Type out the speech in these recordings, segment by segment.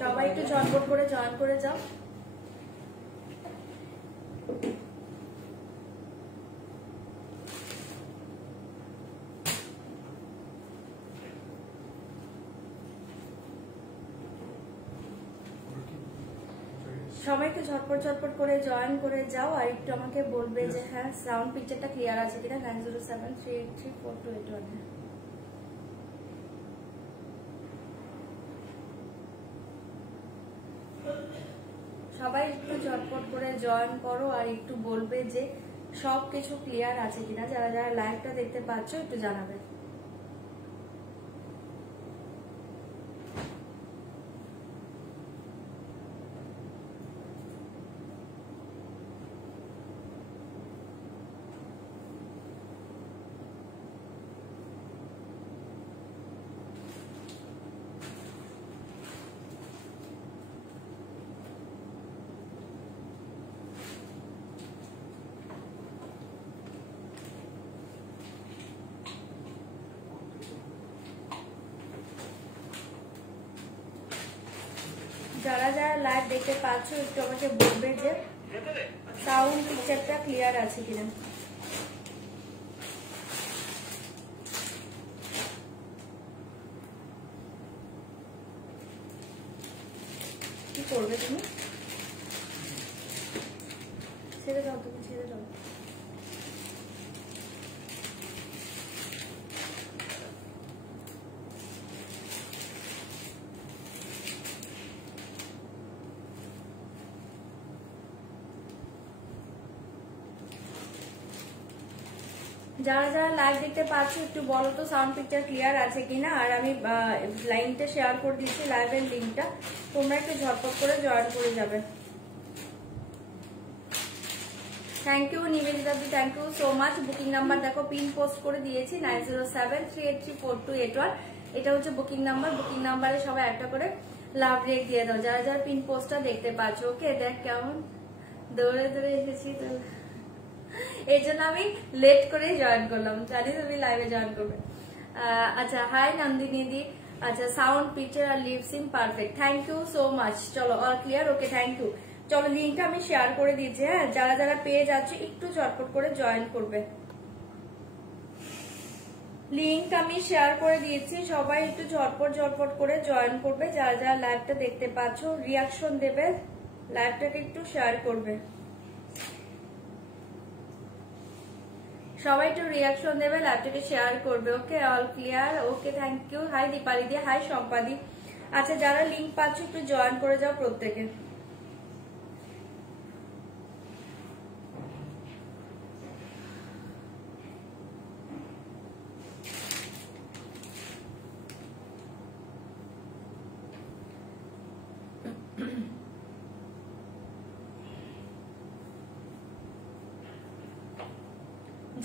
সবাই একটু ঝটপট করে জয়েন করে যাও। সবাই একটু ঝটপট ঝটপট করে জয়েন করে যাও আর একটু আমাকে বলবে যে হ্যাঁ সাউন্ড পিকচারটা ক্লিয়ার আছে কিনা। 9073834281। সবাই একটু ঝটপট করে জয়েন করো আর একটু বলবে যে সবকিছু ক্লিয়ার আছে কিনা। যারা যারা লাইভটা দেখতে পাচ্ছ একটু জানাবে। যারা যারা লাইভ দেখতে পাচ্ছ একটু আমাকে বলবে যে সাউন্ড পিকচারটা ক্লিয়ার আছে কিনা। কি করবে তুমি? ছেড়ে দাও, তুমি ছেড়ে দাও। যারা যারা লাইভ দেখতে পাচ্ছ একটু বলো তো সাউন্ড পিকচার ক্লিয়ার আছে কিনা। আর আমি লাইনটা শেয়ার করে দিচ্ছি, লাইভের লিঙ্কটা, তোমরা একটু ঝটপট করে জয়েন করে যাবে। থ্যাংক ইউ নিবেদিতা দি, thank you so much. Booking number দেখো পিন পোস্ট করে দিয়েছি 9073834281। এটা হচ্ছে বুকিং নাম্বার। বুকিং নাম্বারে সবাই একটা করে লাভ রেক দিয়ে দাও যারা যারা পিন পোস্টটা দেখতে পাচ্ছ। ওকে, দেখ কেমন দৌড়ে দৌড়ে এসেছি তো, এই জন্য আমি লেট করে জয়েন করলাম, জানি তুমি লাইভে জয়েন করবে। আচ্ছা, হাই নন্দিনী দি। আচ্ছা, সাউন্ড পিকচার আর lip sync perfect, thank you so much. চলো all clear, okay thank you. চলো লিঙ্কটা আমি শেয়ার করে দিচ্ছি। হ্যাঁ, যারা যারা পেয়ে যাচ্ছে একটু চটপট করে জয়েন করবে। লিঙ্ক আমি শেয়ার করে দিয়েছি, সবাই একটু ঝটপট করে জয়েন করবে। যারা যারা লাইভটা দেখতে পাচ্ছ রিয়াকশন দেবে, লাইভটাকে একটু শেয়ার করবে। সবাই একটু রিয়াকশন দেবে, লাইভটাকে শেয়ার করবে। Okay, all clear, okay thank you. Hi Dipali দি, হাই সম্পাদি। আচ্ছা, যারা লিঙ্ক পাচ্ছ একটু জয়েন করে যাও প্রত্যেকে।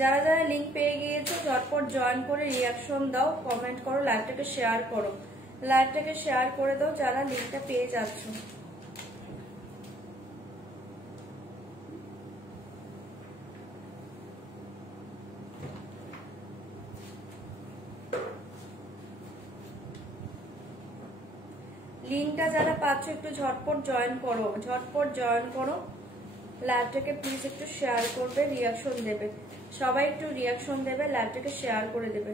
যারা যারা লিঙ্ক পেয়ে গিয়েছো ঝটপট জয়েন করে রিয়াকশন দাও, কমেন্ট করো, লাইভটাকে শেয়ার করো। লাইভটাকে শেয়ার করে দাও যারা লিঙ্কটা পেয়ে যাচ্ছ। লিঙ্কটা যারা পাচ্ছ একটু ঝটপট জয়েন করো, ঝটপট জয়েন করো। লাইভটাকে প্লিজ একটু শেয়ার করবে, রিয়াকশন দেবে। সবাই একটু রিয়াকশন দেবে, লাইভটাকে শেয়ার করে দেবে।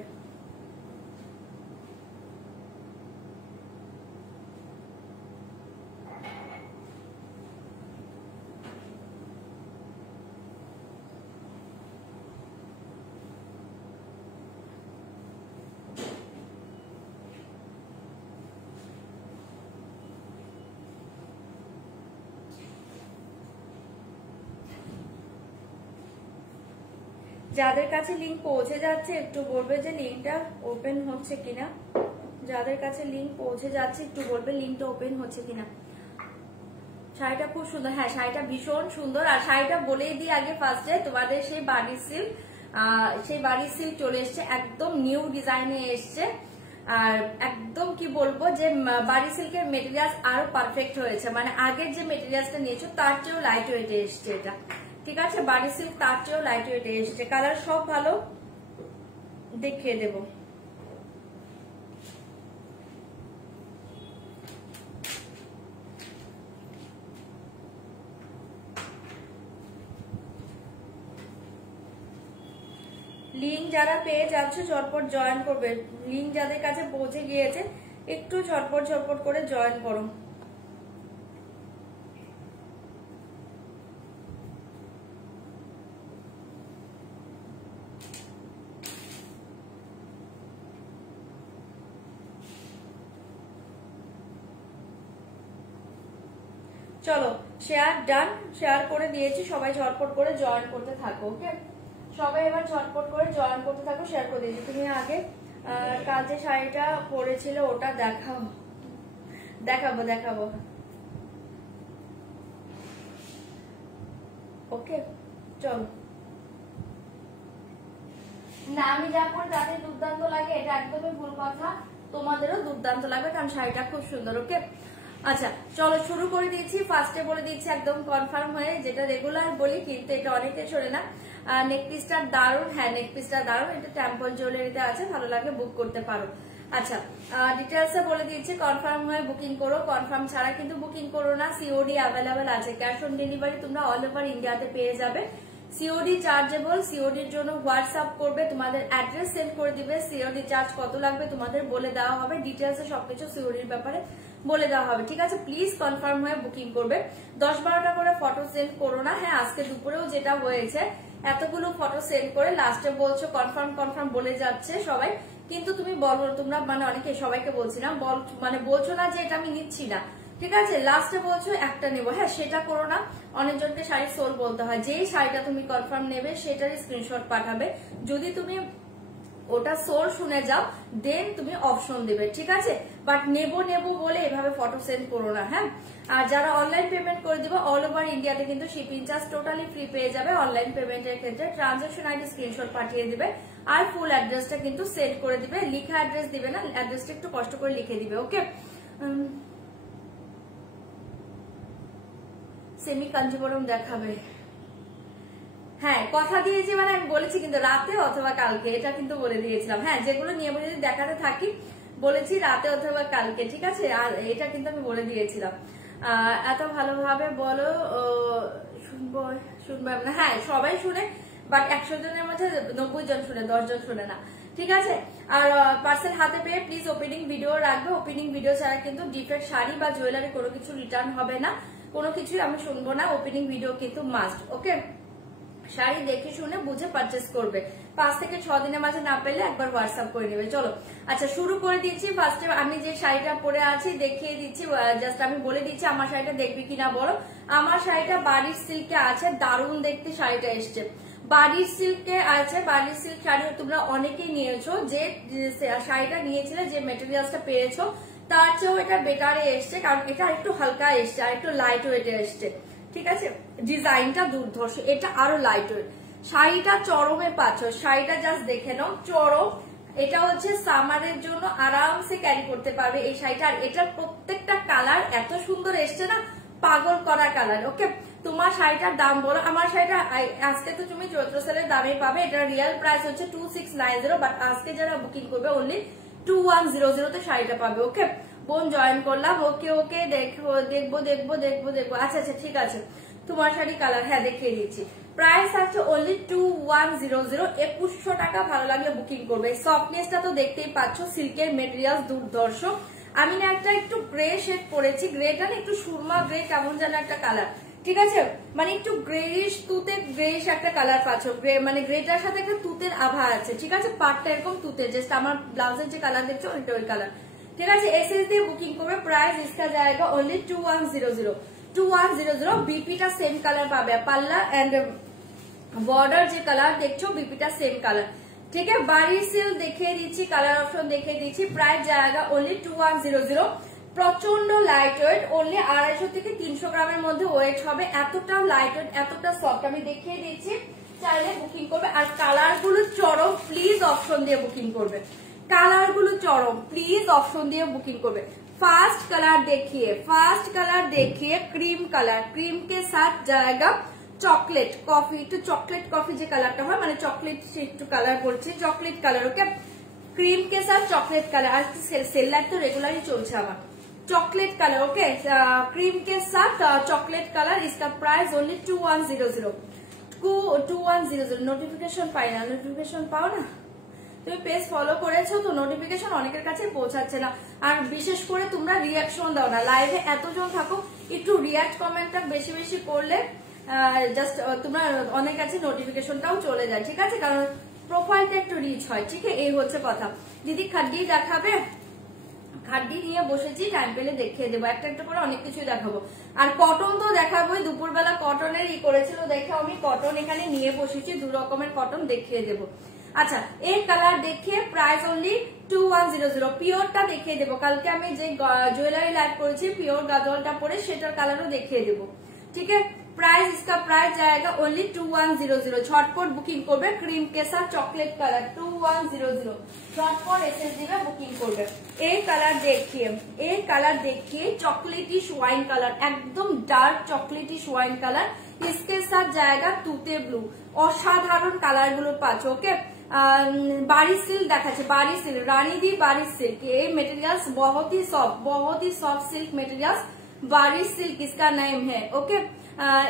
যাদের কাছে লিঙ্ক পৌঁছে যাচ্ছে একটু বলবে যে লিঙ্কটা ওপেন হচ্ছে কিনা। যাদের কাছে লিঙ্ক পৌঁছে যাচ্ছে একটু বলবে লিঙ্কটা ওপেন হচ্ছে কিনা। শাড়িটা খুব সুন্দর, হ্যাঁ শাড়িটা ভীষণ সুন্দর। আর শাড়িটা বলেই দিই আগে ফার্স্টে, তোমাদের সেই বাড়ির সিল্ক চলে এসছে, একদম নিউ ডিজাইনে এসছে। আর একদম কি বলবো যে বাড়ি সিল্কের মেটেরিয়ালস আরো পারফেক্ট হয়েছে, মানে আগের যে মেটেরিয়ালসটা নিয়েছো তার চেয়েও লাইট ওয়েটে এসছে এটা। ঠিক আছে, বাড়ি সিল্ক তার চেয়েও লাইট ওয়েটে এসছে। কালার সব ভালো, দেখিয়ে দেবো। লিঙ্ক যারা পেয়ে যাচ্ছ ঝটপট জয়েন করবে, লিঙ্ক যাদের কাছে পৌঁছে গিয়েছে একটু ঝটপট ঝটপট করে জয়েন করো। চলো শেয়ার ডান, শেয়ার করে দিয়েছি, সবাই ঝটপট করে জয়েন করতে থাকো। ওকে, সবাই এবার ঝটপট করে জয়েন করতে থাকো, শেয়ার করে দিয়েছি। তুমি আগে কাল যে শাড়িটা পরেছিল ওটা দেখাও, দেখাবো দেখাবো। ওকে চলো, না আমি যা পরে তাতে দুর্দান্ত লাগে এটা একদমই ভুল কথা, তোমাদেরও দুর্দান্ত লাগবে কারণ শাড়িটা খুব সুন্দর। ওকে আচ্ছা চলো শুরু করে দিচ্ছি। ফার্স্টে বলে দিচ্ছি একদম কনফার্ম হয়ে, যেটা রেগুলার বলি কিন্তু এটা অনেকে শোনে না। নেক পিসটা দারুণ, হ্যাঁ নেক পিসটা দারুণ, এটা টেম্পল জুয়েলারিতে আছে, ভালো লাগে বুক করতে পারো। আচ্ছা ডিটেলসে বলে দিচ্ছি, কনফার্ম হয়ে বুকিং করো, কনফার্ম ছাড়া কিন্তু বুকিং করো না। সিওডি অ্যাভেলেবেল আছে, ক্যাশ অন ডেলিভারি তোমরা অল ওভার ইন্ডিয়াতে পেয়ে যাবে। সিওডি চার্জেবল, সিওডির জন্য হোয়াটসঅ্যাপ করবে, তোমাদের অ্যাড্রেস সেন্ড করে দিবে, সিওডি চার্জ কত লাগবে তোমাদের বলে দেওয়া হবে, ডিটেলসে সবকিছু সিওডির ব্যাপারে বলে দেওয়া হবে। ঠিক আছে, প্লিজ কনফার্ম হয়ে বুকিং করবে। 10-12টা করে ফটো সেন্ড করো না। হ্যাঁ আজকে দুপুরেও যেটা হয়েছে, এতগুলো ফটো সেন্ড করে লাস্টে বলছো কনফার্ম কনফার্ম বলে যাচ্ছে সবাই, কিন্তু তুমি বলো, তোমরা মানে অনেকে সবাইকে বলছি না, মানে বলছো না যে এটা আমি নিচ্ছি না, ঠিক আছে, লাস্টে বলছো একটা নেবো, হ্যাঁ সেটা করো না। অনেকজনকে শাড়ি সোল বলতে হয়, যেই শাড়িটা তুমি কনফার্ম নেবে সেটারই স্ক্রিনশট পাঠাবে। যদি তুমি ওটা সোল শুনে যাও দেন তুমি অপশন দেবে, ঠিক আছে, বাট নেবো নেবো বলে এভাবে ফটো সেন্ড করো না। হ্যাঁ আর যারা অনলাইন পেমেন্ট করে দিবে অল ওভার ইন্ডিয়াতে কিন্তু শিপিং চার্জ টোটালি ফ্রি পেয়ে যাবে। অনলাইন পেমেন্টের ক্ষেত্রে ট্রানজাকশন আইডি স্ক্রিনশট পাঠিয়ে দিবে আর ফুল অ্যাড্রেসটা কিন্তু সেন্ড করে দিবে, লিখা অ্যাড্রেস দিবে না, অ্যাড্রেসটা একটু কষ্ট করে লিখে দিবে। ওকে সেমি কাঞ্জিবরম দেখাবে, হ্যাঁ কথা দিয়েছি, মানে আমি বলেছি কিন্তু রাতে অথবা কালকে, এটা কিন্তু বলে দিয়েছিলাম। হ্যাঁ যেগুলো নিয়ম যদি দেখাতে থাকি বলেছি রাতে অথবা কালকে, ঠিক আছে, আর এটা কিন্তু আমি বলে দিয়েছিলাম। এত ভালোভাবে বলো, শুনবো শুনবো না, হ্যাঁ সবাই শুনে, বাট 100 জনের মধ্যে 90 জন শুনে, 10 জন শুনে না, ঠিক আছে। আর পার্সেল হাতে পেয়ে প্লিজ ওপেনিং ভিডিও রাখবে, ওপেনিং ভিডিও ছাড়া কিন্তু ডিফেক্ট শাড়ি বা জুয়েলারি কোনো কিছু রিটার্ন হবে না, কোনো কিছুই আমি শুনবো না, ওপেনিং ভিডিও কিন্তু মাস্ট। ওকে শাড়ি দেখে শুনে বুঝে পারচেস করবে, 5 থেকে 6 দিনের মাঝে না পেলে একবার হোয়াটসঅ্যাপ করে নেবে। চলো আচ্ছা শুরু করে দিচ্ছি। ফার্স্টে আমি যে শাড়িটা পরে আছি দেখিয়ে দিচ্ছি, জাস্ট আমি বলে দিচ্ছি আমার শাড়িটা দেখবি কিনা বলো। আমার শাড়িটা বাড়ির সিল্কে আছে, দারুণ দেখতে শাড়িটা এসছে, বাড়ির সিল্কে আছে। বাড়ির সিল্ক শাড়ি তোমরা অনেকেই নিয়েছো, যে শাড়িটা নিয়েছিলে যে মেটেরিয়ালসটা পেয়েছো তার চেয়েও এটা বেটারে এসছে, কারণ এটা একটু হালকা এসছে আর একটু লাইট ওয়েটে এসছে, ঠিক আছে, ডিজাইনটা দুর্ধর্ষ, এটা আরো লাইট ওয়েট। শাড়িটা চরমে পাচ্ছ, শাড়িটা জাস্ট দেখে নাও, চরম। এটা হচ্ছে সামারের জন্য আরামসে ক্যারি করতে পারবে এই শাড়িটা, আর এটার প্রত্যেকটা কালার এত সুন্দর এসছে না, পাগল করা কালার। ওকে তোমার শাড়িটার দাম বলো। আমার শাড়িটা আজকে তো তুমি চৈত্র সেলের দামে পাবে, এটা রিয়েল প্রাইস হচ্ছে 2690, বাট আজকে যারা বুকিং করবে অনলি 2100 তে শাড়িটা পাবে। ওকে বোন জয়েন করলাম, ওকে ওকে দেখবো দেখবো দেখবো দেখবো দেখবো, আচ্ছা আচ্ছা ঠিক আছে। তোমার শাড়ি কালার হ্যাঁ দেখিয়ে দিচ্ছি, প্রাইস আছে অনলি 2100, 2100 টাকা। ভালো লাগলে বুকিং করবে। সফটনেসটা তো দেখতেই পাচ্ছ, সিল্কের মেটেরিয়াল দুর্ধর্ষ। আমি না একটা একটু গ্রে শেড পরেছি, গ্রেটা না একটু সুরমা গ্রে কেমন যেন একটা কালার, ঠিক আছে, মানে একটু গ্রেইশ তুতের গ্রেইশ একটা কালার পাচ্ছ, গ্রে মানে গ্রেটার সাথে একটা তুতের আভা আছে, ঠিক আছে, পাটটা এরকম তুতের, জাস্ট আমার ব্লাউজের যে কালার দেখছো ওইটা ওই কালার, ঠিক আছে। এসএস দিয়ে বুকিং করবে, প্রাইস इसका जाएगा ओनली 2100। বিপিটা সেম কালার পাবে, পাল্লা এন্ড বর্ডার যে কালার দেখছো বিপিটা সেম কালার, ঠিক আছে। বাড়ির সিল দেখিয়ে দিচ্ছি, কালার অপশন দেখিয়ে দিচ্ছি, প্রাইস जाएगा ओनली 2100। প্রচন্ড লাইট ওয়েট, অনলি 250 থেকে 300 গ্রামের মধ্যে ওয়েট হবে, এতটা লাইট ওয়েট এতটা সফট। আমি দেখিয়ে দিচ্ছি, চাইলে বুকিং করবে। আর কালার গুলো চরম, প্লিজ অপশন দিয়ে বুকিং করবে, কালার গুলো চরম, প্লিজ অপশন দিয়ে বুকিং করবে। ফার্স্ট কালার देखिए क्रीम कलर, क्रीम के साथ जाएगा চকলেট কফি, একটু চকলেট কফি যে কালারটা হয়, মানে চকলেট একটু কালার বলছি, চকলেট কালার। ওকে ক্রিম কে সাথ চকলেট কালার, আর সেল লাইট তো রেগুলারই চলছে আমার, चॉकलेट कलर। ओके क्रीम के साथ चॉकलेट कलर, इसका प्राइस ओनली 2100। 2100 নোটিফিকেশন পাই না, নোটিফিকেশন পাও না? তুমি পেজ ফলো করেছো তো, নোটিফিকেশন অনেকের কাছে পৌঁছাচ্ছে না। আর বিশেষ করে তোমরা রিয়াকশন দাও না, লাইভে এতজন থাকো, একটু রিয়াক্ট কমেন্টটা বেশি বেশি করলে জাস্ট তোমরা অনেক কাছে নোটিফিকেশনটাও চলে যায়, ঠিক আছে? কারণ প্রোফাইলটা একটু রিচ হয়, ঠিক আছে? এই হচ্ছে কথা। দিদি খাড্ডি দেখাবে? খাড্ডি নিয়ে বসেছি, টাইম পেলে দেখিয়ে দেবো, একটা একটা করে অনেক কিছুই দেখাবো। আর কটন তো দেখাবোই, দুপুরবেলা কটনের করেছিল দেখে আমি কটন এখানে নিয়ে বসেছি, 2 রকমের কটন দেখিয়ে দেবো। আচ্ছা, এই কালার দেখিয়ে প্রাইস অনলি 2100। পিওরটা দেখিয়ে দেবো, কালকে আমি যে জুয়েলারি লাইভ করেছি পিওর গাজলটা পরে সেটার কালারও দেখিয়ে দেবো, ঠিক আছে? प्राइस इसका प्राइस जाएगा ओनली 2100। झटपट बुकिंग करबे, क्रीम के साथ चॉकलेट कलर 2100। झटपट एसएस दिबे बुकिंग करबे। এই কালার দেখিয়ে, এই কালার দেখিয়ে चॉकलेटिश वाइन कलर, एकदम डार्क चॉकलेटिश वाइन कलर, इसके साथ जाएगा तूते ब्लू। অসাধারণ কালার গুলো পাচ্ছ, ওকে? बारी सिल्क দেখাচ্ছে, बारी सिल्क, रानी दी बारी सिल्क। ये मटेरियल्स बहुत ही सॉफ्ट सिल्क मटेरियल्स, बारी सिल्क इसका नेम है, ओके?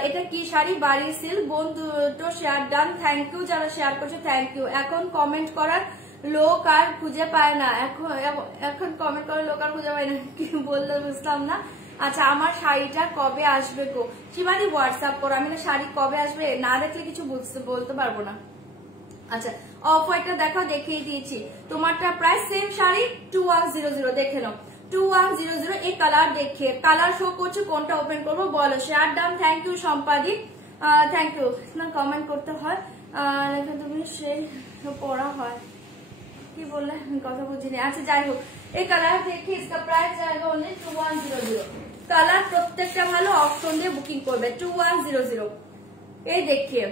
এটা কি শাড়ি? বাড়ি সিল্ক। বন্ধু তো শেয়ার ডান, থ্যাংক ইউ যারা শেয়ার করছে, থ্যাংক ইউ। এখন কমেন্ট করার লোক আর খুঁজে পায় না, এখন কমেন্ট করার লোক আর খুঁজে পায় না, কি বললে বুঝলাম না। আচ্ছা, আমার শাড়িটা কবে আসবে গো? শিবানী হোয়াটসঅ্যাপ করো, আমি না শাড়ি কবে আসবে না দেখলে কিছু বলতে পারবো না। আচ্ছা, অফ হোয়াইটটা দেখাও, দেখিয়ে দিয়েছি। তোমারটা প্রাইস সেম শাড়ি 2100, দেখে নাও 2100। এই কালার দেখিয়ে, কালার শো করছে, কোনটা ওপেন করবো বলো? শেয়ার ডান, থ্যাংক ইউ সম্পাদি, থ্যাংক ইউ। না কমেন্ট করতে হয়, তুমি সেই পড়া হয়, কি বললে কথা বুঝিনি। আচ্ছা যাই হোক, এই কালার দেখি, इसका प्राइस जाएगा ओनली 2100। কালার প্রত্যেকটা ভালো, অপশন দিয়ে বুকিং করবে 2100। এই দেখিয়ে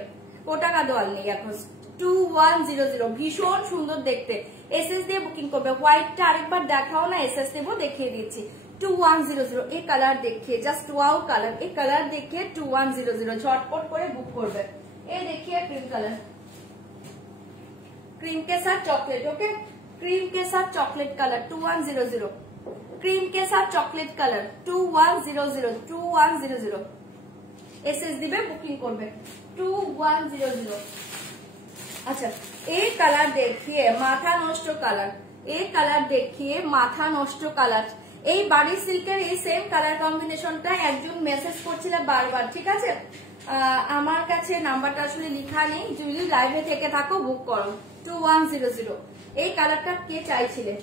কোটা কা দোয়াল নেই এখন, 2100 ভীষণ সুন্দর দেখতে। এসএস দিয়ে বুকিং করবে। হোয়াইটটা আরেকবার দেখাও না, এসএস দেবো, দেখিয়ে দিচ্ছি 2100। এই কালার দেখিয়ে জাস্ট ওয়াও কালার, এই কালার দেখিয়ে 2100 ঝটপট করে বুক করবে। এই দেখিয়ে ক্রিম কালার, क्रीम के साथ चॉकलेट, ओके? क्रीम के साथ चॉकलेट कलर 2100। क्रीम के साथ चॉकलेट कलर 2100। एसएस दिबे बुकिंग करबे 2100। अच्छा, এই কালার দেখিয়ে মাথা নষ্ট কালার, এই কালার দেখিয়ে মাথা নষ্ট কালার। এই বাড়ি সিল্কের এই সেম কালার কম্বিনেশনটা একজন মেসেজ করছিল বারবার, ঠিক আছে? আমার কাছে নাম্বারটা আসলে লেখা নেই, যদি লাইভে থেকে থাকো বুক করো 2100। এই কালারটা কে চাইছিলে?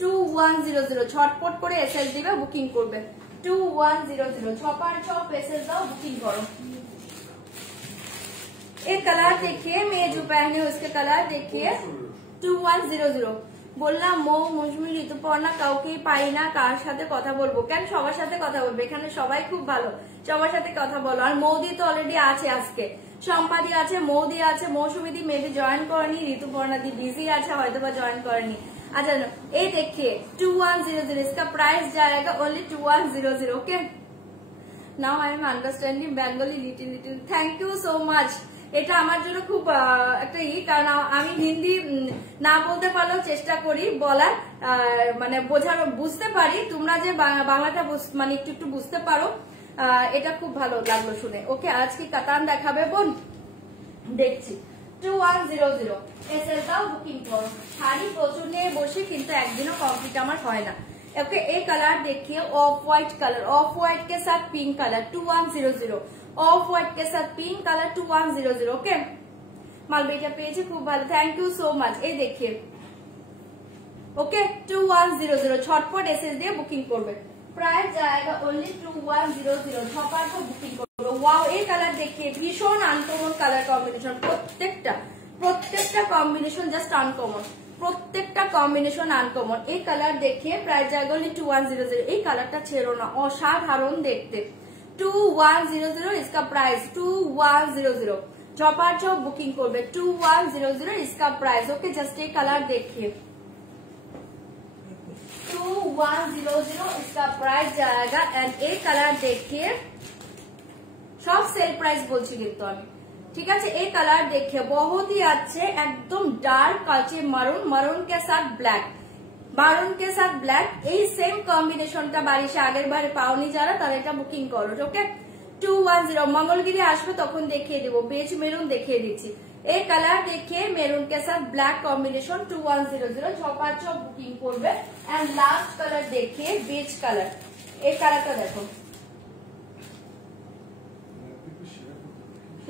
2100 ঝটপট করে এসএস দিবে, বুকিং করবে 2100। ছপার ছপ এসএস দাও, বুকিং করো। एक कलर देखिए, मैं जो पहने उसके कलर देखिए 2100। বললাম মৌ মৌসুমী ঋতুপর্ণা কাউকেই পাই না, কার সাথে কথা বলবো? কেন, সবার সাথে কথা বলবে, এখানে সবাই খুব ভালো, সবার সাথে কথা বলো। আর মৌদি তো অলরেডি আছে আজকে, সম্পাদি আছে, মৌদি আছে, মৌসুমী দি মেবি জয়েন করেনি, ঋতুপর্ণা দি বিজি আছে, হয়তো বা জয়েন করেনি। अच्छा, ये देखिए 2100, इसका प्राइस जाएगा only 2100, okay? Now I am understanding Bengali little. Thank you so much. এটা আমার জন্য খুব একটা কারণ আমি হিন্দি না বলতে পারলেও চেষ্টা করি বলার, মানে বোঝার, বুঝতে পারি। তোমরা যে বাংলাটা মানে একটু একটু বুঝতে পারো, এটা খুব ভালো লাগলো শুনে। ওকে, আজকে কাতান দেখাবে বোন, দেখছি 2100। এসএসটাও বুকিং করো। শাড়ি প্রচুর নিয়ে বসে কিন্তু একদিনও কমপ্লিট আমার হয় না। ओके, एक कलर देखिए, of white colour, of white के साथ पिंक कलर 2100। ऑफ व्हाइट के साथ पिंक कलर 2100, ओके? मालबेटा पेज खूब भालो, थैंक यू सो मच। ये देखिए, ओके 2100 झटपट एसएस দিয়ে বুকিং করবে। প্রাইস जाएगा ओनली 2100। ছপার তো বুকিং করবে। ওয়াও, এই কালার দেখিয়ে ভীষণ আনকমন কালার কম্বিনেশন, প্রত্যেকটা কম্বিনেশন জাস্ট আনকমন, প্রত্যেকটা কম্বিনেশন আনকমন। এই কালার দেখিয়ে প্রাইস जाएगा ओनली 2100। এই কালারটা ছেড়ো না, অসাধারণ দেখতে 2100। इसका प्राइस 2100। चौपार चौप बुकिंग करबे 2100 इसका प्राइस, ओके? जस्ट ये कलर देखिए 2100 इसका प्राइस जाएगा। एंड ये कलर देखिए, सब सेल प्राइस बोलছি কিন্তু আমি, ঠিক আছে? এই কালার देखिए बहुत ही अच्छे, एकदम डार्क কালচে মারুন, মারুন के साथ ब्लैक, মারুন के साथ ব্ল্যাক। এই সেম কম্বিনেশনটা বারিশে আগের বারে পাওনি যারা, তারা এটা বুকিং করো, ওকে? 210 मंगलगिरी আসবে তখন দেখিয়ে দেবো, বেজ মেরুন দেখিয়ে দিচ্ছি। এই কালার देखिए মেরুন के साथ ब्लैक कॉम्बिनेशन 2100 झपाझप बुकिंग করবে। एंड लास्ट कलर देखिए बेज कलर, এই কালারটা দেখো,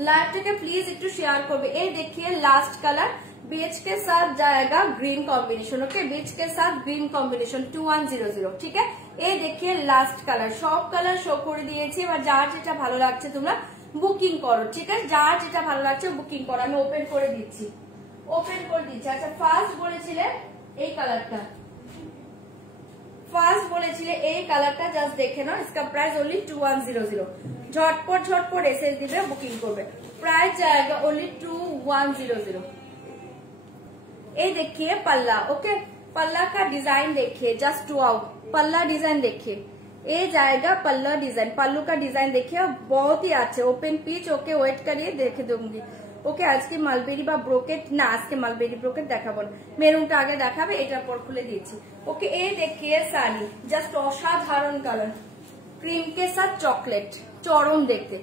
লাইভটাকে প্লিজ একটু শেয়ার করবে। এই देखिए लास्ट कलर बेज के साथ जाएगा ग्रीन कॉम्बिनेशन, ओके बेज के साथ ग्रीन कॉम्बिनेशन 2100, ठीक है। এই देखिए लास्ट कलर, সব কালার শো করে দিয়েছি, এবার যার যেটা ভালো লাগছে তোমরা বুকিং করো, ঠিক আছে। যার যেটা ভালো লাগছে বুকিং করো। আমি ওপেন করে দিচ্ছি, ওপেন করে দিচ্ছি। আচ্ছা ফার্স্ট বলেছিলে এই কালারটা, ফার্স্ট বলেছিলে এই কালারটা, জাস্ট দেখে নাও। इसका प्राइस ओनली 2100, झटपट झटपट एसएस দিবে বুকিং করবে। प्राइस जाएगा ओनली 2100। ये देखिए पल्ला, ओके पल्ला का डिजाइन देखिए, जस्ट वाओ, पल्ला डिजाइन देखिए, ये जाएगा पल्ला डिजाइन, पल्लू का डिजाइन देखिए बहुत ही अच्छे। ओपन पिच, ओके वेट करिए देखे दूंगी, ओके। आज के मालबेरी বা ব্রোকেট না, আজকে মালবেরি ব্রোকেট দেখাবো না, মেরুনটা আগে দেখাবে, এটার পর খুলে দিচ্ছি, ওকে। এই देखिए শাড়ি জাস্ট অসাধারণ কালার, ক্রিম के साथ চকলেট, চরম দেখতে।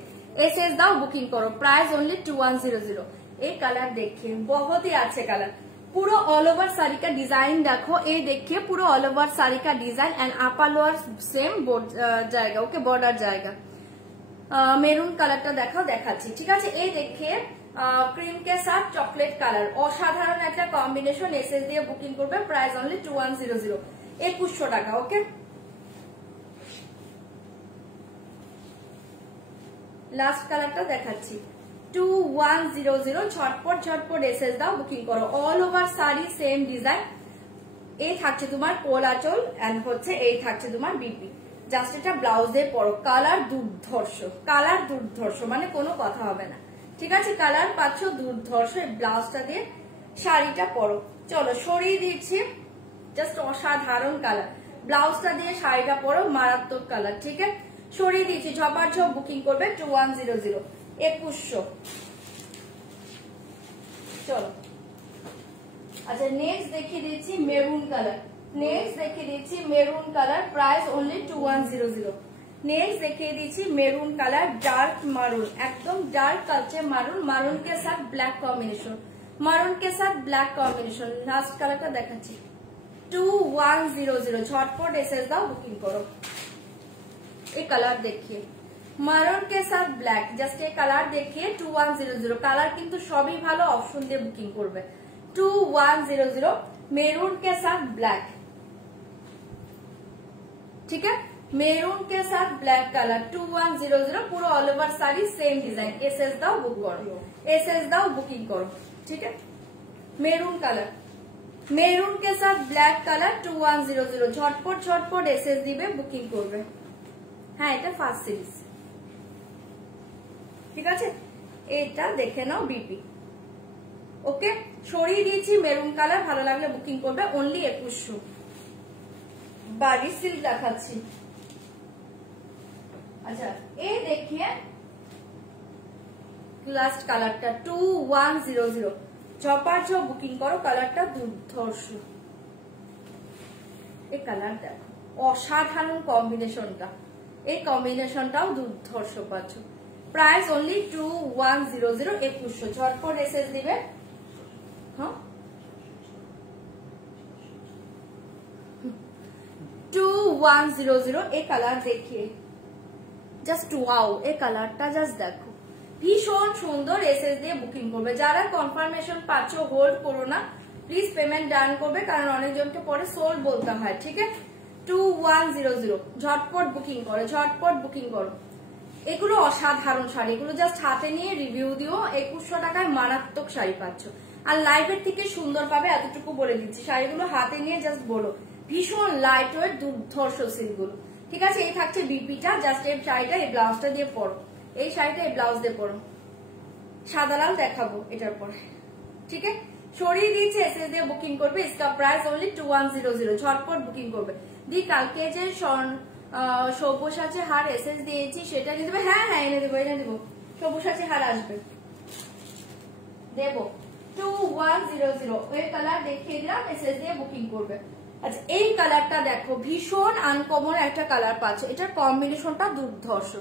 एसएस দাও বুকিং করো। Price only 2100। ये कलर देखिए बहुत ही अच्छे कलर, पूरा ऑल ओवर साड़ी का डिजाइन देखो। ये देखिए पूरा ऑल ओवर साड़ी का design and upper lower same जाएगा, ओके बॉर्डर जाएगा। मेरून कलरটা দেখাও, দেখাচ্ছি, ঠিক আছে। এই देखिए ক্রিম के साथ চকলেট কালার, অসাধারণ একটা কম্বিনেশন। এসএস দিয়ে বুকিং করবে। প্রাইস অনলি 2100, 2100 টাকা, ওকে। লাস্ট কালারটা দেখাচ্ছি 2100, ঝটপট ঝটপট এসএস দাও বুকিং করো। All over sari same design. এই থাকছে তোমার কোলাচল এন্ড হচ্ছে এই থাকছে তোমার বিপি, জাস্ট এটা ব্লাউজে পরো। কালার দুর্ধর্ষ, কালার দুর্ধর্ষ, মানে কোনো কথা হবে না, ঠিক আছে। কালার পাচ্ছ দুর্ধর্ষ। ব্লাউজটা দিয়ে শাড়িটা পরো। চলো সরিয়ে দিচ্ছি, জাস্ট অসাধারণ কালার। ব্লাউজটা দিয়ে শাড়িটা পরো, মারাত্মক কালার, ঠিক আছে। সরিয়ে দিচ্ছি, ঝপাঝপ বুকিং করবে 2100, 2100। চলো আচ্ছা নেক্সট দেখিয়ে দিচ্ছি মেরুন কালার, নেক্সট দেখিয়ে দিচ্ছি maroon colour. Price only 2100। Next देखिए दीजिए मेरून कलर, डार्क मारून, एकदम डार्क कलर मारून, मारून के साथ ब्लैक कॉम्बिनेशन, मारून के साथ ब्लैक कॉम्बिनेशन। लास्ट कलर का देखाচ্ছি 2100, झटपट एसएस दाও बुकिंग करो। ये कलर देखिए मारून के साथ ब्लैक, जस्ट ये कलर देखिए 2100। कलर किंतु सभी भालो, ऑप्शन দিয়ে বুকিং করবে। 2100 मेरून के साथ ब्लैक, ठीक है। मेरून के साथ ब्लैक कलर 2100, पूरा all over sari same design. SS दाও बुक करो, एसएस दाও बुकिंग करो, ठीक है। मेरून कलर, मेरून के साथ ब्लैक कलर 2100, झटपट झटपट एसएस দিবে বুকিং করবে। হ্যাঁ এটা ফার্স্ট সিরিজ, ঠিক আছে। এটা দেখে নাও বিপি, ওকে। সরিয়ে দিয়েছি মেরুন কালার, ভালো লাগলে বুকিং করবে। অনলি 2100। বাড়ি সিল্ক দেখাচ্ছি। अच्छा ये देखिए लास्ट कलरটা 2100, ঝপাঝপ বুকিং করো। কালারটা দুর্ধর্ষ, এই কালার দেখো অসাধারণ কম্বিনেশনটা, এই কম্বিনেশনটাও দুর্ধর্ষ পাচ্ছ। Price only 2100, 2100। ঝটপট এসএস দিবে। হ্যাঁ 2100। এই কালার দেখিয়ে জাস্ট ওয়াও, এই কালারটা জাস্ট দেখো ভীষণ সুন্দর। এসএস দিয়ে বুকিং করবে। যারা কনফার্মেশন পাচ্ছ হোল্ড করো না প্লিজ, পেমেন্ট ডান করবে, কারণ অনেকজনকে পরে সোল্ড বলতে হয়, ঠিক আছে। 2100, ঝটপট বুকিং করো, ঝটপট বুকিং করো। এগুলো অসাধারণ শাড়ি, এগুলো জাস্ট হাতে নিয়ে রিভিউ দিও। 2100 টাকায় মারাত্মক শাড়ি পাচ্ছ। আর লাইভের থেকে সুন্দর পাবে এতটুকু বলে দিচ্ছি। শাড়িগুলো হাতে নিয়ে জাস্ট বলো, ভীষণ লাইট ওয়েট দুর্ধর্ষ সিল্কগুলো, ঠিক আছে। এই থাকছে বিপিটা, জাস্ট এই শাড়িটা এই ব্লাউজটা দিয়ে পরো, এই শাড়িটা এই ব্লাউজ দিয়ে পরো। সাদা লাল দেখাবো এটার পরে, ঠিক আছে। সরিয়ে দিয়েছে, এসএস দিয়ে বুকিং করবে। इसका प्राइस ओनली 2100, ঝটপট বুকিং করবে। দি কালকে যে সব্যসাচী হার এসএস দিয়েছি সেটা নিয়ে দেবে। হ্যাঁ হ্যাঁ এনে দেবো, এনে দেবো। সব্যসাচী হার আসবে, দেবো 2100। ওই কালার দেখিয়ে দিলাম, এসএস দিয়ে বুকিং করবে। আচ্ছা এই কালারটা দেখো ভীষণ আনকমন একটা কালার পাচ্ছ, এটার কম্বিনেশনটা দুর্ধর্ষ।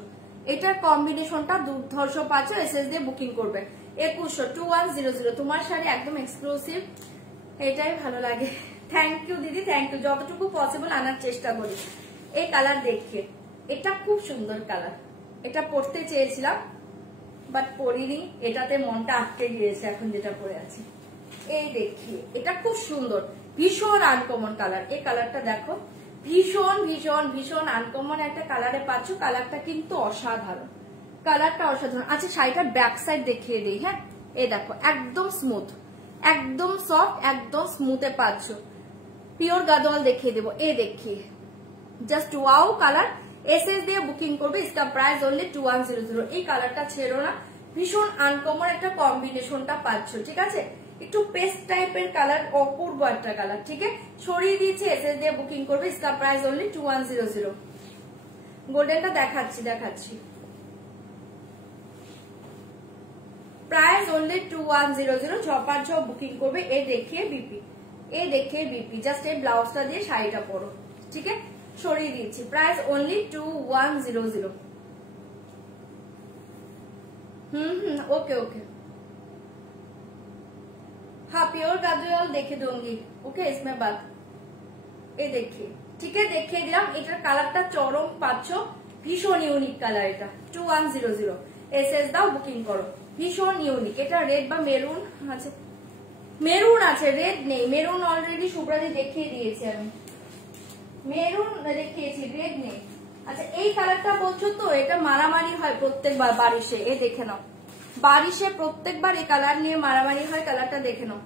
এটার কম্বিনেশনটা দুর্ধর্ষ পাচ্ছ, এসএস দিয়ে বুকিং করবে 2100 2100। তোমার শাড়ি একদম এক্সক্লুসিভ, এটাই ভালো লাগে। থ্যাংক ইউ দিদি, থ্যাংক ইউ। যতটুকু পসিবল আনার চেষ্টা করি। এই কালার দেখিয়ে, এটা খুব সুন্দর কালার, এটা পরতে চেয়েছিলাম বাট পরিনি, এটাতে মনটা আটকে গিয়েছে এখন যেটা পরে আছি। এই দেখিয়ে, এটা খুব সুন্দর, ভীষণ আনকমন কালার। এই কালারটা দেখো, ভীষণ ভীষণ ভীষণ আনকমন একটা কালারে পাচ্ছ। কালারটা কিন্তু অসাধারণ, কালারটা অসাধারণ। আচ্ছা শাড়িটার ব্যাক সাইড দেখিয়ে দিই। হ্যাঁ এই দেখো, একদম স্মুথ, একদম সফট, একদম স্মুথে পাচ্ছ। পিওর গাদোয়াল দেখিয়ে দেবো। এই দেখিয়ে জাস্ট ওয়াও কালার, এসএস দিয়ে বুকিং করবে। इसका প্রাইস অনলি 2100। এই কালারটা ছেড়ো না, ভীষণ আনকমন একটা কম্বিনেশনটা পাচ্ছ। ঠিক আছে, একটু পেস্ট টাইপের কালার, অপূর্ব একটা কালার। ঠিক আছে, সরিয়ে দিয়েছি, এসএস দিয়ে বুকিং করবে। इसका প্রাইস অনলি 2100। গোল্ডেনটা দেখাচ্ছি, প্রাইস অনলি 2100। ঝপার ঝপ বুকিং করবে। এই দেখিয়ে বিপি, এই দেখিয়ে বিপি, জাস্ট এই ব্লাউজটা দিয়ে শাড়িটা পরো। ঠিক আছে, সরিয়ে দিচ্ছি, প্রাইস অনলি 2100। ओके ओके, हाँ प्योर गाजर देखे दूंगी। ओके इसमें बात, ये देखिए। ठीक है, देखे दिलाम। এটার কালারটা চরম পাচ্ছ, ভীষণ ইউনিক কালার। এটা 2100। এসএস দাও, বুকিং করো। ভীষণ ইউনিক। এটা রেড বা মেরুন আছে, মেরুন আছে, রেড নেই। মেরুন অলরেডি শুভ্রাদি দেখিয়ে দিয়েছি আমি, মেরুন দেখিয়েছি, রেড নেই। আচ্ছা এই কালারটা বলছো তো, এটা মারামারি হয় প্রত্যেকবার বারিশে। এ দেখে নাও, বারিশে প্রত্যেকবার এই কালার নিয়ে মারামারি হয়। কালারটা দেখে নাও,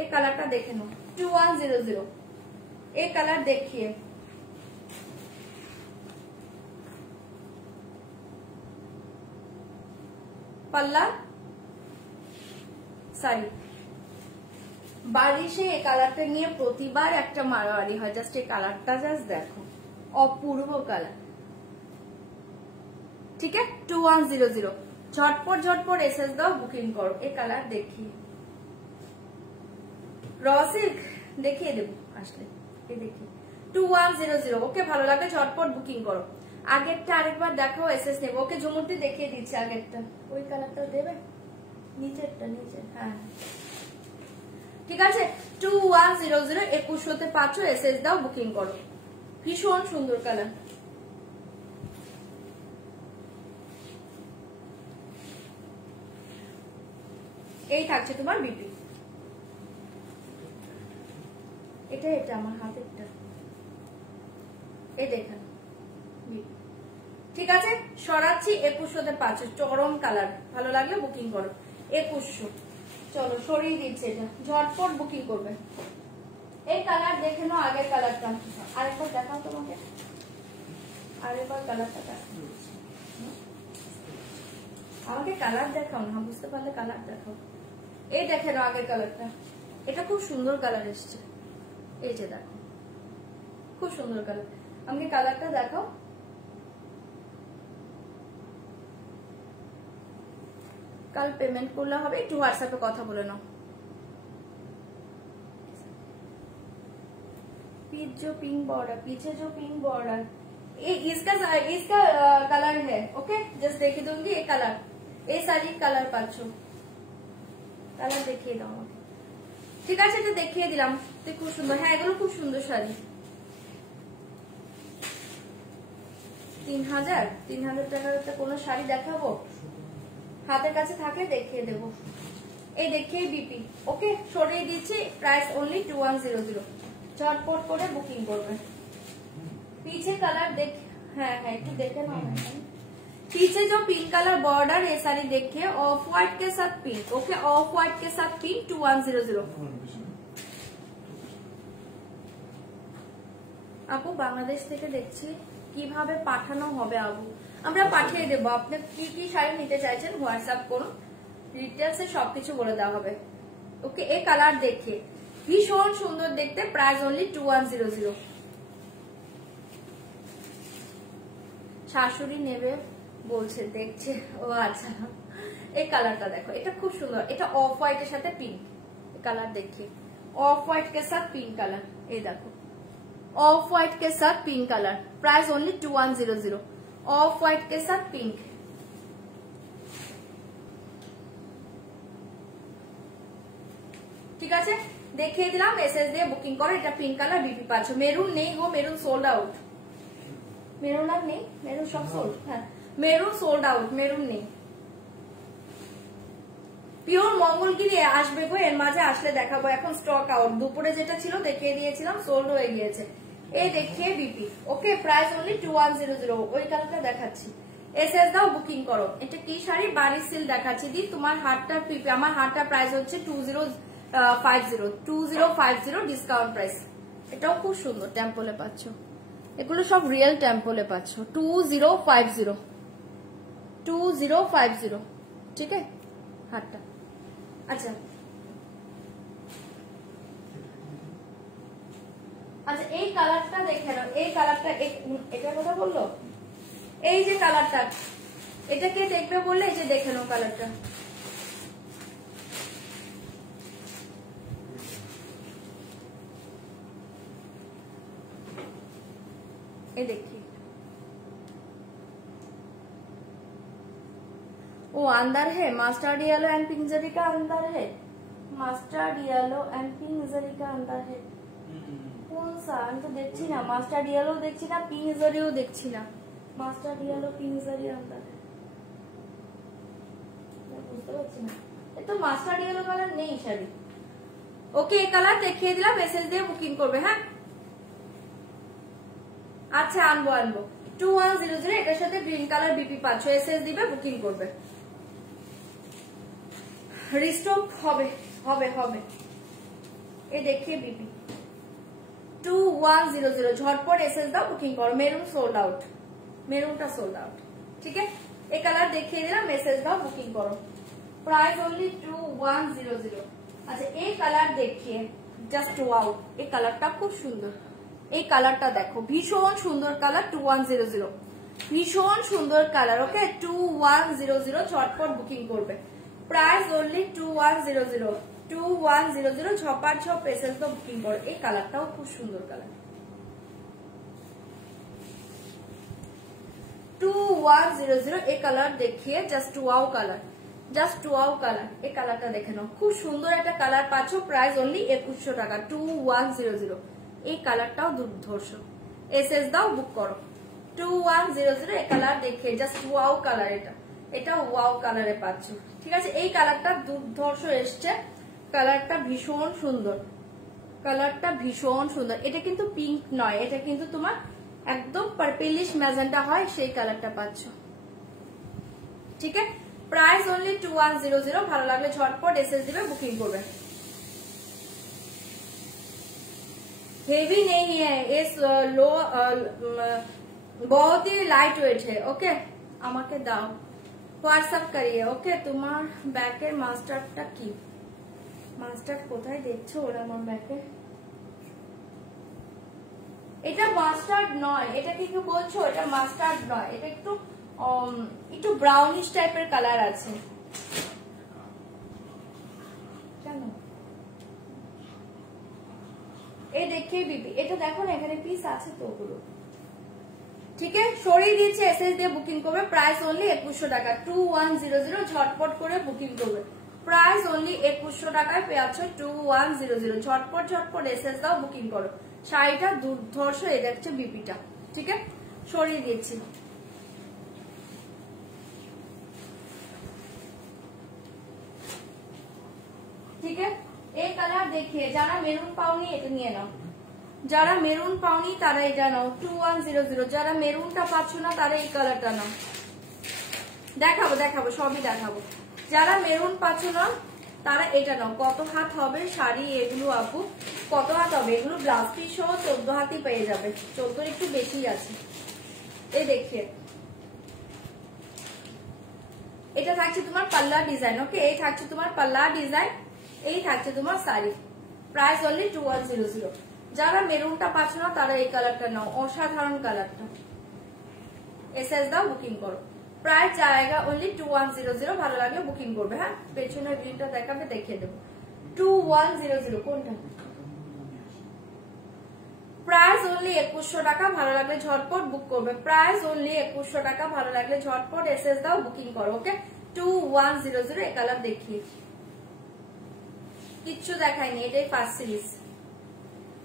এই কালারটা দেখে নাও, 2100। এই কালার দেখিয়ে, পাল্লা সরি, বারিশে এই কালারটা নিয়ে প্রতিবার একটা মারামারি হয়। জাস্ট এই কালারটা জাস্ট দেখো, অপূর্ব কালার। ঠিক আছে, 2100। ঝটপট ঝটপট এসএস দাও, বুকিং করো। এই কালার দেখি, র সিল্ক দেখিয়ে দেবো আসলে। এই দেখি 2100। ওকে, ভালো লাগে, ঝটপট বুকিং করো। আগেরটা আরেকবার দেখাও, এসএস নেবো। ওকে ঝুমুরটি দেখিয়ে দিচ্ছি আগেরটা, ওই কালারটা দেবে, নিচেরটা, নিচে। হ্যাঁ ঠিক আছে, 2100। 2100তে পাচ্ছ, এসএস দাও, বুকিং করো। ভীষণ সুন্দর কালার। এই থাকছে তোমার বিপি। এটা এটা আমার হাতেরটা, এই দেখেন। ঠিক আছে, সরাচ্ছি। 2100তে পাচ্ছ, চরম কালার। ভালো লাগলে বুকিং করো। 2100। চলো সরিয়ে দিচ্ছে, এটা ঝটপট বুকিং করবে। এই কালার দেখে নাও, আগের কালারটা আরেকবার দেখাও তোমাকে, আরেকবার কালারটা আমাকে কালার দেখাও না, বুঝতে পারলে কালার দেখাও। এই দেখে নাও আগের কালারটা, এটা খুব সুন্দর কালার এসছে। এই যে দেখো, খুব সুন্দর কালার। আমাকে কালারটা দেখাও। কাল পেমেন্ট করলে হবে, একটু হোয়াটসঅ্যাপে কথা বলে নাও। जो पिंक बॉर्डर, पीछे जो पिंक बॉर्डर, ये इसका कलर है। ओके, जस्ट देखिए दूंगी। ये कलर, ये सारी कलर पाচ্ছো, কালার দেখিয়ে দাও আমাকে। ঠিক আছে, এটা দেখিয়ে দিলাম। খুব সুন্দর। হ্যাঁ এগুলো খুব সুন্দর শাড়ি। 3000 টাকার কোনো শাড়ি দেখাবো, হাতের কাছে থাকে দেখিয়ে দেবো। এই দেখিয়ে বিপি। ওকে, সরিয়ে দিচ্ছি, প্রাইস অনলি 2100। झटपट করে বুকিং করবে। पीछे कलर देख, हाँ हाँ একটু দেখে নাও। पीछे जो पिंक कलर बॉर्डर, ये सारी देखिए, ऑफ व्हाइट के साथ पिंक। ओके, ऑफ व्हाइट के साथ पिंक, 2100। আপু বাংলাদেশ থেকে দেখছি, কিভাবে পাঠানো হবে আপু? আমরা পাঠিয়ে দেবো। আপনি কি কি শাড়ি নিতে চাইছেন হোয়াটসঅ্যাপ করুন, ডিটেলসে সবকিছু বলে দেওয়া হবে। ওকে, এই কালার দেখে ভীষণ সুন্দর দেখতে, প্রাইস অনলি 2100। শাশুড়ি নেবে বলছে, দেখছে। ও আচ্ছা, এই কালারটা দেখো, এটা খুব সুন্দর। এটা অফ হোয়াইটের সাথে পিঙ্ক কালার देखिए, ऑफ व्हाइट के साथ पिंक कलर। ये देखो, ऑफ व्हाइट के साथ pink colour, price only 2100। Of white के साथ पिंक। ঠিক আছে, দেখিয়ে দিলাম, এসএস দিয়ে বুকিং করো। এটা পিঙ্ক কালার, বিপি পাচ্ছ। মেরুন নেই গো, মেরুন সোল্ড আউট। মেরুন আর নেই, মেরুন সব সোল্ড। হ্যাঁ, মেরুন সোল্ড আউট, মেরুন নেই। পিওর মঙ্গলগিরি আসবে গো, এর মাঝে আসলে দেখাবো। এখন স্টক আউট, দুপুরে যেটা ছিল দেখিয়ে দিয়েছিলাম, সোল্ড হয়ে গিয়েছে। এই দেখিয়ে বিপি। ওকে, প্রাইস অনলি 2100। ওই কালারটা দেখাচ্ছি, এসএস দাও, বুকিং করো। এটা কি শাড়ি? বাড়ি সিল দেখাচ্ছি দি। তোমার হারটার পিপি, আমার হারটার প্রাইস হচ্ছে 2050 ডিসকাউন্ট প্রাইস। এটাও খুব সুন্দর, টেম্পলে পাচ্ছ। এগুলো সব রিয়েল টেম্পলে পাচ্ছ। 2050 ঠিক আছে হারটা। আচ্ছা আচ্ছা, এই কালারটা দেখে নাও। এই কালারটা, এটা কথা বললো, এই যে কালারটা, এটা কে দেখবে বললে? এই যে দেখে নাও কালারটা। ये देखिए, वो अंदर है मस्टर्ड येलो एंड पिंक जरी का अंदर है, मस्टर्ड येलो एंड पिंक जरी का अंदर है। कौन सा? আমি তো দেখছি না, মাস্টার্ড ইয়েলো দেখছি না, পিঙ্ক জরিও দেখছি না। মাস্টার্ড ইয়েলো পিঙ্ক জরি अंदर है, বুঝতে পারছি না। এ তো মাস্টার্ড ইয়েলো কালার নেই শাড়ি। ওকে, এই কালার দেখিয়ে দিলাম, মেসেজ দিয়ে বুকিং করবে। হ্যাঁ, আচ্ছা আনবো 2100। এটার সাথে গ্রিন কালার বিপি পাচ্ছ, এসএস দিবে, বুকিং করবে। রিস্টক হবে হবে হবে। এই দেখিয়ে বিপি 2100, ঝটপট এসএস দাও, বুকিং করো। মেরুন সোল্ড আউট, মেরুনটা সোল্ড আউট। ঠিক আছে, এই কালার দেখিয়ে দিলাম, মেসেজ দাও, বুকিং করো। Price only 2100। আচ্ছা, এই কালার দেখিয়ে জাস্ট ওয়াও, এই কালারটা খুব সুন্দর। এই কালারটা দেখো, ভীষণ সুন্দর কালার। 2100, ভীষণ সুন্দর কালার। ওকে, 2100 ঝটপট বুকিং করবে। Price only 2100। ঝপার ঝপ এসএস তো বুকিং করো। এই কালারটাও খুব সুন্দর কালার। 2100 এই কালার দেখিয়ে just wow colour, just wow colour. এই কালারটা দেখে নাও, খুব সুন্দর একটা কালার পাচ্ছ। প্রাইস অনলি 2100 টাকা। 2100। এই কালারটাও দুর্ধর্ষ, এসএস দাও, বুক করো। 2100 এই কালার দেখিয়ে জাস্ট ওয়াও কালার। এটা ওয়াও কালারে পাচ্ছ। ঠিক আছে, এই কালারটা দুর্ধর্ষ এসছে, কালারটা ভীষণ সুন্দর, কালারটা ভীষণ সুন্দর। এটা কিন্তু পিঙ্ক নয়, এটা কিন্তু তোমার একদম পার্পেলিশ ম্যাজেন্টা হয়, সেই কালারটা পাচ্ছ। ঠিক আছে, প্রাইস অনলি 2100। ভালো লাগলে ঝটপট এসএস দিবে, বুকিং করবে। हेवी नहीं है, ये लो बहुत ही लाइट वेट है। ओके, আমাকে দাও, হোয়াটসঅ্যাপ করিয়ে। ওকে, তোমার ব্যাকের মাস্টারটা কি? মাস্টার্ড কোথায় দেখছো? ওরা আমার ব্যাকে, এটা মাস্টার্ড নয়। এটা কি বলছো? এটা মাস্টার্ড নয়, এটা একটু একটু ব্রাউনিশ টাইপের কালার আছে। কেন? এই দেখিয়ে বিপি, এটা দেখো না, এখানে পিস আছে তো ওগুলো। ঠিক আছে, সরিয়ে দিচ্ছে, এসএস দিয়ে বুকিং করবে। প্রাইস অনলি 2100 টাকা। 2100 ঝটপট করে বুকিং করবে। প্রাইস অনলি 2100 টাকায় পেয়ে যাচ্ছ 2100। ঝটপট ঝটপট এসএস দাও, বুকিং করো। শাড়িটা দুর্ধর্ষ, এই দেখছে বিপিটা। ঠিক আছে, সরিয়ে দিচ্ছি। ঠিক আছে, এই কালার দেখিয়ে যারা মেরুন পাওনি এটা নিয়ে নাও। যারা মেরুন পাওনি তারা এটা নাও, 2100। যারা মেরুনটা পাচ্ছ না তারা এই কালারটা নাও। দেখাবো দেখাবো, সবই দেখাবো। যারা মেরুন পাচ্ছ না তারা এটা নাও। কত হাত হবে শাড়ি এগুলো আপু? কত হাত হবে এগুলো? ব্লাউজ পিস সহ 14 হাতই পেয়ে যাবে, 14 একটু বেশি আছে। এই দেখিয়ে, এটা থাকছে তোমার পাল্লা ডিজাইন। ওকে, এই থাকছে তোমার পাল্লা ডিজাইন, এই থাকছে তোমার শাড়ি। Price only 2100। যারা মেরুনটা পাচ্ছ না তারা এই কালারটা নাও, অসাধারণ কালারটা। এসএস দাও, বুকিং করো। প্রাইস জায়গা অনলি 2100। ভালো লাগলে বুকিং করবে। হ্যাঁ, পেছনের ভিউটা দেখাবে, দেখিয়ে দেবো। 2100 কোনটা? প্রাইস অনলি 2100 টাকা, ভালো লাগলে ঝটপট বুক করবে। প্রাইস অনলি 2100 টাকা, ভালো লাগলে ঝটপট এসএস দাও, বুকিং করো। ওকে 2100 এই কালার দেখিয়ে কিচ্ছু দেখায়নি, এটাই ফার্স্ট সিরিজ,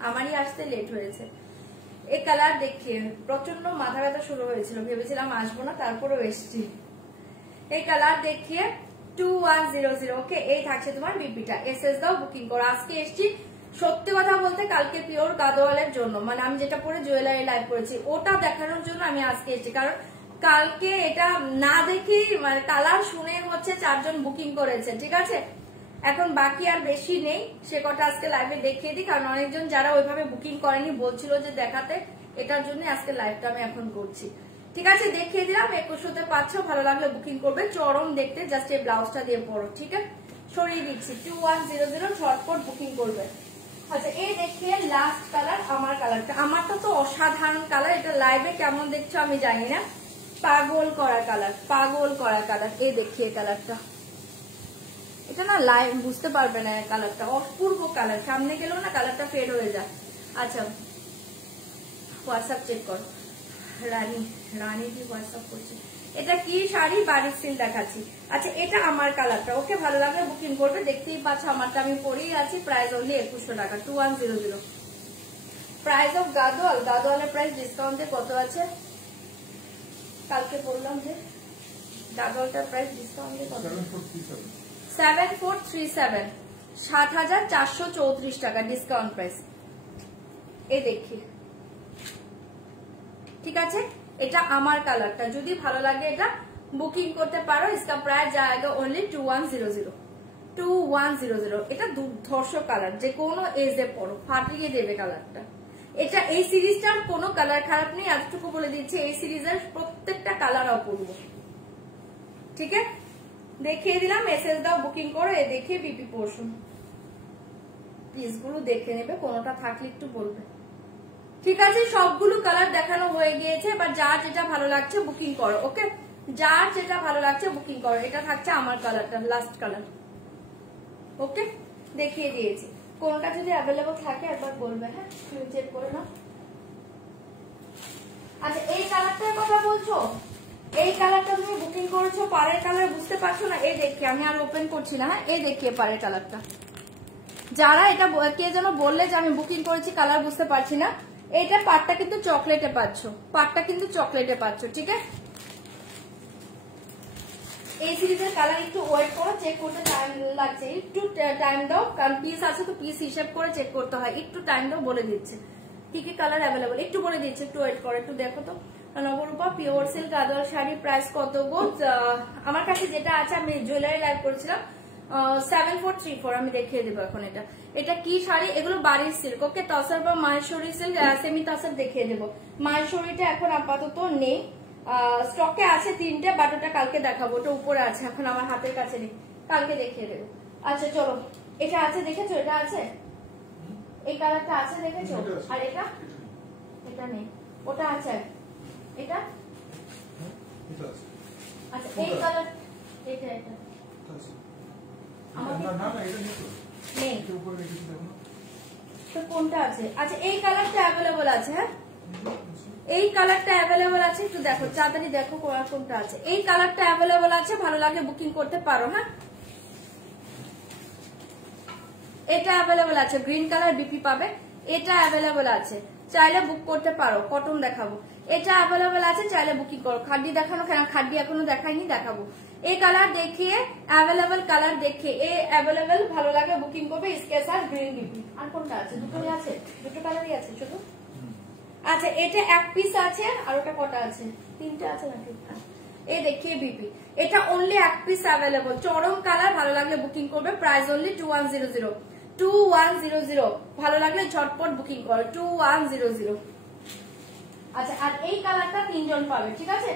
আমারই আসতে লেট হয়েছে। এই কালার দেখিয়ে প্রচন্ড মাথা ব্যথা শুরু হয়েছিল, ভেবেছিলাম আসবো না, তারপরেও এসছি। এই কালার দেখিয়ে 2100। ওকে এই থাকছে তোমার বিপিটা, এসএস দাও, বুকিং করো। আজকে এসছি সত্যি কথা বলতে কালকে পিওর গাদোয়ালের জন্য, মানে আমি যেটা পরে জুয়েলারি লাইভ করেছি ওটা দেখানোর জন্য আমি আজকে এসেছি। কারণ কালকে এটা না দেখি মানে কালার শুনে হচ্ছে 4 জন বুকিং করেছে, ঠিক আছে। এখন বাকি আর বেশি নেই, সে কটা আজকে লাইভে দেখিয়ে দিই। কারণ অনেকজন যারা ওইভাবে বুকিং করেনি বলছিল যে দেখাতে, এটার জন্য আজকে লাইভটা আমি এখন করছি। ঠিক আছে, দেখিয়ে দিলাম। 2100তে পাচ্ছ, ভালো লাগলে বুকিং করবে। চরম দেখতে, জাস্ট এই ব্লাউজটা দিয়ে পরো, ঠিক আছে। সরিয়ে দিচ্ছি 2100, ঝটপট বুকিং করবে। আচ্ছা এই দেখিয়ে লাস্ট কালার, আমার কালারটা, আমারটা তো অসাধারণ কালার। এটা লাইভে কেমন দেখছো আমি জানি না, পাগল করা কালার, পাগল করা কালার। এই দেখিয়ে কালারটা, এটা না লাইভ বুঝতে পারবে না কালারটা, অপূর্ব কালার। সামনে গেলেও না কালারটা ফেড হয়ে যায়। আচ্ছা হোয়াটসঅ্যাপ চেক করো, রানী রানী দিয়ে হোয়াটসঅ্যাপ করছি। এটা কি শাড়ি, বাড়ির সিল দেখাচ্ছি। আচ্ছা এটা আমার কালারটা। ওকে ভালো লাগলে বুকিং করবে। দেখতেই পাচ্ছ আমারটা আমি পরেই আছি। প্রাইস অনলি 2100 টাকা, 2100। প্রাইস অফ গাদোয়াল, গাদোয়ালের প্রাইস ডিসকাউন্টে কত আছে কালকে বললাম যে গাদোয়ালটার প্রাইস ডিসকাউন্টে কত, 7437, 7434 টাকা ডিসকাউন্ট প্রাইস। এই দেখি, ঠিক আছে। এটা আমার কালারটা, যদি ভালো লাগে এটা বুকিং করতে পারো। इसका प्राइस जाएगा ओनली 2100, 2100। এটা দুর্ধর্ষ কালার, যে কোনো এজে পরো ফাটিয়ে দেবে কালারটা। এটা এই সিরিজটার কোনো কালার খারাপ নেই, এতটুকু বলে দিচ্ছি। এই সিরিজের প্রত্যেকটা কালার অপূর্ব, ঠিক আছে। দেখিয়ে দিলাম, মেসেজ দাও, বুকিং করো। এ দেখিয়ে বিপি পোর্শন পিসগুলো দেখে নেবে, কোনোটা থাকলে একটু বলবে, ঠিক আছে। সবগুলো কালার দেখানো হয়ে গিয়েছে, এবার যার যেটা ভালো লাগছে বুকিং করো। ওকে যার যেটা ভালো লাগছে বুকিং করো। এটা থাকছে আমার কালারটা, লাস্ট কালার। ওকে দেখিয়ে দিয়েছি, কোনটা যদি অ্যাভেলেবল থাকে একবার বলবে, হ্যাঁ তুমি চেক করে নাও। আচ্ছা এই কালারটার কথা বলছো, এই কালারটা তুমি বুকিং করেছো, পাড়ের কালার বুঝতে পারছো না। এই দেখিয়ে আমি আর ওপেন করছি না, হ্যাঁ এই দেখিয়ে পাড়ের কালারটা। যারা এটা কে যেন বললে যে আমি বুকিং করেছি কালার বুঝতে পারছি না, এটা পাটটা কিন্তু চকলেটে পাচ্ছ, পাটটা কিন্তু চকলেটে পাচ্ছ, ঠিক আছে। এই সিরিজের কালার একটু ওয়েট করো, চেক করতে টাইম লাগছে, একটু টাইম দাও। কারণ পিস আছে তো পিস হিসেব করে চেক করতে হয়, একটু টাইম দাও। বলে দিচ্ছে কি কি কালার অ্যাভেলেবল, একটু বলে দিচ্ছে, একটু ওয়েট করো, একটু দেখো তো। Nabarupa pure silk Gadwal sari price কত গো? আমার কাছে যেটা আছে, আমি জুয়েলারি লাইভ করেছিলাম 7434, আমি দেখিয়ে দেবো এখন। এটা এটা কি শাড়ি, এগুলো বাড়ির সিল্ক। ওকে তসর বা মাহেশ্বরী সিল্ক, সেমি তসর দেখিয়ে দেবো। মাহেশ্বরীটা এখন আপাতত নেই, স্টকে আছে 3টে, বাট ওটা কালকে দেখাবো, ওটা উপরে আছে, এখন আমার হাতের কাছে নেই, কালকে দেখিয়ে দেবো। আচ্ছা চলো, এটা আছে দেখেছো, এটা আছে, এই কালারটা আছে দেখেছো, আর এটা এটা নেই, ওটা আছে, এটা আচ্ছা এই কালার, এটা এটা নেই তো কোনটা আছে? আচ্ছা এই কালারটা অ্যাভেলেবল আছে, হ্যাঁ এই কালারটা অ্যাভেলেবল আছে, একটু দেখো তাড়াতাড়ি দেখো কোনটা আছে। এই কালারটা অ্যাভেলেবল আছে, ভালো লাগে বুকিং করতে পারো, হ্যাঁ এটা অ্যাভেলেবল আছে, গ্রিন কালার বিপি পাবে, এটা অ্যাভেলেবল আছে, চাইলে বুক করতে পারো। কটন দেখাবো, এটা অ্যাভেলেবল আছে, চাইলে বুকিং করো। খাড্ডি দেখানো, খাড্ডি এখনো দেখাইনি, দেখাবো। এই কালার দেখিয়ে অ্যাভেলেবল কালার দেখিয়ে এই অ্যাভেলেবল, ভালো লাগে বুকিং করবে। স্কেচ গ্রিন বিপি, আর কোনটা আছে? দুটোই আছে, দুটো কালারই আছে শুধু। আচ্ছা এটা এক পিস আছে, আর ওটা কটা আছে? 3টে আছে নাকি? এই দেখিয়ে বিপি, এটা অনলি এক পিস অ্যাভেলেবল, চরম কালার, ভালো লাগলে বুকিং করবে। প্রাইস অনলি 2100, 2100, ভালো লাগলে ঝটপট বুকিং করো 2100। আচ্ছা আর এই কালারটা 3 জন পাবে, ঠিক আছে,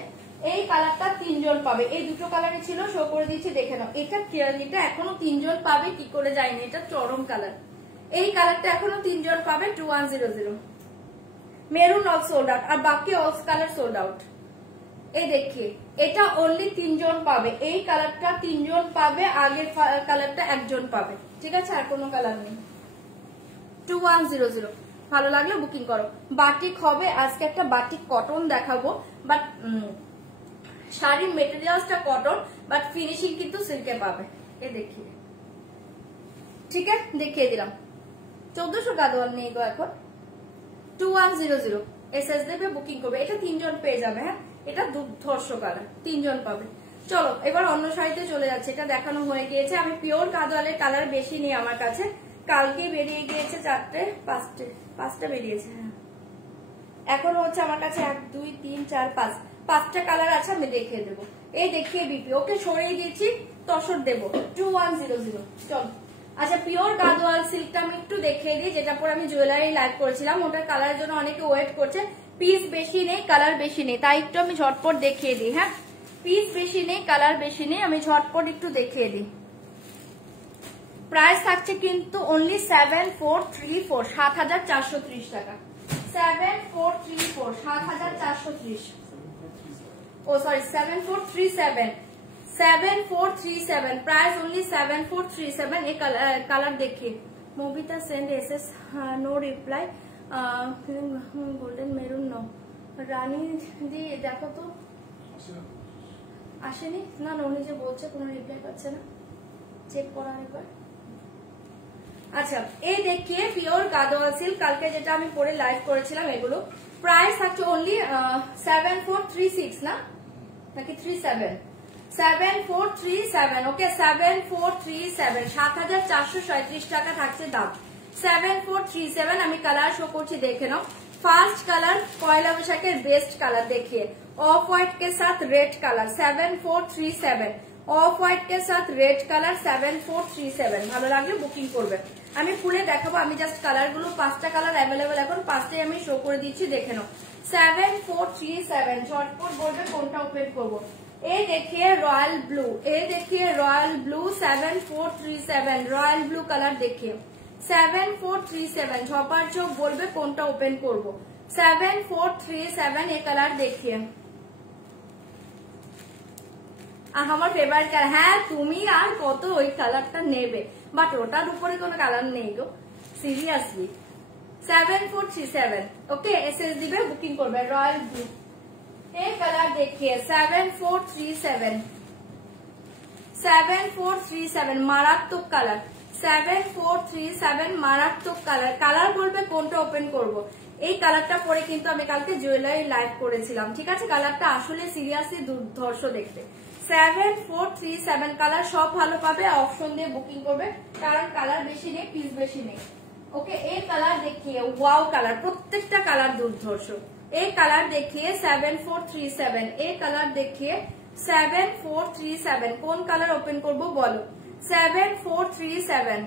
এই কালারটা 3 জন পাবে। এই দুটো কালারই ছিল, শো করে দিচ্ছি, দেখে নাও। এটা এটা এখনো 3 জন পাবে, কি করে যায়নি, এটা চরম কালার। এই কালারটা এখনো 3 জন পাবে 2100। মেরুন অল সোল্ড আউট, আর বাকি অল কালার সোল্ড আউট। এই দেখিয়ে এটা অনলি 3 জন পাবে, এই কালারটা 3 জন পাবে, আগের কালারটা 1 জন পাবে, ঠিক আছে, আর কোনো কালার নেই। 2100 ভালো লাগলে বুকিং করো। বাটিক হবে আজকে, একটা বাটিক কটন দেখাবো, বাট শাড়ির মেটেরিয়ালসটা কটন, বাট ফিনিশিং কিন্তু সিল্কে পাবে। এ দেখিয়ে, ঠিক আছে, দেখিয়ে দিলাম। 1400 গাদোয়াল নিয়ে গো এখন 2100 এসএস দেবে, বুকিং করবে। এটা 3 জন পেয়ে যাবে। হ্যাঁ, এটা দুর্ধর্ষ কালার, 3 জন পাবে। চলো এবার অন্য শাড়িতে চলে যাচ্ছে। এটা দেখানো হয়ে গিয়েছে। আমি পিওর গাদোয়ালের কালার বেশি নেই আমার কাছে, কালকে বেরিয়ে গিয়েছে 4টে 5টা বেরিয়েছে। হ্যাঁ, এখন হচ্ছে আমার কাছে 1 2 3 4 5টা কালার আছে, আমি দেখিয়ে দেবো। এই দেখিয়ে বিপি, ওকে সরিয়ে দিয়েছি, তসর দেবো 2100। চলো, আচ্ছা পিওর গাদোয়াল সিল্কটা আমি একটু দেখিয়ে দিই, যেটা পরে আমি জুয়েলারি লাইভ করেছিলাম। ওটার কালারের জন্য অনেকে ওয়েট করছে। পিস বেশি নেই, কালার বেশি নেই, তাই একটু আমি ঝটপট দেখিয়ে দিই। হ্যাঁ, পিস বেশি নেই, কালার বেশি নেই, আমি ঝটপট একটু দেখিয়ে দিই। প্রাইস থাকছে কিন্তু অনলি 7434, 7430 টাকা। 7434, 7430। ও সরি 7437, 7437, প্রাইস অনলি 7437। এই কালার দেখি। Mobita send SS, no reply. Golden maroon no. Rani দি দেখো তো, আসেনি না, উনি যে বলছে কোনো রিপ্লাই পাচ্ছে না, চেক করা একবার। আচ্ছা, এই দেখিয়ে পিওর গাদোয়াল সিল্ক, কালকে যেটা আমি পরে লাইভ করেছিলাম এগুলো। প্রাইস থাকছে অনলি 7436 না, নাকি 37? 7437, ওকে 7437, 7437 টাকা থাকছে দাম। 7437, আমি কালার শো করছি, দেখে নাও। ফার্স্ট কালার পয়লা বৈশাখের বেস্ট কালার देखिए, ऑफ व्हाइट के साथ रेड कलर 7437, ऑफ व्हाइट के साथ रेड कलर 7437। ভালো লাগলে বুকিং করবে। আমি খুলে দেখাবো, আমি জাস্ট কালার গুলো 5টা কালার অ্যাভেলেবেল, এখন 5টাই আমি শো করে দিচ্ছি, দেখে নাও। 7437, ঝটপট বলবে কোনটা ওপেন করবো। এই देखिए रॉयल ब्लू, এই देखिए royal blue 7437, royal blue colour देखिए 7437, ঝপার চোখ বলবে কোনটা ওপেন করব। 7437 এই কালার देखिए, আমার ফেভারিট কালার। হ্যাঁ, তুমি আর কত ওই কালারটা নেবে, বাট ওটার উপরে কোনো কালার নেই গো, সিরিয়াসলি। 7437, ওকে এসএস দিবে, বুকিং করবে। রয়্যাল ব্লু এই কালার देखिए 7437, 7437 মারাত্মক কালার। 7437 মারাত্মক কালার। কালার বলবে কোনটা ওপেন করব। এই কালারটা পরে কিন্তু আমি কালকে জুয়েলারি লাইভ করেছিলাম, ঠিক আছে। কালারটা আসলে সিরিয়াসলি দুর্ধর্ষ দেখতে। 7437 কালার, সব ভালো পাবে, অপশন দিয়ে বুকিং করবে, কারণ কালার বেশি নেই, পিস বেশি নেই। ওকে, এই কালার দেখিয়ে, ওয়াও কালার, প্রত্যেকটা কালার দুর্ধর্ষ। এই কালার দেখিয়ে 7437, এই কালার দেখিয়ে 7437, কোন কালার ওপেন করব বলো। 7437,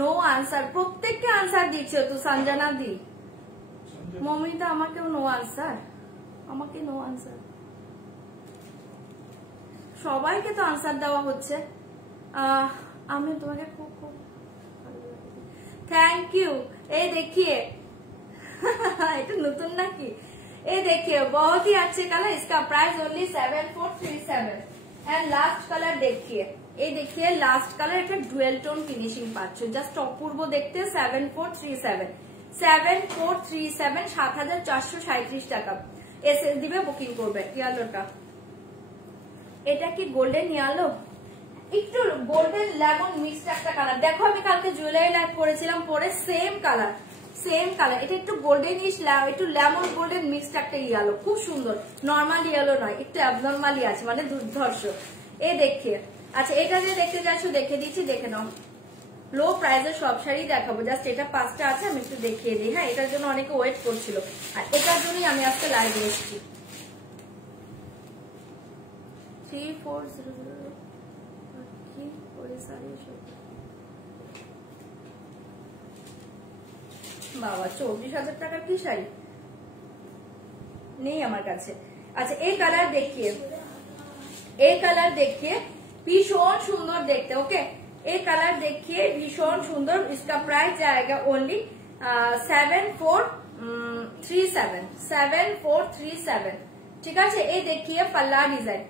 নো আনসার। প্রত্যেককে আনসার দিচ্ছে তো সঞ্জনা দি, মমিতা আমাকেও নো আনসার, আমাকে নো আনসার, সবাইকে তো আনসার দেওয়া হচ্ছে। আমি তোমাকে খুব খুব থ্যাংক ইউ। এই देखिए এটা নতুন নাকি? এই देखिए बहुत ही अच्छे कलर, इसका price only 7437। And last colour देखिए, এই देखिए लास्ट कलर, এটা ডুয়েল টোন ফিনিশিং পাচ্ছ, জাস্ট অপূর্ব দেখতে। 7437, 7437, 7437 টাকা এসএস দিবে, বুকিং করবে। ইয়ালোটা, এটা কি গোল্ডেন ইয়ালো, একটু গোল্ডেন লেমন মিক্সড একটা কালার। দেখো আমি কালকে জুয়েলারি লাইভ করেছিলাম, পরে সেম কালার, সেম কালার। এটা একটু গোল্ডেনিশ, একটু লেমন গোল্ডেন মিক্সড একটা ইয়ালো, খুব সুন্দর। নর্মাল ইয়ালো নয়, একটু অ্যাবনর্মালি আছে, মানে দুর্ধর্ষ। এই দেখিয়ে, আচ্ছা এটা যে দেখতে যাচ্ছ দেখে দিচ্ছি, দেখে নাও। লো প্রাইসের সব শাড়ি দেখাবো, জাস্ট এটা 5টা আছে, আমি একটু দেখিয়ে দিই। হ্যাঁ, এটার জন্য অনেকে ওয়েট করছিল, আর এটার জন্যই আমি আজকে লাইভে এসেছি। 3400 কি করে শাড়ি, বাবা 24,000 টাকার কি শাড়ি নেই আমার কাছে। আচ্ছা এই কালার দেখিয়ে, এই কালার দেখিয়ে ভীষণ সুন্দর দেখতে। ওকে, এই কালার দেখিয়ে ভীষণ সুন্দর। इसका प्राइस जाएगा ओनली 7437, 7437, ঠিক আছে। এই দেখিয়ে পাল্লা ডিজাইন,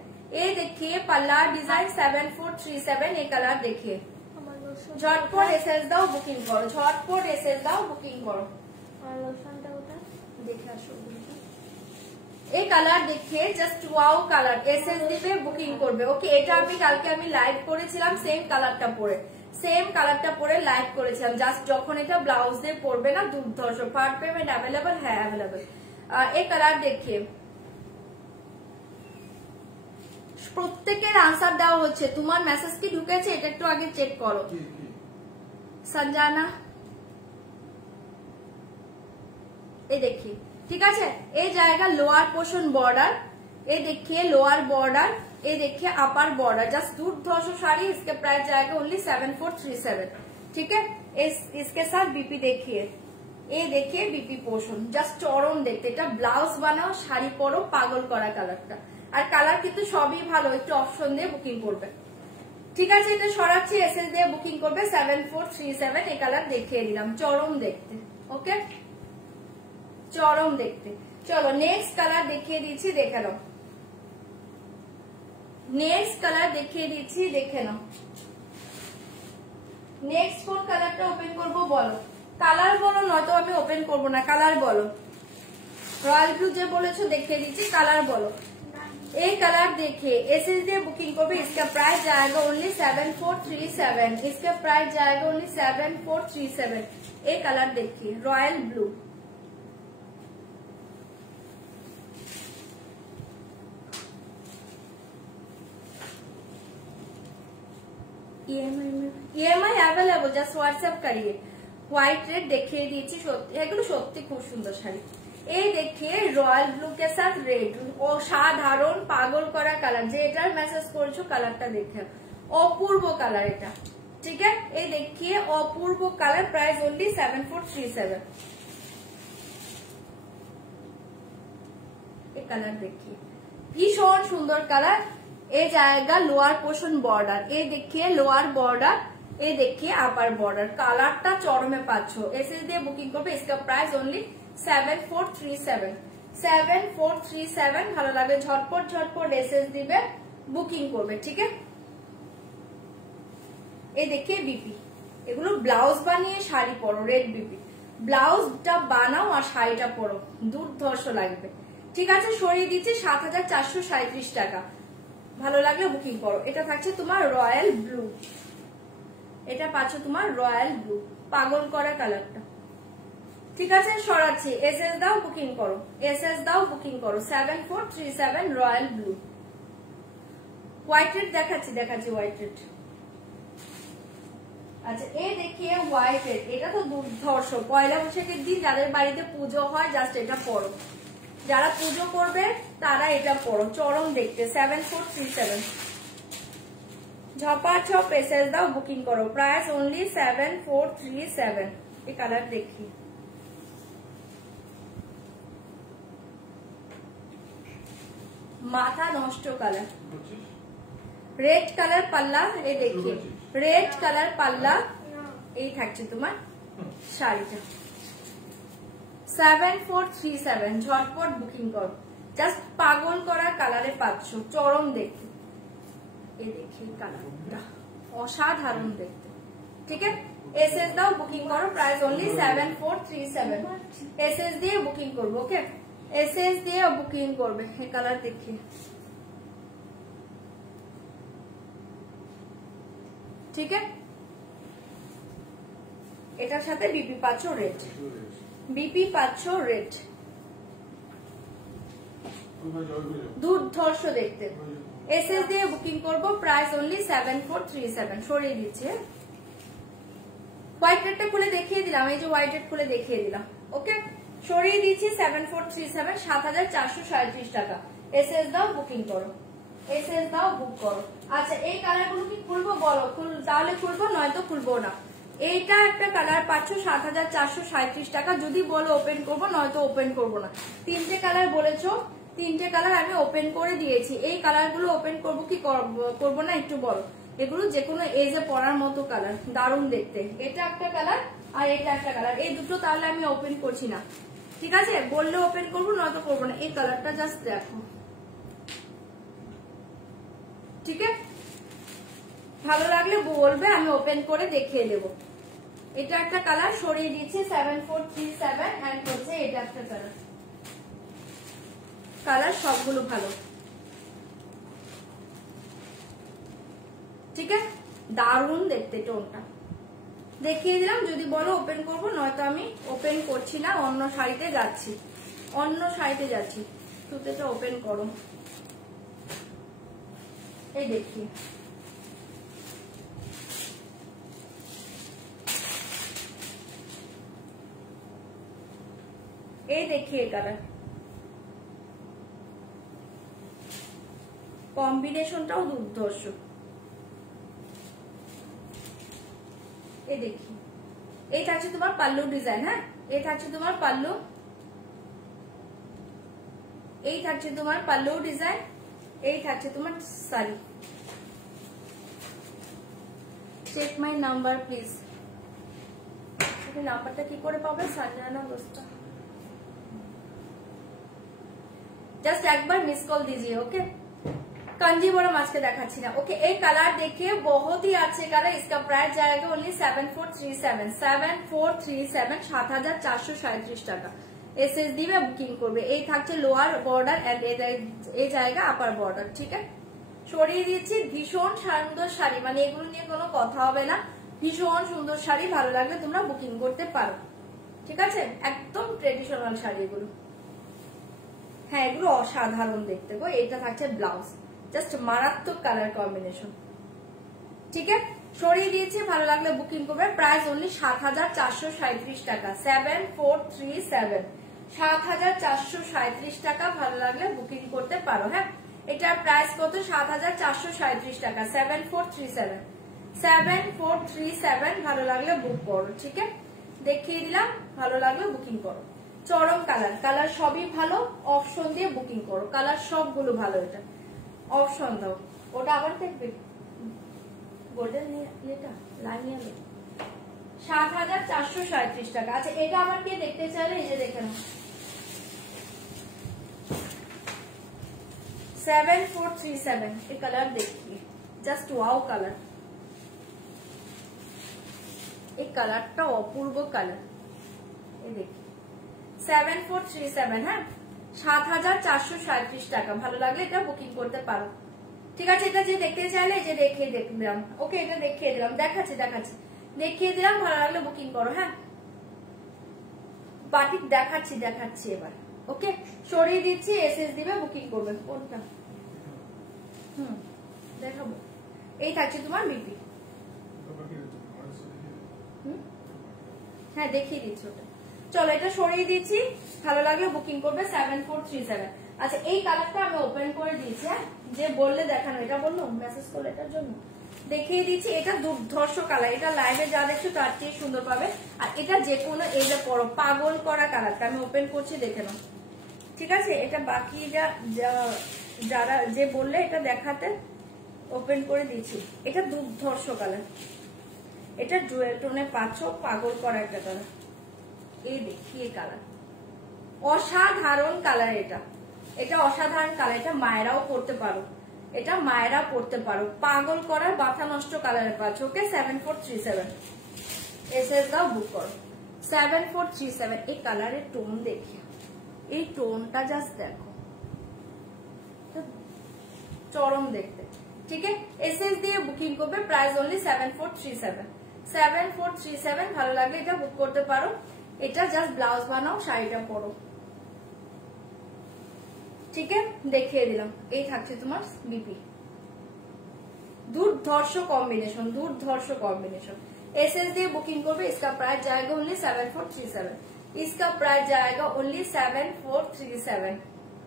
এই দেখিয়ে পাল্লা ডিজাইন 7437, এই কালার দেখিয়ে ঝটপট এসএস দাও, বুকিং করো, ঝটপট এসএস দাও, বুকিং করো। আর লোশনটা কোথায় দেখে আসো, এই কালার দেখে জাস্ট ওয়াও কালার, এসএস দিবে, বুকিং করবে। ওকে, এটা আমি কালকে লাইভ করেছিলাম সেম কালারটা পরে লাইভ করেছিলাম। জাস্ট যখন এটা ব্লাউজ দিয়ে পরবে না, দুর্ধর্ষ। Part payment available? হ্যাঁ অ্যাভেলেবল। এই কালার দেখে প্রত্যেকের আনসার দেওয়া হচ্ছে। তোমার মেসেজ কি ঢুকেছে এটা একটু আগে চেক করো। সঞ্জানা, এই দেখি, ঠিক আছে। এই জায়গা লোয়ার পোর্শন बॉर्डर, ये देखिए लोअर बॉर्डर, ये देखिए अपर बॉर्डर। जस्ट दुर्धर्ष साड़ी, इसके प्राइस जाएगा ओनली 7437। ठीक है, इसके साथ बीपी देखिए, ये देखिए बीपी पोर्शन, जस्ट चरम देखते। এটা ব্লাউজ বানাও, শাড়ি পরো, পাগল করা কালারটা। আর কালার কিন্তু সবই ভালো, একটু অপশন দিয়ে বুকিং করবে। ঠিক আছে, এটা সরাচ্ছি, এসএস দিয়ে বুকিং করবে 7437। এই কালার দেখিয়ে দিলাম, চরম দেখতে। ওকে, চরম দেখতে। চলো নেক্সট কালার দেখিয়ে দিচ্ছি, দেখে নাও। নেক্সট কালার দেখিয়ে দিচ্ছি, দেখে নাও। নেক্সট কোন কালারটা ওপেন করব বলো? কালার বলো, নয়তো আমি ওপেন করব না। কালার বলো। রয়্যাল ব্লু যে বলেছো দেখিয়ে দিচ্ছি, কালার বলো। এই কালার দেখে एसएस দিয়ে বুকিং করবে। इसका प्राइस जाएगा ओनली 7437। इसका प्राइस जाएगा ओनली 7437। এই কালার देखिए, royal blue. EMI available, just WhatsApp করিয়ে। হোয়াইট রেড দেখিয়ে দিয়েছি, সত্যি এগুলো সত্যি খুব সুন্দর শাড়ি। এই দেখিয়ে রয়্যাল ব্লু কে সাথ রেড, অসাধারণ পাগল করা কালার। যে এটার মেসেজ করেছো কালারটা দেখে, অপূর্ব কালার এটা। ঠিক আছে, এই দেখিয়ে অপূর্ব কালার, প্রাইস ওনলি 7437। এই কালার দেখিয়ে ভীষণ সুন্দর কালার। ये जाएगा लोअर पोर्शन बॉर्डर, ये देखिए लोअर बॉर्डर, ये देखिए अपर बॉर्डर। কালারটা চরমে পাচ্ছ। এসএস দিয়ে বুকিং করবে। इसका प्राइस ओनली 7437। 7437 ভালো লাগে, ঝটপট ঝটপট এসএস দিবে, বুকিং করবে। ঠিক আছে, এই দেখিয়ে বিপি, এগুলো ব্লাউজ বানিয়ে শাড়ি পরো। রেড বিপি ব্লাউজটা বানাও আর শাড়িটা পরো, দুর্ধর্ষ লাগবে। ঠিক আছে, সরিয়ে দিচ্ছি 7437 টাকা। ভালো লাগলে বুকিং করো। এটা থাকছে তোমার রয়্যাল ব্লু, এটা পাচ্ছ তোমার রয়্যাল ব্লু, পাগল করা কালারটা। ঠিক আছে, সরাচ্ছি, এসএস দাও, বুকিং করো। এসএস দাও, বুকিং করো। 7437 রয়্যাল ব্লু। হোয়াইট রেড দেখাচ্ছি হোয়াইট রেড। আচ্ছা, এই দেখিয়ে হোয়াইট রেড, এটা তো দুর্ধর্ষ। পয়লা বৈশাখের দিন যাদের বাড়িতে পুজো হয়, জাস্ট এটা পরো। যারা পুজো করবে তারা এটা পরো, চরম দেখতে। 7437 ঝপাঝপ এসএস দাও, বুকিং করো। Price only 7437। এই কালার দেখি, মাথা নষ্ট কালার। রেড কালার পাল্লা, এই দেখি রেড কালার পাল্লা। এই থাকছে তোমার শাড়িটা 7437। ঝটপট বুকিং করো, জাস্ট পাগল করা কালারে পাচ্ছ, চরম দেখতে। এই দেখি কালারটা অসাধারণ দেখতে। ঠিক আছে, এসএস দাও, বুকিং করো। Price only 7437। এসএস দিয়ে বুকিং করবো। ওকে, এসএস দিয়ে বুকিং করবে। এই কালার দেখি, ঠিক আছে। এটার সাথে বিপি পাচ্ছ রেড, বিপি পাচ্ছ রেড, দুর্ধর্ষ দেখতে। এসএস দিয়ে বুকিং করবো। Price only 7437। সরিয়ে দিচ্ছে। হোয়াইট রেডটা খুলে দেখিয়ে দিলাম, এই যে হোয়াইট রেড খুলে দেখিয়ে দিলাম। ওকে, সরিয়ে দিচ্ছি 7437। 7437 টাকা। এসএস দাও, বুকিং করো। এসএস দাও, বুক করো। আচ্ছা, এই কালার গুলো কি খুলবো বলো? তাহলে খুলবো, নয়তো খুলবো না। এইটা একটা কালার পাচ্ছ 7437 টাকা। যদি বলো ওপেন করবো, নয়তো ওপেন করবো না। তিনটে কালার বলেছো, তিনটে কালার আমি ওপেন করে দিয়েছি। এই কালার গুলো ওপেন করবো কি করবো না একটু বলো। এগুলো যেকোনো এজে পরার মতো কালার, দারুণ দেখতে। এটা একটা কালার আর এটা একটা কালার, এই দুটো তাহলে আমি ওপেন করছি না। ঠিক আছে, বললে ওপেন করবো, নয়তো করবো না। এই কালারটা জাস্ট দেখো। ঠিক আছে, ভালো লাগলে বলবে, আমি ওপেন করে দেখিয়ে দেবো। এটা একটা কালার সরিয়ে দিচ্ছি 7437 এন্ড হচ্ছে এটা একটা কালার। কালার সবগুলো ভালো, ঠিক আছে, দারুণ দেখতে টোনটা দেখিয়ে দিলাম। যদি বলো ওপেন করবো, নয়তো আমি ওপেন করছি না, অন্য শাড়িতে যাচ্ছি, অন্য শাড়িতে যাচ্ছি। সুতিটা ওপেন করো, এই দেখি এই দেখিয়ে কালার কম্বিনেশনটাও দুর্ধর্ষ। এই দেখি, এই থাকছে তোমার পাল্লু ডিজাইন। হ্যাঁ, এই থাকছে তোমার পাল্লু, এই থাকছে তোমার পাল্লু ডিজাইন, এই থাকছে তোমার sari. Check my number please. নাম্বারটা কি করে পাবে? সানজানা দোস্তা, জাস্ট একবার মিস কল दीजिए। ओके, कंजीवरम आज के দেখাচ্ছি না। ओके, एक कलर देखिए, बहुत ही अच्छे कलर। इसका प्राइस जाएगा ओनली 7437 7437 7437 টাকা। এসএসডি में বুকিং করবে। এই থাকছে লোয়ার বর্ডার এন্ড এই জায়গা আপার বর্ডার, ঠিক আছে। সরিয়ে দিচ্ছি, ভীষণ সুন্দর শাড়ি, মানে এগুলো নিয়ে কোনো কথা হবে না। ভীষণ সুন্দর শাড়ি, ভালো লাগলে তোমরা বুকিং করতে পারো, ঠিক আছে। একদম ট্রেডিশনাল শাড়ি এগুলো। হ্যাঁ, এগুলো অসাধারণ দেখতে গো। এটা থাকছে ব্লাউজ, জাস্ট মারাত্মক কালার কম্বিনেশন, ঠিক আছে। সরিয়ে দিয়েছি, ভালো লাগলে বুকিং করবে। প্রাইস অনলি 7437 টাকা। 7437 7437 টাকা, ভালো লাগলে বুকিং করতে পারো। হ্যাঁ, এটার প্রাইস কত? 7437 টাকা। 7437 7437, ভালো লাগলে বুক করো, ঠিক আছে। দেখিয়ে দিলাম, ভালো লাগলে বুকিং করো। চরম কালার, কালার সবই ভালো, অপশন দিয়ে বুকিং করো। কালার সবগুলো ভালো, এটা অপশন দাও। ওটা আবার দেখবে, গোল্ডেন এটা লাইন 7437 টাকা। আচ্ছা, এটা আবার কে দেখতে চাইলে এই যে দেখে নাও, 7437 এই কালার দেখিয়ে, জাস্ট ওয়াও কালার। এই কালারটা অপূর্ব কালার, এই দেখি 7437। হ্যাঁ, 7437 টাকা, ভালো লাগলে এটা বুকিং করতে পারো, ঠিক আছে। এটা যে দেখতে চাইলে এই যে দেখিয়ে দিলাম। ওকে, এটা দেখিয়ে দিলাম, দেখাচ্ছি দেখিয়ে দিলাম, ভালো লাগলে বুকিং করো। হ্যাঁ, বাটিক দেখাচ্ছি এবার। ওকে, সরিয়ে দিচ্ছি, এসএস দিবে, বুকিং করবে। কোনটা? দেখাবো। এই থাকছে তোমার বিপি। হ্যাঁ, দেখিয়ে দিচ্ছি ওটা। চলো, এটা সরিয়ে দিচ্ছি, ভালো লাগলে বুকিং করবে। 7437। আচ্ছা, এই কালারটা আমি ওপেন করে দিয়েছি। হ্যাঁ, যে বললে দেখানো, এটা বললো মেসেজ করলে, এটার জন্য দেখিয়ে দিচ্ছি। এটা দুর্ধর্ষ কালার, এটা লাইভে যা দেখছো তার চেয়ে সুন্দর পাবে। আর এটা যে কোনো এই যে পরো পাগল করা কালারটা আমি ওপেন করছি, দেখে নাও, ঠিক আছে। এটা বাকি যারা যে বললে এটা দেখাতে, ওপেন করে দিচ্ছি। এটা দুর্ধর্ষ কালার, এটা জুয়েল টোনে পাচ্ছ, পাগল করা একটা কালার। এই দেখিয়ে কালার অসাধারণ কালার, এটা অসাধারণ কালার। এটা মায়েরাও পড়তে পারো, এটা মায়েরা পড়তে পারো। পাগল করার মাথা নষ্ট কালারে পাচ্ছ। ওকে, 7437 এসএস দাও, বুক করো। 7437 এই কালারের টোন দেখি, এই টোনটা জাস্ট দেখো, চরম দেখতে, ঠিক আছে। এসএস দিয়ে বুকিং করবে। প্রাইস অনলি 7437 7437, ভালো লাগলে এটা বুক করতে পারো। এটা জাস্ট ব্লাউজ বানাও, শাড়িটা পরো, ঠিক আছে। দেখিয়ে দিলাম। এই থাকছে তোমার বিপি, দুর্ধর্ষ কম্বিনেশন। एसएस দিয়ে বুকিং করবে। इसका प्राइस जाएगा ओनली 7437। इसका प्राइस जाएगा ओनली 7437,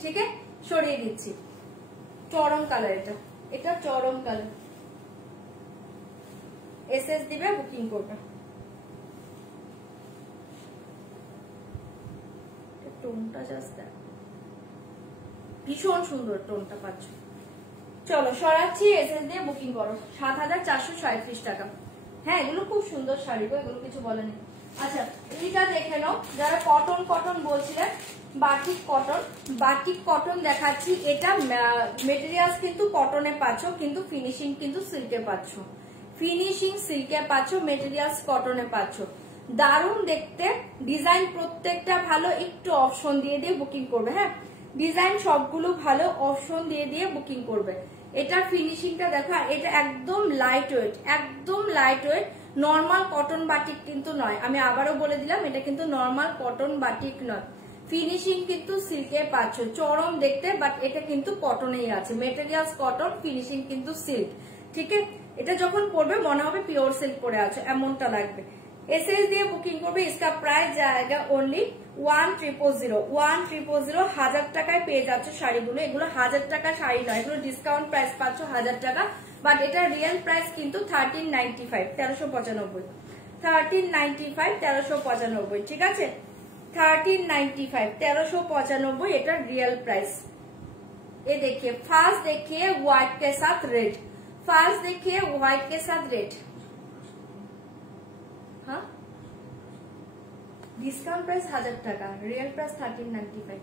ঠিক আছে। সরিয়ে দিচ্ছি, চরম কালার, এটা চরম কালার। এসএস দিবে, বুকিং করবে। টোনটা জাস্ট ভীষণ সুন্দর, টোনটা পাচ্ছ। চলো, সরাচ্ছি, এসএস দিয়ে বুকিং করো। 7437 টাকা। হ্যাঁ, এগুলো খুব সুন্দর শাড়ি গো, এগুলো কিছু বলেনি। আচ্ছা, এইটা দেখে নাও, যারা কটন বলছিলেন, বাটিক কটন দেখাচ্ছি। এটা মেটেরিয়ালস কিন্তু কটনে পাচ্ছ, কিন্তু ফিনিশিং কিন্তু সিল্কে পাচ্ছ। ফিনিশিং সিল্কে পাচ্ছ, মেটেরিয়ালস কটনে পাচ্ছ। দারুণ দেখতে, ডিজাইন প্রত্যেকটা ভালো, একটু অপশন দিয়ে দিয়ে বুকিং করবে। হ্যাঁ, ডিজাইন সবগুলো ভালো, অপশন দিয়ে দিয়ে বুকিং করবে। এটার ফিনিশিংটা দেখো, আর এটা একদম লাইট ওয়েট, একদম light weight, normal cotton batik কিন্তু নয়। আমি আবারও বলে দিলাম, এটা কিন্তু নর্মাল কটন বাটিক নয়। ফিনিশিং কিন্তু সিল্কে পাচ্ছ, চরম দেখতে, বাট এটা কিন্তু কটনেই আছে, মেটেরিয়ালস কটন, ফিনিশিং কিন্তু সিল্ক। ঠিক আছে, এটা যখন পরবে মনে হবে পিওর সিল্ক পরে আছো, এমনটা লাগবে। এসএস দিয়ে বুকিং করবে। इसका প্রাইস জায়গা অনলি 1300 1000 টাকায় পেয়ে যাচ্ছে শাড়িগুলো। এগুলো 1000 টাকা শাড়ি নয়, এগুলো ডিসকাউন্ট প্রাইস পাচ্ছ 1000 টাকা, বাট এটা রিয়েল প্রাইস কিন্তু 1395 1395 1395 ঠিক আছে, 1395 1395 এটা रियल प्राइस। ये देखिए, फास्ट देखिए व्हाइट के साथ रेड, फास्ट देखिए व्हाइट के साथ रेड। हाँ, डिस्काउंट प्राइस 1000 টাকা, रियल प्राइस 1395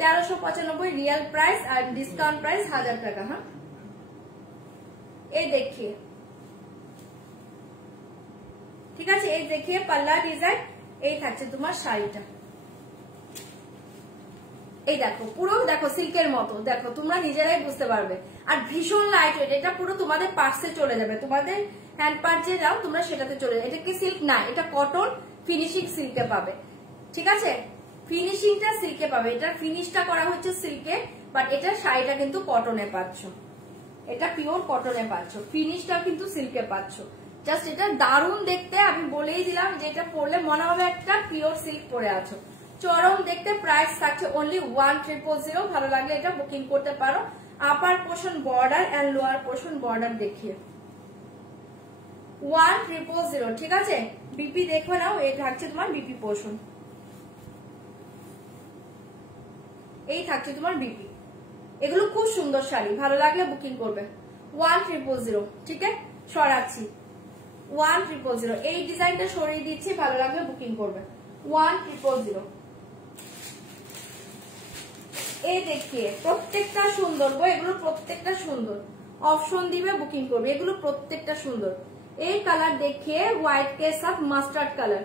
1395 रियल प्राइस और डिस्काउंट प्राइस 1000 টাকা। हाँ, ये देखिए, ঠিক আছে, এই দেখিয়ে পাল্লা ডিজাইন, এই থাকছে তোমার শাড়িটা। এই দেখো, পুরো দেখো সিল্কের মতো, দেখো তোমরা নিজেরাই বুঝতে পারবে, আর ভীষণ লাইট ওয়েট। এটা পুরো তোমাদের পার্সে চলে যাবে, তোমাদের হ্যান্ড পার্ট যে নাও তোমরা সেটাতে চলে যাবে। এটা কি সিল্ক না, এটা কটন, ফিনিশিং সিল্কে পাবে। ঠিক আছে, ফিনিশিংটা সিল্কে পাবে, এটা ফিনিশটা করা হচ্ছে সিল্কে, বাট এটা শাড়িটা কিন্তু কটনে পাচ্ছ, এটা পিওর কটনে পাচ্ছ, ফিনিশটা কিন্তু সিল্কে পাচ্ছ। জাস্ট এটা দারুণ দেখতে, আমি বলেই দিলাম যে এটা পরলে মনে হবে একটা পিওর সিল্ক পরে আছো, চরম দেখতে। প্রাইস থাকছে অনলি 1300। ভালো লাগলে এটা বুকিং করতে পারো। Upper portion border and lower portion border দেখিয়ে 1300। ঠিক আছে, বিপি দেখো নাও, এই থাকছে তোমার বিপি পোর্শন, এই থাকছে তোমার বিপি। এগুলো খুব সুন্দর শাড়ি, ভালো লাগলে বুকিং করবে। 1300। ঠিক আছে, সরাচ্ছি 1300। এই ডিজাইনটা সরিয়ে দিচ্ছি, ভালো লাগলে বুকিং করবে। 1300। এই দেখিয়ে প্রত্যেকটা সুন্দর গো, এগুলো প্রত্যেকটা সুন্দর, অপশন দিবে বুকিং করবে, এগুলো প্রত্যেকটা সুন্দর। এই কালার দেখিয়ে হোয়াইট কে সাথ মাস্টার্ড কালার,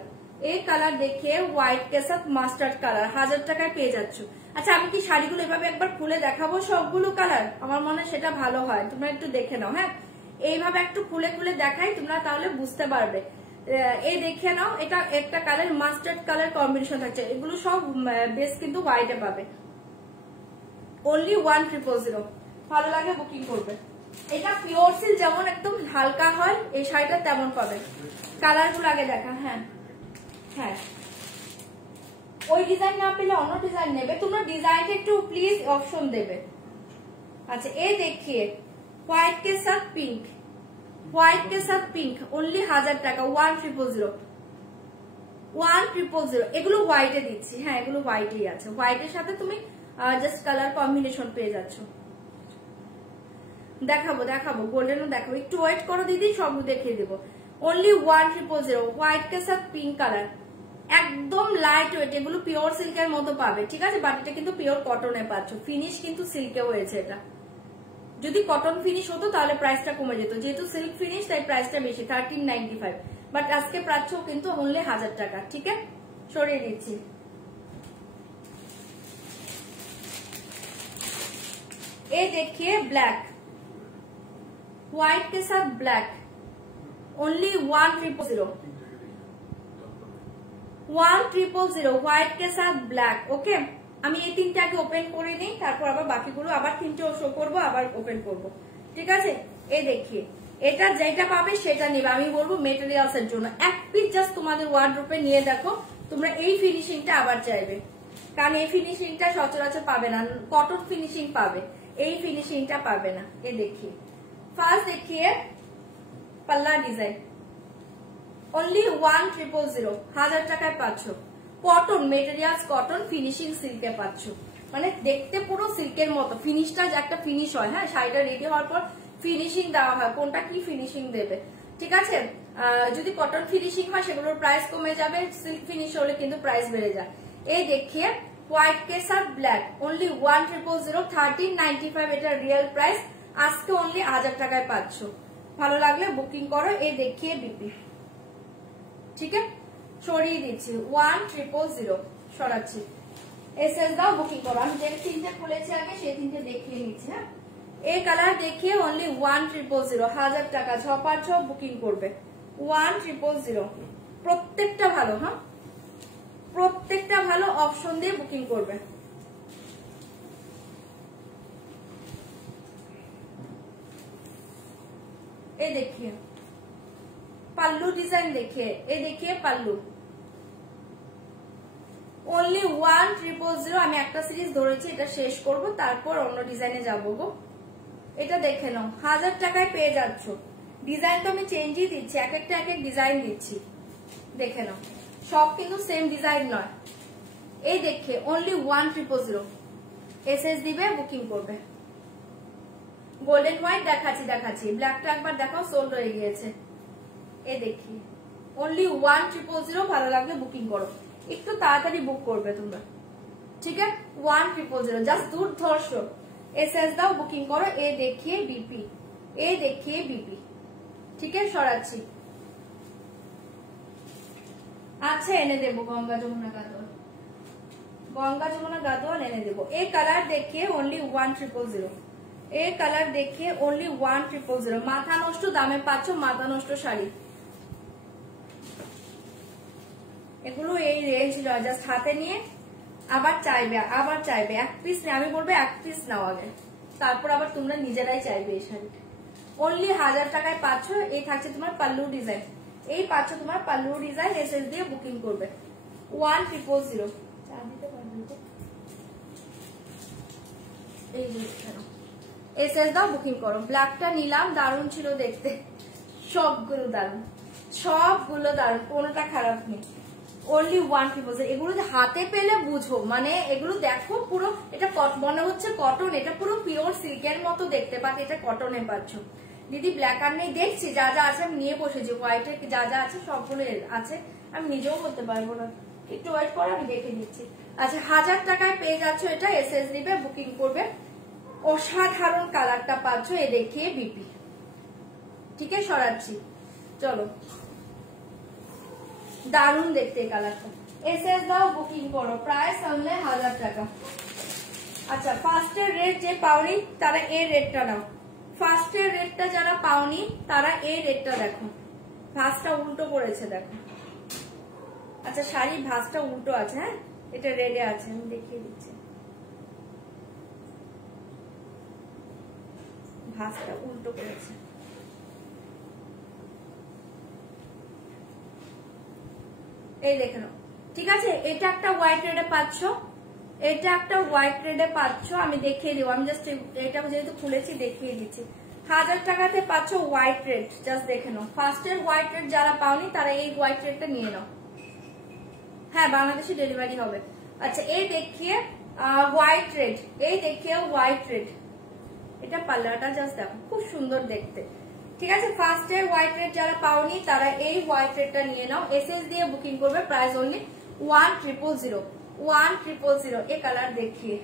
এই কালার দেখিয়ে হোয়াইট কে সাথ মাস্টার্ড কালার 1000 টাকায় পেয়ে যাচ্ছ। আচ্ছা, আমি কি শাড়িগুলো এভাবে একবার খুলে দেখাবো সবগুলো কালার? আমার মনে হয় সেটা ভালো হয়, তোমরা একটু দেখে নাও। হ্যাঁ, এইভাবে একটু খুলে খুলে দেখাই, তোমরা তাহলে বুঝতে পারবে। এই দেখে নাও, এটা একটা কালার মাস্টার্ড কালার কম্বিনেশন থাকছে, এগুলো সব বেস কিন্তু হোয়াইটে পাবে। অনলি 1300। ভালো লাগে বুকিং করবে। এটা পিওর সিল্ক যেমন একদম হালকা হয়, এই শাড়িটা তেমন পাবে। কালার গুলো আগে দেখা। হ্যাঁ হ্যাঁ, ওই ডিজাইন না পেলে অন্য ডিজাইন নেবে, তোমরা ডিজাইনটা একটু প্লিজ অপশন দেবে। আচ্ছা, এই দেখিয়ে হোয়াইট কে সাথ পিঙ্ক, হোয়াইট কে সাথ পিঙ্ক অনলি 1000 টাকা, 1300 1300। এগুলো হোয়াইটে দিচ্ছি। হ্যাঁ, এগুলো হোয়াইটেই আছে, হোয়াইটের সাথে তুমি জাস্ট কালার কম্বিনেশন পেয়ে যাচ্ছ। দেখাবো দেখাবো, গোল্ডেনও দেখাবো, একটু ওয়েট করো দিদি, সব দেখিয়ে দেবো। অনলি 1300, হোয়াইট কে সাথ পিঙ্ক কালার, একদম লাইট ওয়েট, এগুলো পিওর সিল্কের মতো পাবে। ঠিক আছে, বাট এটা কিন্তু পিওর কটনে পাচ্ছ, ফিনিশ কিন্তু সিল্কে হয়েছে। এটা যদি কটন ফিনিশ হতো তাহলে প্রাইসটা কমে যেত, যেহেতু সিল্ক ফিনিশ তাই প্রাইসটা বেশি 1395, বাট আজকে পাচ্ছ কিন্তু অনলি 1000 টাকা। ঠিক আছে, সরিয়ে দিচ্ছি। ये देखिए ब्लैक, व्हाइट के साथ ब्लैक, ओनली 1300 1300 व्हाइट के साथ ब्लैक। ओके, আমি এই তিনটাকে ওপেন করে নিই, তারপর আবার বাকিগুলো আবার তিনটে শো করবো, আবার ওপেন করব। ঠিক আছে, এই দেখিয়ে এটা যেটা পাবে সেটা নেবে। আমি বলবো মেটেরিয়ালস এর জন্য এক পিস জাস্ট তোমাদের ওয়ার্ডরোবে নিয়ে দেখো, তোমরা এই ফিনিশিংটা আবার চাইবে, কারণ এই ফিনিশিংটা সচরাচর পাবে না, কটন ফিনিশিং পাবে, এই ফিনিশিংটা পাবে না। এ দেখিয়ে ফার্স্ট দেখিয়ে পাল্লা ডিজাইন অনলি 1300, 1000 টাকায় পাচ্ছ। কটন মেটেরিয়ালস, কটন ফিনিশিং সিল্কে পাচ্ছ, মানে দেখতে পুরো সিল্কের মতো। ফিনিশটা যে একটা ফিনিশ হয়, হ্যাঁ, শাড়িটা রেডি হওয়ার পর ফিনিশিং দেওয়া হয়, কোনটা কি ফিনিশিং দেবে। ঠিক আছে, যদি কটন ফিনিশিং হয় সেগুলোর প্রাইস কমে যাবে, সিল্ক ফিনিশ হলে কিন্তু প্রাইস বেড়ে যায়। এই দেখিয়ে হোয়াইট के साथ ব্ল্যাক অনলি 1300 1395, এটা রিয়েল প্রাইস, আজকে অনলি 1000 টাকায় পাচ্ছ। ভালো লাগলে বুকিং করো। এই দেখিয়ে বিপি, ঠিক আছে, সরিয়ে দিচ্ছি 1000 সরাচ্ছি। এসএস দাও, বুকিং করো। আমি যে তিনটে খুলেছি আগে সেই তিনটে দেখিয়ে নিচ্ছি। হ্যাঁ, এই কালার দেখিয়ে অনলি 1000, 1000 টাকা, 656 বুকিং করবে। 1000, প্রত্যেকটা ভালো। হ্যাঁ, প্রত্যেকটা ভালো, অপশন দিয়ে বুকিং করবে। এই দেখিয়ে পাল্লু ডিজাইন, দেখিয়ে এই দেখিয়ে পাল্লু অনলি 1000। আমি একটা সিরিজ ধরেছি, এটা শেষ করব, তারপর অন্য ডিজাইনে যাবো গো। এটা দেখে নাও, 1000 টাকায় পেয়ে যাচ্ছ। ডিজাইন তো আমি চেঞ্জই দিচ্ছি, এক একটা এক এক ডিজাইন দিচ্ছি, দেখে নাও। সব কিন্তু সেম ডিজাইন নয়। এই দেখে অনলি 1000 এসএস দিবে, বুকিং করবে। গোল্ডেন হোয়াইট দেখাচ্ছি, ব্ল্যাকটা একবার দেখাও, সোল্ড হয়ে গিয়েছে। এ দেখি অনলি 1000, ভালো লাগলে বুকিং করো। একটু তাড়াতাড়ি বুক করবে তোমরা, ঠিক আছে। 1000, জাস্ট দুর্ধর্ষ। এসএস দাও, বুকিং করো। এ দেখিয়ে বিপি, এ দেখিয়ে বিপি, ঠিক আছে, সরাচ্ছি। আচ্ছা, এনে দেবো গঙ্গা যমুনা গাদোয়াল, গঙ্গা যমুনা গাদোয়াল এনে দেবো। এই কালার দেখিয়ে অনলি 1000, এই কালার দেখিয়ে অনলি 1000। মাথা নষ্ট দামে পাচ্ছ, মাথা নষ্ট শাড়ি। এগুলো এই রেঞ্জ নয়, জাস্ট হাতে নিয়ে আবার চাইবে এক পিস। আমি বলবো এক পিস নাও আগে, তারপর আবার তোমরা নিজেরাই চাইবে এই শাড়িটা। অনলি 1000 টাকায় পাচ্ছ। এই থাকছে তোমার পাল্লু ডিজাইন, এই পাচ্ছ তোমার পাল্লু ডিজাইন। এসএস দিয়ে বুকিং করবে 1000। এই এসএস দাও, বুকিং করো। ব্ল্যাকটা নিলাম, দারুণ ছিল দেখতে, সবগুলো দারুণ, সবগুলো দারুণ, কোনোটা খারাপ নেই। অনলি 1000। এগুলো হাতে পেলে বুঝো, মানে এগুলো দেখো পুরো, এটা মনে হচ্ছে কটন, এটা পুরো পিওর সিল্কের মতো দেখতে পাচ্ছ, এটা কটনে পাচ্ছ। দিদি ব্ল্যাক আর নেই, দেখছি যা যা আছে আমি নিয়ে বসেছি, হোয়াইটের যা যা আছে সবগুলো আছে। আমি নিজেও বলতে পারবো না, একটু ওয়েট করে আমি দেখে দিচ্ছি। আচ্ছা, 1000 টাকায় পেয়ে যাচ্ছ এটা। এসএস দিবে, বুকিং করবে। অসাধারণ কালারটা পাচ্ছ। এ দেখিয়ে বিপি, ঠিক আছে, সরাচ্ছি। চলো, দারুণ দেখতে কালারটা। এসএস দাও, বুকিং করো। প্রাইস অনলি 1000 টাকা। আচ্ছা, ফার্স্টের রেট যে পাওনি তারা এই রেটটা নাও। ফার্স্টের রেটটা যারা পাওনি তারা এই রেটটা দেখো। ভাঁজটা উল্টো পড়েছে, দেখো। আচ্ছা, শাড়ি ভাঁজটা উল্টো আছে। হ্যাঁ, এটা রেডে আছে, আমি দেখিয়ে দিচ্ছি। ভাঁজটা উল্টো পড়েছে। এই দেখে নাও, ঠিক আছে। এটা একটা হোয়াইট রেডে পাচ্ছ, এটা একটা হোয়াইট রেডে পাচ্ছ। আমি দেখিয়ে দিব, আমি জাস্ট এটা যেহেতু খুলেছি দেখিয়ে দিচ্ছি। 1000 টাকাতে পাচ্ছ হোয়াইট রেড, জাস্ট দেখে নাও। ফার্স্টের হোয়াইট রেড যারা পাওনি তারা এই হোয়াইট রেডটা নিয়ে নাও। হ্যাঁ, বাংলাদেশে ডেলিভারি হবে। আচ্ছা, এই দেখিয়ে হোয়াইট রেড, এই দেখিয়ে হোয়াইট রেড। এটা পাল্লাটা জাস্ট দেখো, খুব সুন্দর দেখতে, ঠিক আছে। ফার্স্ট এর হোয়াইট রেড যারা পাওনি তারা এই হোয়াইট রেডটা নিয়ে নাও। এসএস দিয়ে বুকিং করবে। Price only 1000, 1000। এই কালার দেখিয়ে,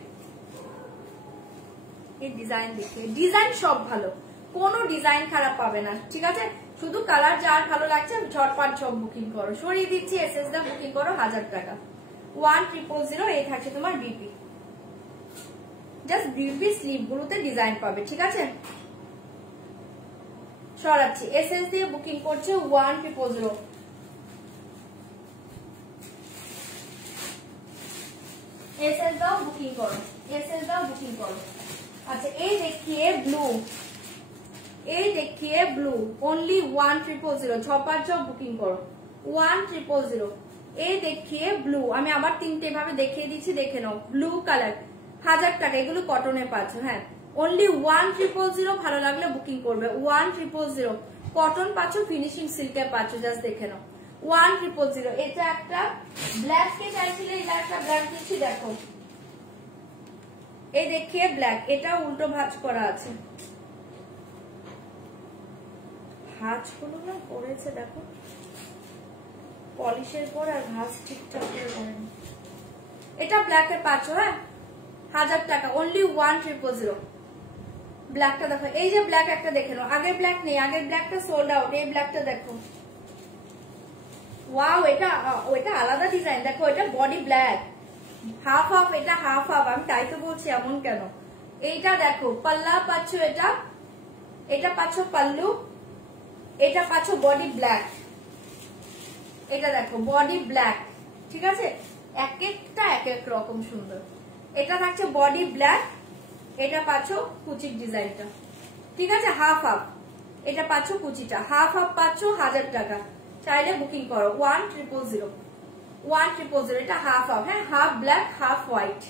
এই ডিজাইন দেখিয়ে, ডিজাইন সব ভালো, কোনো ডিজাইন খারাপ পাবে না, ঠিক আছে। শুধু কালার যার ভালো লাগছে ঝটপট সব বুকিং করো। সরিয়ে দিচ্ছি, এসএস দিয়ে বুকিং করো। 1000 টাকা, 1000। এই থাকছে তোমার বিপি, জাস্ট বিপি স্লিভ গুলোতে ডিজাইন পাবে, ঠিক আছে। সরাচ্ছি। এসএস দিয়ে বুকিং করছে 1000। এসএস দাও, বুকিং করো। এসএস দাও, বুকিং করো। আচ্ছা, এই দেখিয়ে ব্লু, এই দেখিয়ে ব্লু অনলি 1000। ঝপার ঝপ বুকিং করো। 1000। এই দেখিয়ে ব্লু, আমি আবার তিনটে ভাবে দেখিয়ে দিচ্ছি, দেখে নাও। ব্লু কালার, 1000 টাকা। এগুলো কটনে পাচ্ছ। হ্যাঁ, অনলি 1000। ভালো লাগলে বুকিং করবে। 1000 কটন পাচ্ছ, ফিনিশিং সিল্কে পাচ্ছ, জাস্ট দেখে নাও। 1000। এটা একটা ব্ল্যাক কে চাইছিলে, এটা একটা ব্ল্যাক দিচ্ছি, দেখো। এই দেখিয়ে ব্ল্যাক, এটা উল্টো ভাঁজ করা আছে। ভাঁজ হলো না, পড়েছে দেখো, পলিশের পর আর ভাঁজ ঠিকঠাক করে করেনি। এটা ব্ল্যাক এর পাচ্ছ। হ্যাঁ, 1000 টাকা, অনলি 1000। ব্ল্যাকটা দেখো, এই যে ব্ল্যাক একটা দেখে নাও, আগের ব্ল্যাক নেই, আগের ব্ল্যাকটা সোল্ড আউট, এই ব্ল্যাকটা দেখো। ওয়াও, এটা আলাদা ডিজাইন, দেখো এটা বডি ব্ল্যাক, হাফ হাফ, এটা হাফ হাফ, আমি তাই তো বলছি এমন কেন। এইটা দেখো পাল্লা পাচ্ছ, এটা পাচ্ছ পাল্লু, এটা পাচ্ছ বডি ব্ল্যাক, এটা দেখো বডি ব্ল্যাক, ঠিক আছে, এক একটা এক এক রকম সুন্দর। এটা থাকছে বডি ব্ল্যাক, এটা পাচ্ছ কুচির ডিজাইনটা, ঠিক আছে, হাফ হাফ, এটা পাচ্ছ কুচিটা, হাফ হাফ পাচ্ছ 1000 টাকা, চাইলে বুকিং করো 1000 1000, এটা হাফ হাফ, হ্যাঁ, হাফ ব্ল্যাক হাফ হোয়াইট,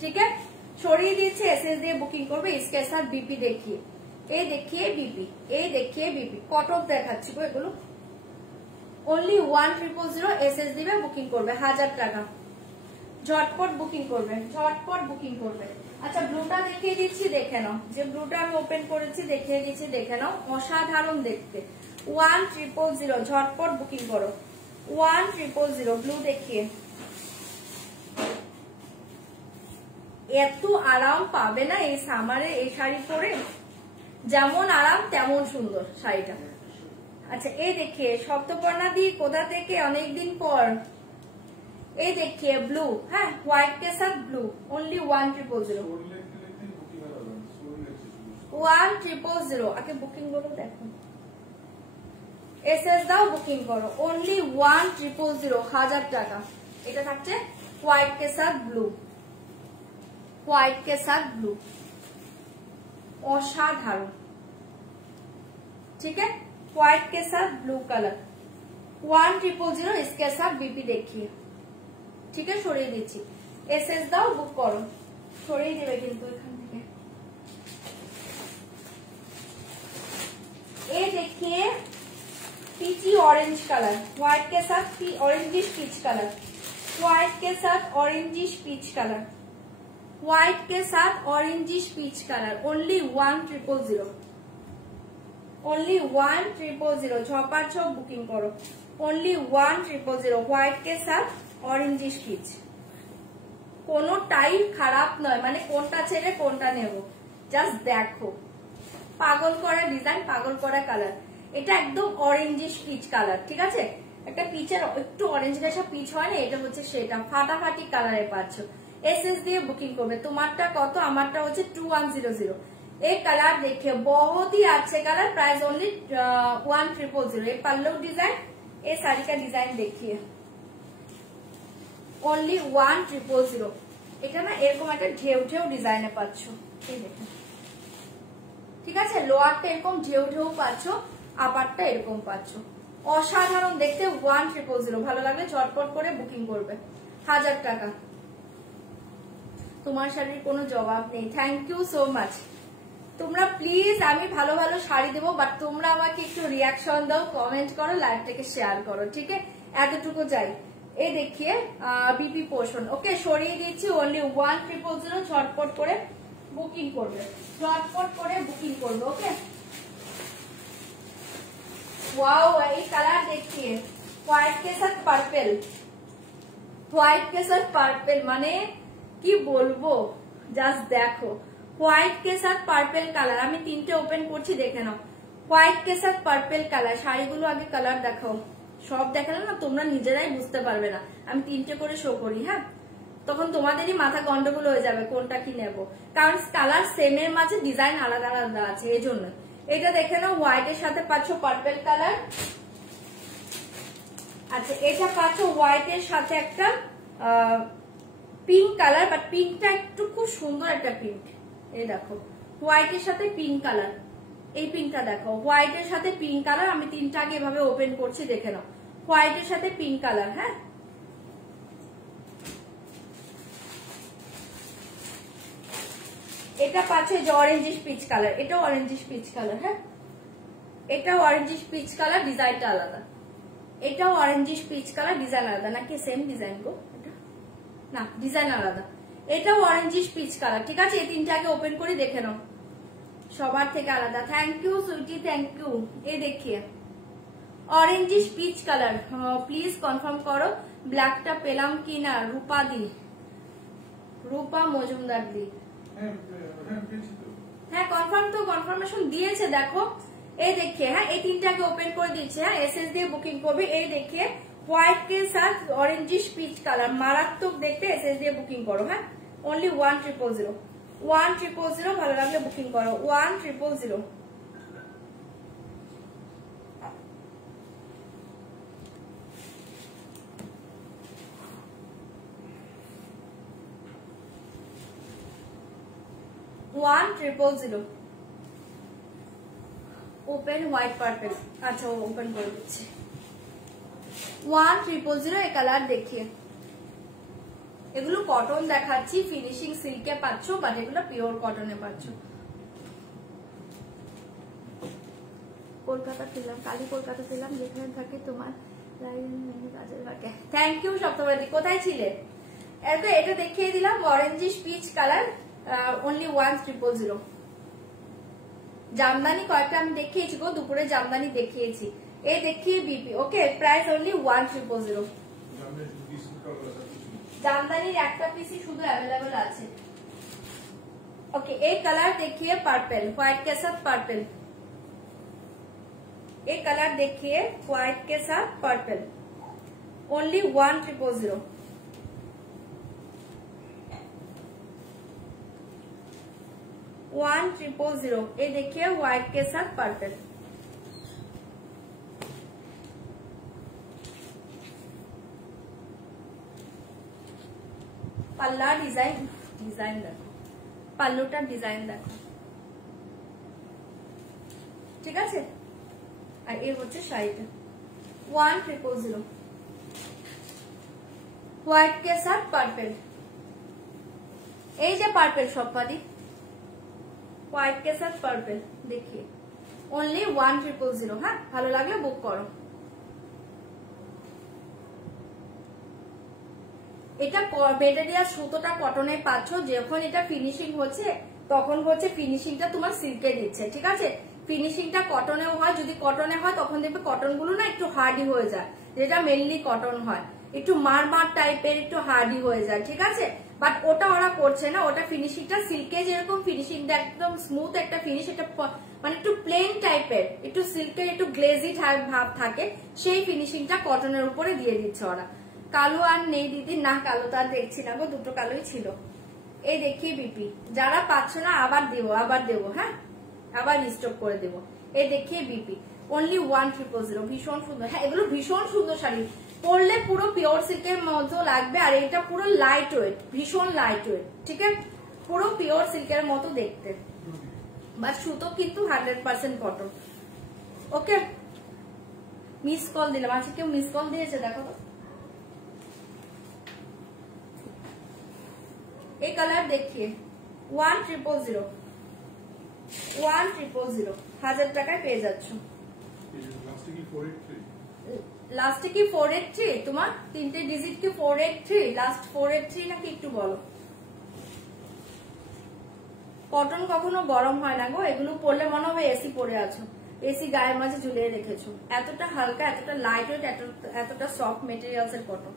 ঠিক আছে, সরিয়ে দিচ্ছে, এসএস দিয়ে বুকিং করবে, इसके साथ बीपी देखिए, এই দেখিয়ে বিপি, এই দেখিয়ে বিপি, কটক দেখাচ্ছি গো এগুলো, অনলি 1000 এসএস দিবে, বুকিং করবে 1000 টাকা, ঝটপট বুকিং করবে, ঝটপট বুকিং করবে। আচ্ছা ব্লুটা দেখিয়ে দিচ্ছি, দেখে নাও, যে ব্লুটা আমি ওপেন করেছি দেখিয়ে দিচ্ছি, দেখে নাও, অসাধারণ দেখতে, 1000, ঝটপট বুকিং করো 1000 ব্লু দেখিয়ে। এত আরাম পাবে না এই সামারে এই শাড়ি পরে, যেমন আরাম তেমন সুন্দর শাড়িটা। আচ্ছা এই দেখিয়ে সপ্তপর্ণা দি কোথা থেকে, অনেকদিন পর, এই দেখিয়ে ব্লু, হ্যাঁ, হোয়াইট के साथ ব্লু, অনলি 1000 1000, আগে বুকিং করো, দেখো এসএস দাও, বুকিং করো, অনলি 1000 1000 টাকা। এটা থাকছে হোয়াইট के साथ ব্লু, হোয়াইট के साथ ব্লু, অসাধারণ, ঠিক আছে, হোয়াইট के साथ ব্লू কালার, 1000, इसके साथ बीपी देखिए, ঠিক আছে, সরিয়ে দিচ্ছি, এসএস দাও, বুক করো, সরিয়ে দেবে কিন্তু এখান থেকে। ये देखिए पीची ऑरेंज कलर, व्हाइट के साथ ऑरेंजिश पीच कलर, व्हाइट के साथ ऑरेंजिश पीच कलर, व्हाइट के साथ orangish peach colour, only 1000, only 1000, छपार छप बुकिंग करो, ओनली 1000, व्हाइट के साथ ऑरेंजिश पीच, কোনোটাই খারাপ নয়, মানে কোনটা ছেড়ে কোনটা নেব, জাস্ট দেখো, পাগল করা ডিজাইন, পাগল করা কালার, এটা একদম অরেঞ্জিশ পিচ কালার, ঠিক আছে, একটা পিচের একটু অরেঞ্জ ঘেঁষা পিচ হয় না, এটা হচ্ছে সেটা, ফাটাফাটি কালারে পাচ্ছ, এসএস দিয়ে বুকিং করবে। তোমারটা কত, আমারটা হচ্ছে 2100। এই কালার দেখে बहुत ही अच्छे कलर, प्राइस ओनली 1000। ये पल्लू डिजाइन, ये साड़ी का डिजाइन देखिए, ओनली 1000। এটা না এরকম একটা ঢেউ ঢেউ ডিজাইনে পাচ্ছ, এই দেখুন, ঠিক আছে, লোয়ারটা এরকম ঢেউ ঢেউ পাচ্ছ, আপারটা এরকম পাচ্ছ, অসাধারণ দেখতে, 1000। ভালো লাগলে ঝটপট করে বুকিং করবে, 1000 টাকা। তোমার শাড়ির কোনো জবাব নেই, থ্যাংক ইউ সো মাচ। তোমরা প্লিজ, আমি ভালো ভালো শাড়ি দেবো, বাট তোমরা আমাকে একটু রিয়াকশন দাও, কমেন্ট করো, লাইভটাকে শেয়ার করো, ঠিক আছে, এতটুকু চাই। এই দেখিয়ে বিপি পোষণ, ওকে, সরিয়ে দিচ্ছি, অনলি 1000, ঝটপট করে বুকিং করবে, ঝটপট করে বুকিং করবে, ওকে। ওয়াও, এই কালার দেখিয়ে, হোয়াইট के साथ পার্পল, হোয়াইট के साथ পার্পল, মানে কি বলবো, জাস্ট দেখো, হোয়াইট के साथ পার্পল কালার, আমি তিনটে ওপেন করছি, দেখে নাও, হোয়াইট के साथ পার্পল কালার। শাড়িগুলো আগে কালার দেখাও, সব দেখালে না তোমরা নিজেরাই বুঝতে পারবে না, আমি তিনটে করে শো করি, হ্যাঁ, তখন তোমাদেরই মাথা গন্ডগোল হয়ে যাবে কোনটা কি নেব, কারণ কালার সেম এর মাঝে ডিজাইন আলাদা আলাদা আছে, এই জন্য। এটা দেখে নাও, হোয়াইট এর সাথে পাচ্ছ পার্পল কালার, আচ্ছা এটা পাচ্ছ হোয়াইট এর সাথে একটা পিঙ্ক কালার, বাট পিঙ্কটা একটু খুব সুন্দর একটা পিঙ্ক, এই দেখো, হোয়াইট এর সাথে পিঙ্ক কালার, এই পিঙ্কটা দেখো, হোয়াইট এর সাথে পিঙ্ক কালার, আমি তিনটা আগে এভাবে ওপেন করছি, দেখে নাও, হোয়াইট এর সাথে পিঙ্ক কালার, হ্যাঁ, এটা পাচ্ছে যে অরেঞ্জিশ পিচ কালার, এটাও অরেঞ্জিশ পিচ কালার, হ্যাঁ, এটাও অরেঞ্জিশ পিচ কালার, ডিজাইনটা আলাদা, এটাও অরেঞ্জিশ পিচ কালার, ডিজাইন আলাদা, নাকি সেম ডিজাইন গো, না ডিজাইন আলাদা, এটাও অরেঞ্জিশ পিচ কালার, ঠিক আছে, এই তিনটা আগে ওপেন করে দেখে নাও, সবার থেকে আলাদা। Thank you sweetie, thank you. এই দেখিয়ে orangish peach colour, please confirm করো ব্ল্যাকটা পেলাম কিনা, রূপা দি, রূপা মজুমদার দি, হ্যাঁ কনফার্ম তো, কনফার্মেশন দিয়েছে দেখো। এই देखिए হ্যাঁ এই তিনটাকে ওপেন করে দিচ্ছে। হ্যাঁ এসএস দিয়ে বুকিং করবে। এই देखिए হোয়াইট के साथ ऑरेंजिश पीच কালার মারাত্মক দেখতে। এসএস দিয়ে বুকিং করো। হ্যাঁ অনলি 1000 1000 ভালো লাগলে বুকিং করো 1000। Open white purple. আচ্ছা ওপেন করে দিচ্ছি 1000 এই কালার দেখিয়ে। এগুলো কটন দেখাচ্ছি, ফিনিশিং সিল্কে পাচ্ছ, বাট এগুলো পিওর কটনে পাচ্ছ। কলকাতা ছিলাম, কালী কলকাতা ছিলাম, যেখানে থাকে তোমার থ্যাংক ইউ সপ্তবাদী। কোথায় ছিলে? এটা দেখিয়ে দিলাম orangish peach colour only 1000। Jamdani কয়েকটা আমি দেখিয়েছি গো, দুপুরে জামদানি দেখিয়েছি। এই দেখিয়ে বিপি। Okay price only 1000। জামদানির একটা পিসই শুধু অ্যাভেলেবল আছে। ओके एक कलर देखिए पर्पल, व्हाइट के साथ पर्पल। एक कलर देखिए व्हाइट के साथ पर्पल ओनली 1000। ये देखिए व्हाइट के साथ पर्पल। पल्ला डिजाइन देखो, পাল্লুটার ডিজাইন দেখো, ঠিক আছে। আর এই হচ্ছে শাড়িটা 1000 হোয়াইট के साथ पर्पल। এই যে पर्पल সবপাদি হোয়াইট के साथ पर्पल देखिए ओनली 1000। হ্যাঁ ভালো লাগলে বুক করো। এটা মেটেরিয়াল সুতোটা কটনে পাচ্ছ, যখন এটা ফিনিশিং হচ্ছে তখন হচ্ছে ফিনিশিংটা তোমার সিল্কে দিচ্ছে, ঠিক আছে। ফিনিশিংটা কটনেও হয়, যদি কটনে হয় তখন দেখবে কটন গুলো না একটু হার্ডি হয়ে যায়, যেটা মেনলি কটন হয় একটু মারমার টাইপের একটু হার্ডি হয়ে যায়, ঠিক আছে। বাট ওটা ওরা করছে না, ওটা ফিনিশিংটা সিল্কে যেরকম ফিনিশিংটা একদম স্মুথ একটা ফিনিশ, এটা মানে একটু প্লেন টাইপের, একটু সিল্কের একটু গ্লেজি ভাব থাকে, সেই ফিনিশিংটা কটনের উপরে দিয়ে দিচ্ছে ওরা। কালো আর নেই দিদি, না কালো তো আর দেখছি না গো, দুটো কালোই ছিল। এই দেখিয়ে বিপি, যারা পাচ্ছ না আবার দেবো, হ্যাঁ আবার রিস্টক করে দেবো। এই দেখিয়ে বিপি অনলি 1000। ভীষণ সুন্দর, হ্যাঁ এগুলো ভীষণ সুন্দর শাড়ি, পরলে পুরো পিওর সিল্কের মতো লাগবে। আর এটা পুরো লাইট ওয়েট, ভীষণ লাইট ওয়েট, ঠিক আছে, পুরো পিওর সিল্কের মতো দেখতে। বা সুতো কিন্তু 100% কটন। ওকে মিস কল দিলাম, আজকে কেউ মিস কল দিয়েছে দেখো তো। এই কালার দেখিয়ে 1000 1000 টাকায় পেয়ে যাচ্ছ। লাস্টে কি 483? তোমার তিনটে ডিজিট কি 483? লাস্ট 483 নাকি একটু বলো। কটন কখনো গরম হয় না গো, এগুলো পরলে মনে হবে এসি পরে আছো, এসি গায়ের মাঝে ঝুলিয়ে রেখেছো। এতটা হালকা, এতটা লাইট ওয়েট, এতটা সফট মেটেরিয়ালস এর কটন,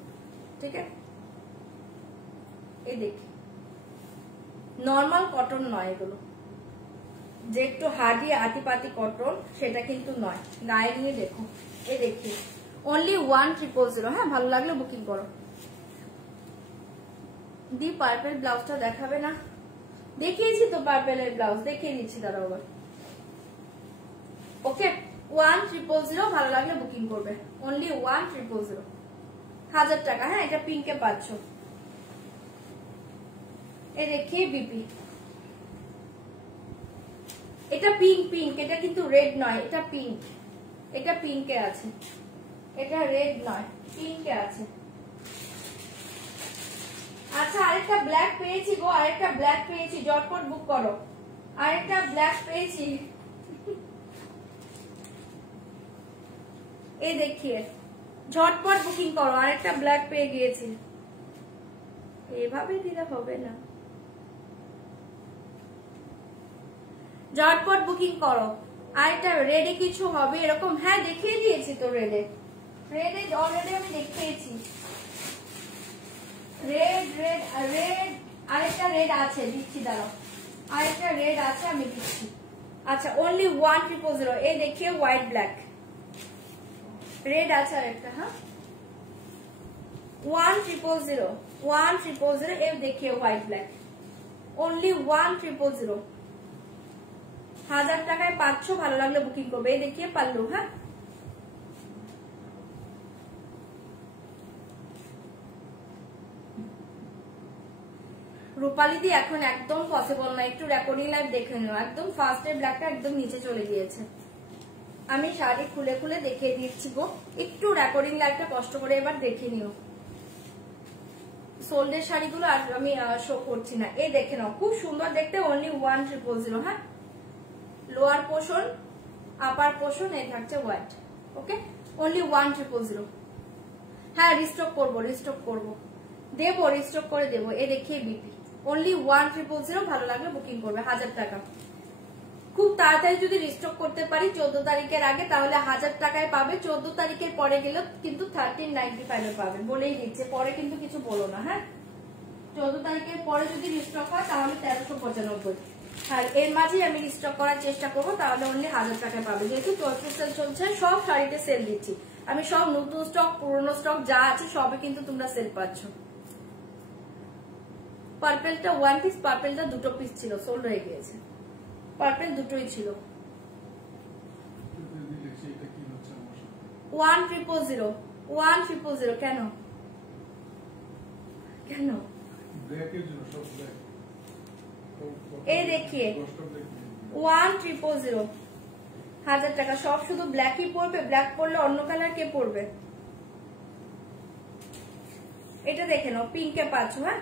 ঠিক আছে। এই দেখি নর্মাল কটন নয় এগুলো, যে একটু হার্ডি আতিপাতি কটন সেটা কিন্তু নয়। গায়ে নিয়ে দেখো, এই দেখি অনলি 1000। হ্যাঁ ভালো লাগলে বুকিং করো। দি পার্পল ব্লাউজটা দেখাবে না? দেখিয়েছি তো পার্পেলের ব্লাউজ, দেখিয়ে দিচ্ছি তারা আবার। ওকে 1000 ভালো লাগলে বুকিং করবে অনলি 1000 1000 টাকা। হ্যাঁ এটা পিঙ্কে পাচ্ছ। এই দেখিয়ে বিপি, এটা পিঙ্ক, এটা কিন্তু রেড নয়, এটা পিঙ্ক, এটা পিঙ্কে আছে, এটা রেড নয় পিঙ্কে আছে। আচ্ছা আরেকটা ব্ল্যাক পেয়েছি গো, আরেকটা ব্ল্যাক পেয়েছি, জটপট বুক করো। আরেকটা ব্ল্যাক পেয়েছি, এই দেখিয়ে ঝটপট বুকিং করো। আরেকটা ব্ল্যাক পেয়ে গিয়েছি, এভাবে দিলে হবে না, ঝটপট বুকিং করো। আরেকটা রেডে কিছু হবে এরকম? হ্যাঁ দেখিয়ে দিয়েছি তো, রেডে অলরেডি আমি দেখিয়েছি। রেড আরেকটা রেড আছে, দিচ্ছি দাঁড়াও। আর একটা রেড আছে আমি দিচ্ছি। আচ্ছা অনলি 1,000। এই দেখিয়ে হোয়াইট ব্ল্যাক রেড আছে আর একটা। হ্যাঁ 1,000 এই দেখিয়ে হোয়াইট ব্ল্যাক অনলি 1,000। 1000 টাকায় পাচ্ছ, ভালো লাগলে বুকিং করবে। এই দেখিয়ে পাল্লু। হ্যাঁ রূপালী দি এখন একদম পসিবল না, একটু রেকর্ডিং লাইভ দেখে নিও। একদম ফার্স্টের ব্ল্যাকটা একদম নিচে চলে গিয়েছে। আমি শাড়ি খুলে খুলে দেখিয়ে দিচ্ছি গো, একটু রেকর্ডিং লাইভটা কষ্ট করে এবার দেখে নিও। সোল্ডের শাড়িগুলো আর আমি শো করছি না। এই দেখে নাও, খুব সুন্দর দেখতে, অনলি 1,000। হ্যাঁ লোয়ার পোর্শন আপার পোর্শন এই থাকছে হোয়াইট। Okay only 1,000। হ্যাঁ রিস্টক করবো দেবো, রিস্টক করে দেবো। এ দেখিয়ে বিপি অনলি 1,000। ভালো লাগলে বুকিং করবে। 1000 টাকা খুব তাড়াতাড়ি যদি রিস্টক করতে পারি 14 তারিখের আগে, তাহলে 1000 টাকায় পাবে। 14 তারিখের পরে গেলে কিন্তু 1395 পাবেন, বলেই দিচ্ছে। পরে কিন্তু কিছু বলো না। হ্যাঁ 14 তারিখের পরে যদি রিস্টক হয় তাহলে 1395। আর এর মাঝে আমি রিস্টক করার চেষ্টা করবো, তাহলে অনলি 1000 টাকায় পাবে। যেহেতু 12 সেল চলছে, সব শাড়িতে সেল দিচ্ছি আমি। সব নতুন স্টক পুরনো স্টক যা আছে সবে কিন্তু তোমরা সেল পাচ্ছ। পার্পেলটা 1 পিস, পার্পেলটা 2 পিস ছিল, সোল্ড হয়ে গিয়েছে। পার্পেল দুটোই ছিল। 1,000 কেন কেন? এই দেখিয়ে 1,000 1000 টাকা। সব শুধু ব্ল্যাকই পড়বে, ব্ল্যাক পড়লে অন্য কালার কে পড়বে? এটা দেখে নাও, পিঙ্কে পাচ্ছ। হ্যাঁ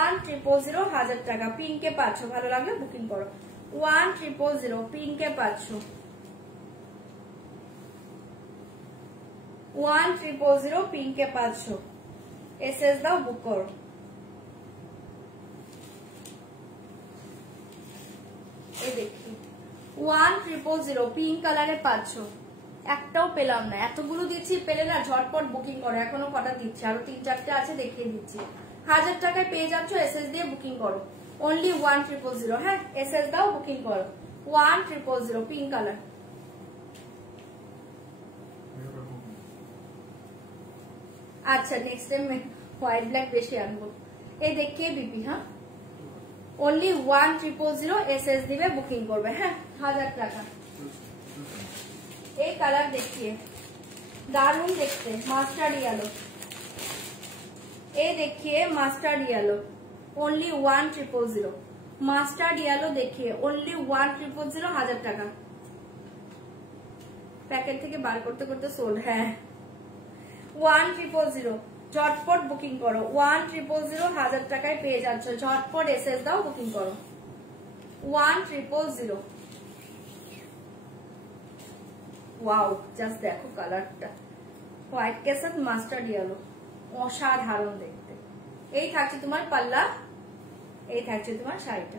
1,000 1000 টাকা পিঙ্কে পাচ্ছ, ভালো লাগলে বুকিং করো। 1,000 পিঙ্কে পাচ্ছ, 1,000 পিঙ্কে পাচ্ছ। এসএস দাও, বুক করো। এই দেখি 1,000 পিঙ্ক কালারে পাচ্ছ। একটাও পেলাম না, এতগুলো দিচ্ছি, পেলে না ঝটপট বুকিং করো। এখনো কটা দিচ্ছি, আরো 3-4টে আছে, দেখিয়ে দিচ্ছি। 1000 টাকায় পেয়ে যাচ্ছ, এসএস দিয়ে বুকিং করো। অনলি 1,000। হ্যাঁ এসএস দাও, বুকিং করো। 1,000 পিঙ্ক কালার। আচ্ছা নেক্সট টাইম হোয়াইট ব্ল্যাক বেশি আনবো। এই দেখিয়ে বিপি। হ্যাঁ অনলি 1,000 এসএস দিবে, বুকিং করবে। হ্যাঁ 1000 টাকা। এই কালার দেখিয়ে দারুণ দেখতে, মাস্টার্ড ইয়েলো। এই দেখিয়ে mustard yellow only 1,000। Mustard yellow দেখিয়ে অনলি 1,000 1000 টাকা। প্যাকেট থেকে বার করতে করতে সোল্ড। হ্যাঁ 1,000 ঝটপট বুকিং করো। 1,000 1000 টাকায় পেয়ে যাচ্ছ, ঝটপট এসএস দাও, বুকিং করো। 1,000। ওয়াও জাস্ট দেখো কালারটা, হোয়াইট কে সাথ মাস্টার্ড ইয়েলো, অসাধারণ দেখতে। এই থাকছে তোমার পাল্লা, এই থাকছে তোমার শাড়িটা।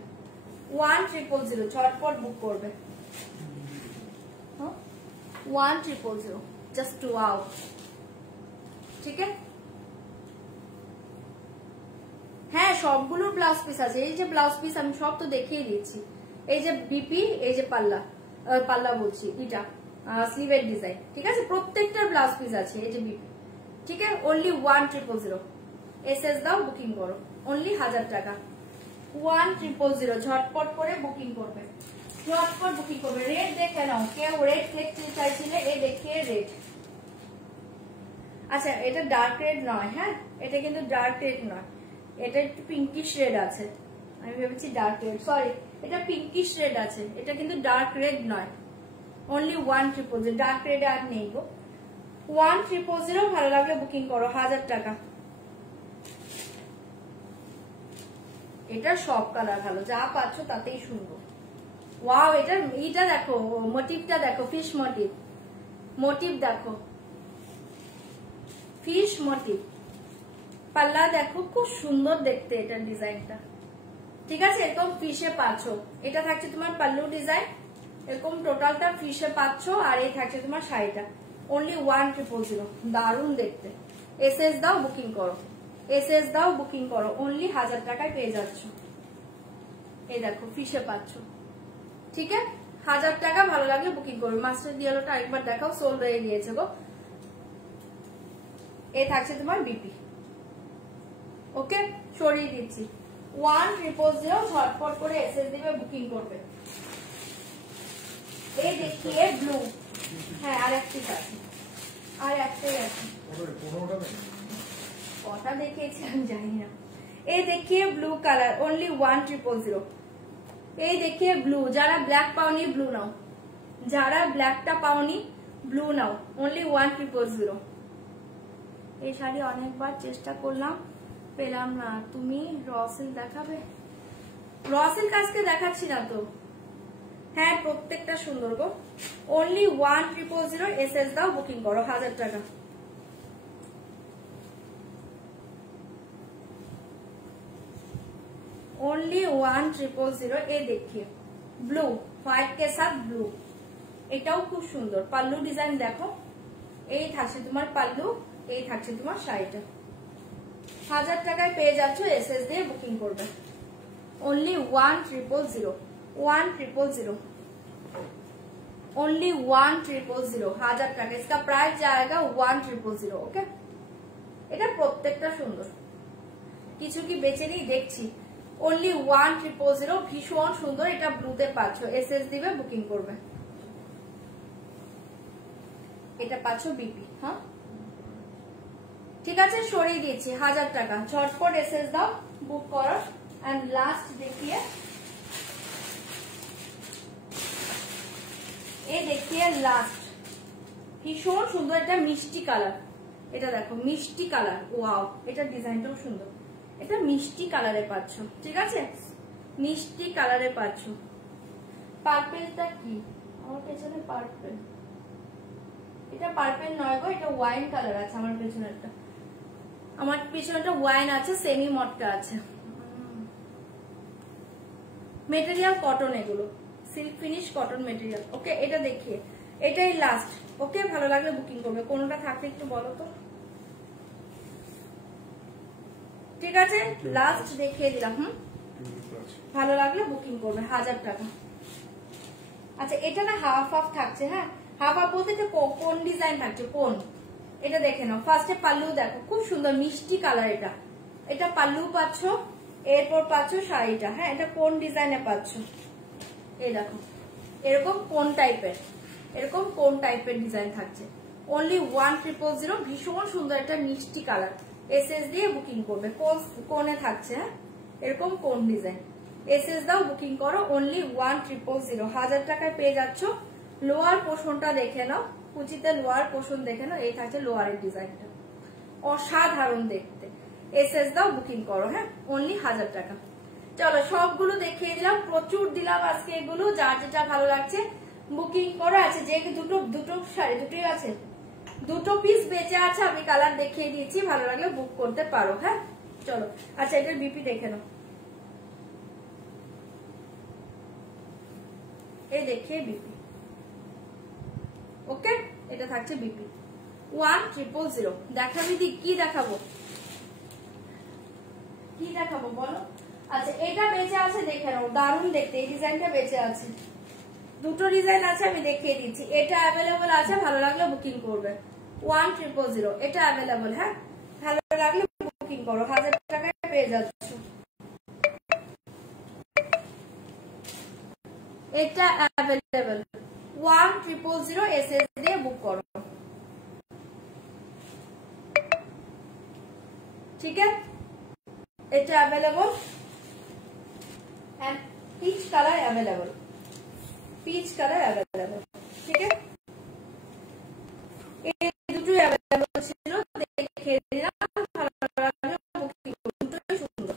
1,000 ঝটপট বুক করবে। 1,000 জাস্ট ওয়াও। ঠিক আছে হ্যাঁ সবগুলো ব্লাউজ পিস আছে। এই যে ব্লাউজ পিস আমি সব তো দেখিয়ে দিচ্ছি। এই যে বিপি, এই যে পাল্লা বলছি, এটা স্লিভের ডিজাইন। ঠিক আছে প্রত্যেকটার ব্লাউজ পিস আছে। এই যে বিপি, ঠিক আছে অনলি 1,000। এসএস দাও, বুকিং করো। অনলি 1000 টাকা। 1,000 ঝটপট করে বুকিং করবে, ঝটপট বুকিং করবে। রেড দেখে নাও, কেউ রেড দেখতে চাইছিলে, এই দেখিয়ে রেড। আচ্ছা এটা ডার্ক রেড নয়। হ্যাঁ এটা কিন্তু ডার্ক রেড নয়, এটা একটু পিঙ্কিশ রেড আছে। আমি ভেবেছি ডার্ক রেড, সরি এটা পিঙ্কিশ রেড আছে, এটা কিন্তু ডার্ক রেড নয়। অনলি 1,000 ডার্ক রেড আর নেই গো। 1,000 ভালো লাগলে বুকিং করো। 1000 টাকা। এটা সব কালার ভালো, যা পাচ্ছ তাতেই সুন্দর। ওয়াও এটা দেখো, মোটিভটা দেখো, ফিশ মোটিভ। মোটিভ দেখো, ফিশ মোটিভ। পাল্লা দেখো, খুব সুন্দর দেখতে এটার ডিজাইনটা। ঠিক আছে এরকম ফিশে পাচ্ছ। এটা থাকছে তোমার পাল্লু ডিজাইন, এরকম টোটালটা ফিশে পাচ্ছ। আর এই থাকছে তোমার শাড়িটা। অনলি 1,000 দারুণ দেখতে। এসএস দাও, বুকিং করো। এসএস দাও, বুকিং করো। অনলি 1000 টাকায় পেয়ে যাচ্ছ। এই দেখো ফিশে পাচ্ছ, ঠিক আছে। 1000 টাকা, ভালো লাগলে বুকিং করবে। মাস্টার ইয়েলোটা আরেকবার দেখাও, সোল রয়ে গিয়েছে গো। এই থাকছে তোমার বিপি, ওকে সরিয়ে দিচ্ছি। 1000 ঝটপট করে এসএস দিবে, বুকিং করবে। এই দেখিয়ে ব্লু, হ্যাঁ আর একটি আছে, আর একটাই আছে, কটা দেখিয়েছি আমি জানি না। এই দেখিয়ে ব্লু কালার, অনলি 1000। এই দেখিয়ে ব্লু, যারা ব্ল্যাক পাওনি ব্লু নাও, যারা ব্ল্যাকটা পাওনি ব্লু নাও, অনলি 1000। এই শাড়ি অনেকবার চেষ্টা করলাম, পেলাম না। তুমি রসিল দেখাবে? রসিল কাজকে দেখাচ্ছি না তো। হ্যাঁ প্রত্যেকটা সুন্দর গো। অনলি 1000 এসএস দাও, বুকিং করো। 1000 টাকা। ओनली 1000। ये देखिए ब्लू व्हाइट के साथ ब्लू, এটাও খুব সুন্দর। পাল্লু ডিজাইন দেখো, এই থাকছে তোমার পাল্লু, এই থাকছে তোমার শাড়িটা। 1000 টাকায় পেয়ে যাচ্ছ, এসএস দিয়ে বুকিং করবে। ओनली 1000। 1000 ओनली 1000। 1000 টাকা इसका प्राइस जाएगा 1000। ओके, এটা প্রত্যেকটা সুন্দর, কিছু কি বেঁচে নেই দেখছি। ओनली 1000, ভীষণ সুন্দর। এটা ব্লুতে পাচ্ছ, এসএস দিবে বুকিং করবে। এটা পাচ্ছ বিপি, হ্যাঁ ঠিক আছে, সরিয়ে দিয়েছি। 1000 টাকা, ঝটপট এসএস দাও, বুক করো। এন্ড লাস্ট দেখিয়ে, এই দেখিয়ে লাস্ট, ভীষণ সুন্দর। এটা মিষ্টি কালার, এটা দেখো মিষ্টি কালার, ওয়াও, এটা ডিজাইনটাও সুন্দর। এটা মিষ্টি কালারে পাচ্ছ, ঠিক আছে, মিষ্টি কালারে পাচ্ছ। পার্পেলটা কি আমার পেছনে? পার্পেল, এটা পার্পেল নয় গো, এটা ওয়াইন কালার আছে আমার পেছনেরটা। আমার পেছনেটা ওয়াইন আছে, সেমি মটকা আছে। মেটেরিয়াল কটন, এগুলো সিল্ক ফিনিশ কটন মেটেরিয়াল। ওকে, এটা দেখিয়ে, এটাই লাস্ট। ওকে, ভালো লাগলে বুকিং করবে। কোনটা থাকলে একটু বলো তো, ঠিক আছে, লাস্ট দেখিয়ে দিলাম। ভালো লাগলে বুকিং করবে। 1000 টাকা। আচ্ছা, এটা না হাফ হাফ থাকছে, হ্যাঁ হাফ হাফ বলতে এটা কোন ডিজাইন থাকছে, কোন, এটা দেখে নাও। ফার্স্টে পাল্লু দেখো, খুব সুন্দর মিষ্টি কালার। এটা এটা পাল্লু পাচ্ছ, এরপর পাচ্ছ শাড়িটা। হ্যাঁ, এটা কোন ডিজাইনে পাচ্ছ, এই দেখো এরকম কোন টাইপের, এরকম কোন টাইপের ডিজাইন থাকছে। অনলি 1000। ভীষণ সুন্দর একটা মিষ্টি কালার, এসএস দিয়ে বুকিং করবে। কোনে থাকছে, হ্যাঁ এরকম কোন ডিজাইন, এসএস দাও, বুকিং করো। অনলি 1000। 1000 টাকায় পেয়ে যাচ্ছ। লোয়ার পোর্শনটা দেখে নাও, কুচিতে লোয়ার পোর্শন দেখে নাও। এই থাকছে লোয়ারের ডিজাইনটা, অসাধারণ দেখতে। এসএস দাও, বুকিং করো। হ্যাঁ, অনলি 1000 টাকা। চলো সবগুলো দেখিয়ে দিলাম, প্রচুর দিলাম আজকে এগুলো। যার যেটা ভালো লাগছে বুকিং করো। আছে যে দুটো শাড়ি, দুটোই আছে, দুটো পিস বেঁচে আছে, আমি কালার দেখিয়ে দিয়েছি, ভালো লাগলে বুক করতে পারো। হ্যাঁ চলো। আচ্ছা, এটার বিপি দেখে নাও, এই দেখিয়ে বিপি। ওকে, এটা থাকছে বিপি 1000। দেখাবি দি, কি দেখাবো, কি দেখাবো বলো। আচ্ছা, এটা বেঁচে আছে, দেখে নাও, দারুণ দেখতে। এই ডিজাইনটা বেঁচে আছে, দুটো ডিজাইন আছে, আমি দেখিয়ে দিচ্ছি। এটা অ্যাভেলেবল আছে, ভালো লাগলে বুকিং করবে। 1000, এটা অ্যাভেলেবল। হ্যাঁ, ভালো লাগলে বুকিং করো। 1000 টাকায় পেয়ে যাচ্ছ। এটা অ্যাভেলেবল। 1000 এসএস দিয়ে বুক করো, ঠিক আছে। এটা available, and peach colour available, peach colour available, ঠিক আছে। এই দুটোই অ্যাভেলেবল ছিল, দেখে দিলাম, ভালো লাগলে বুকিং করো। দুটোই সুন্দর,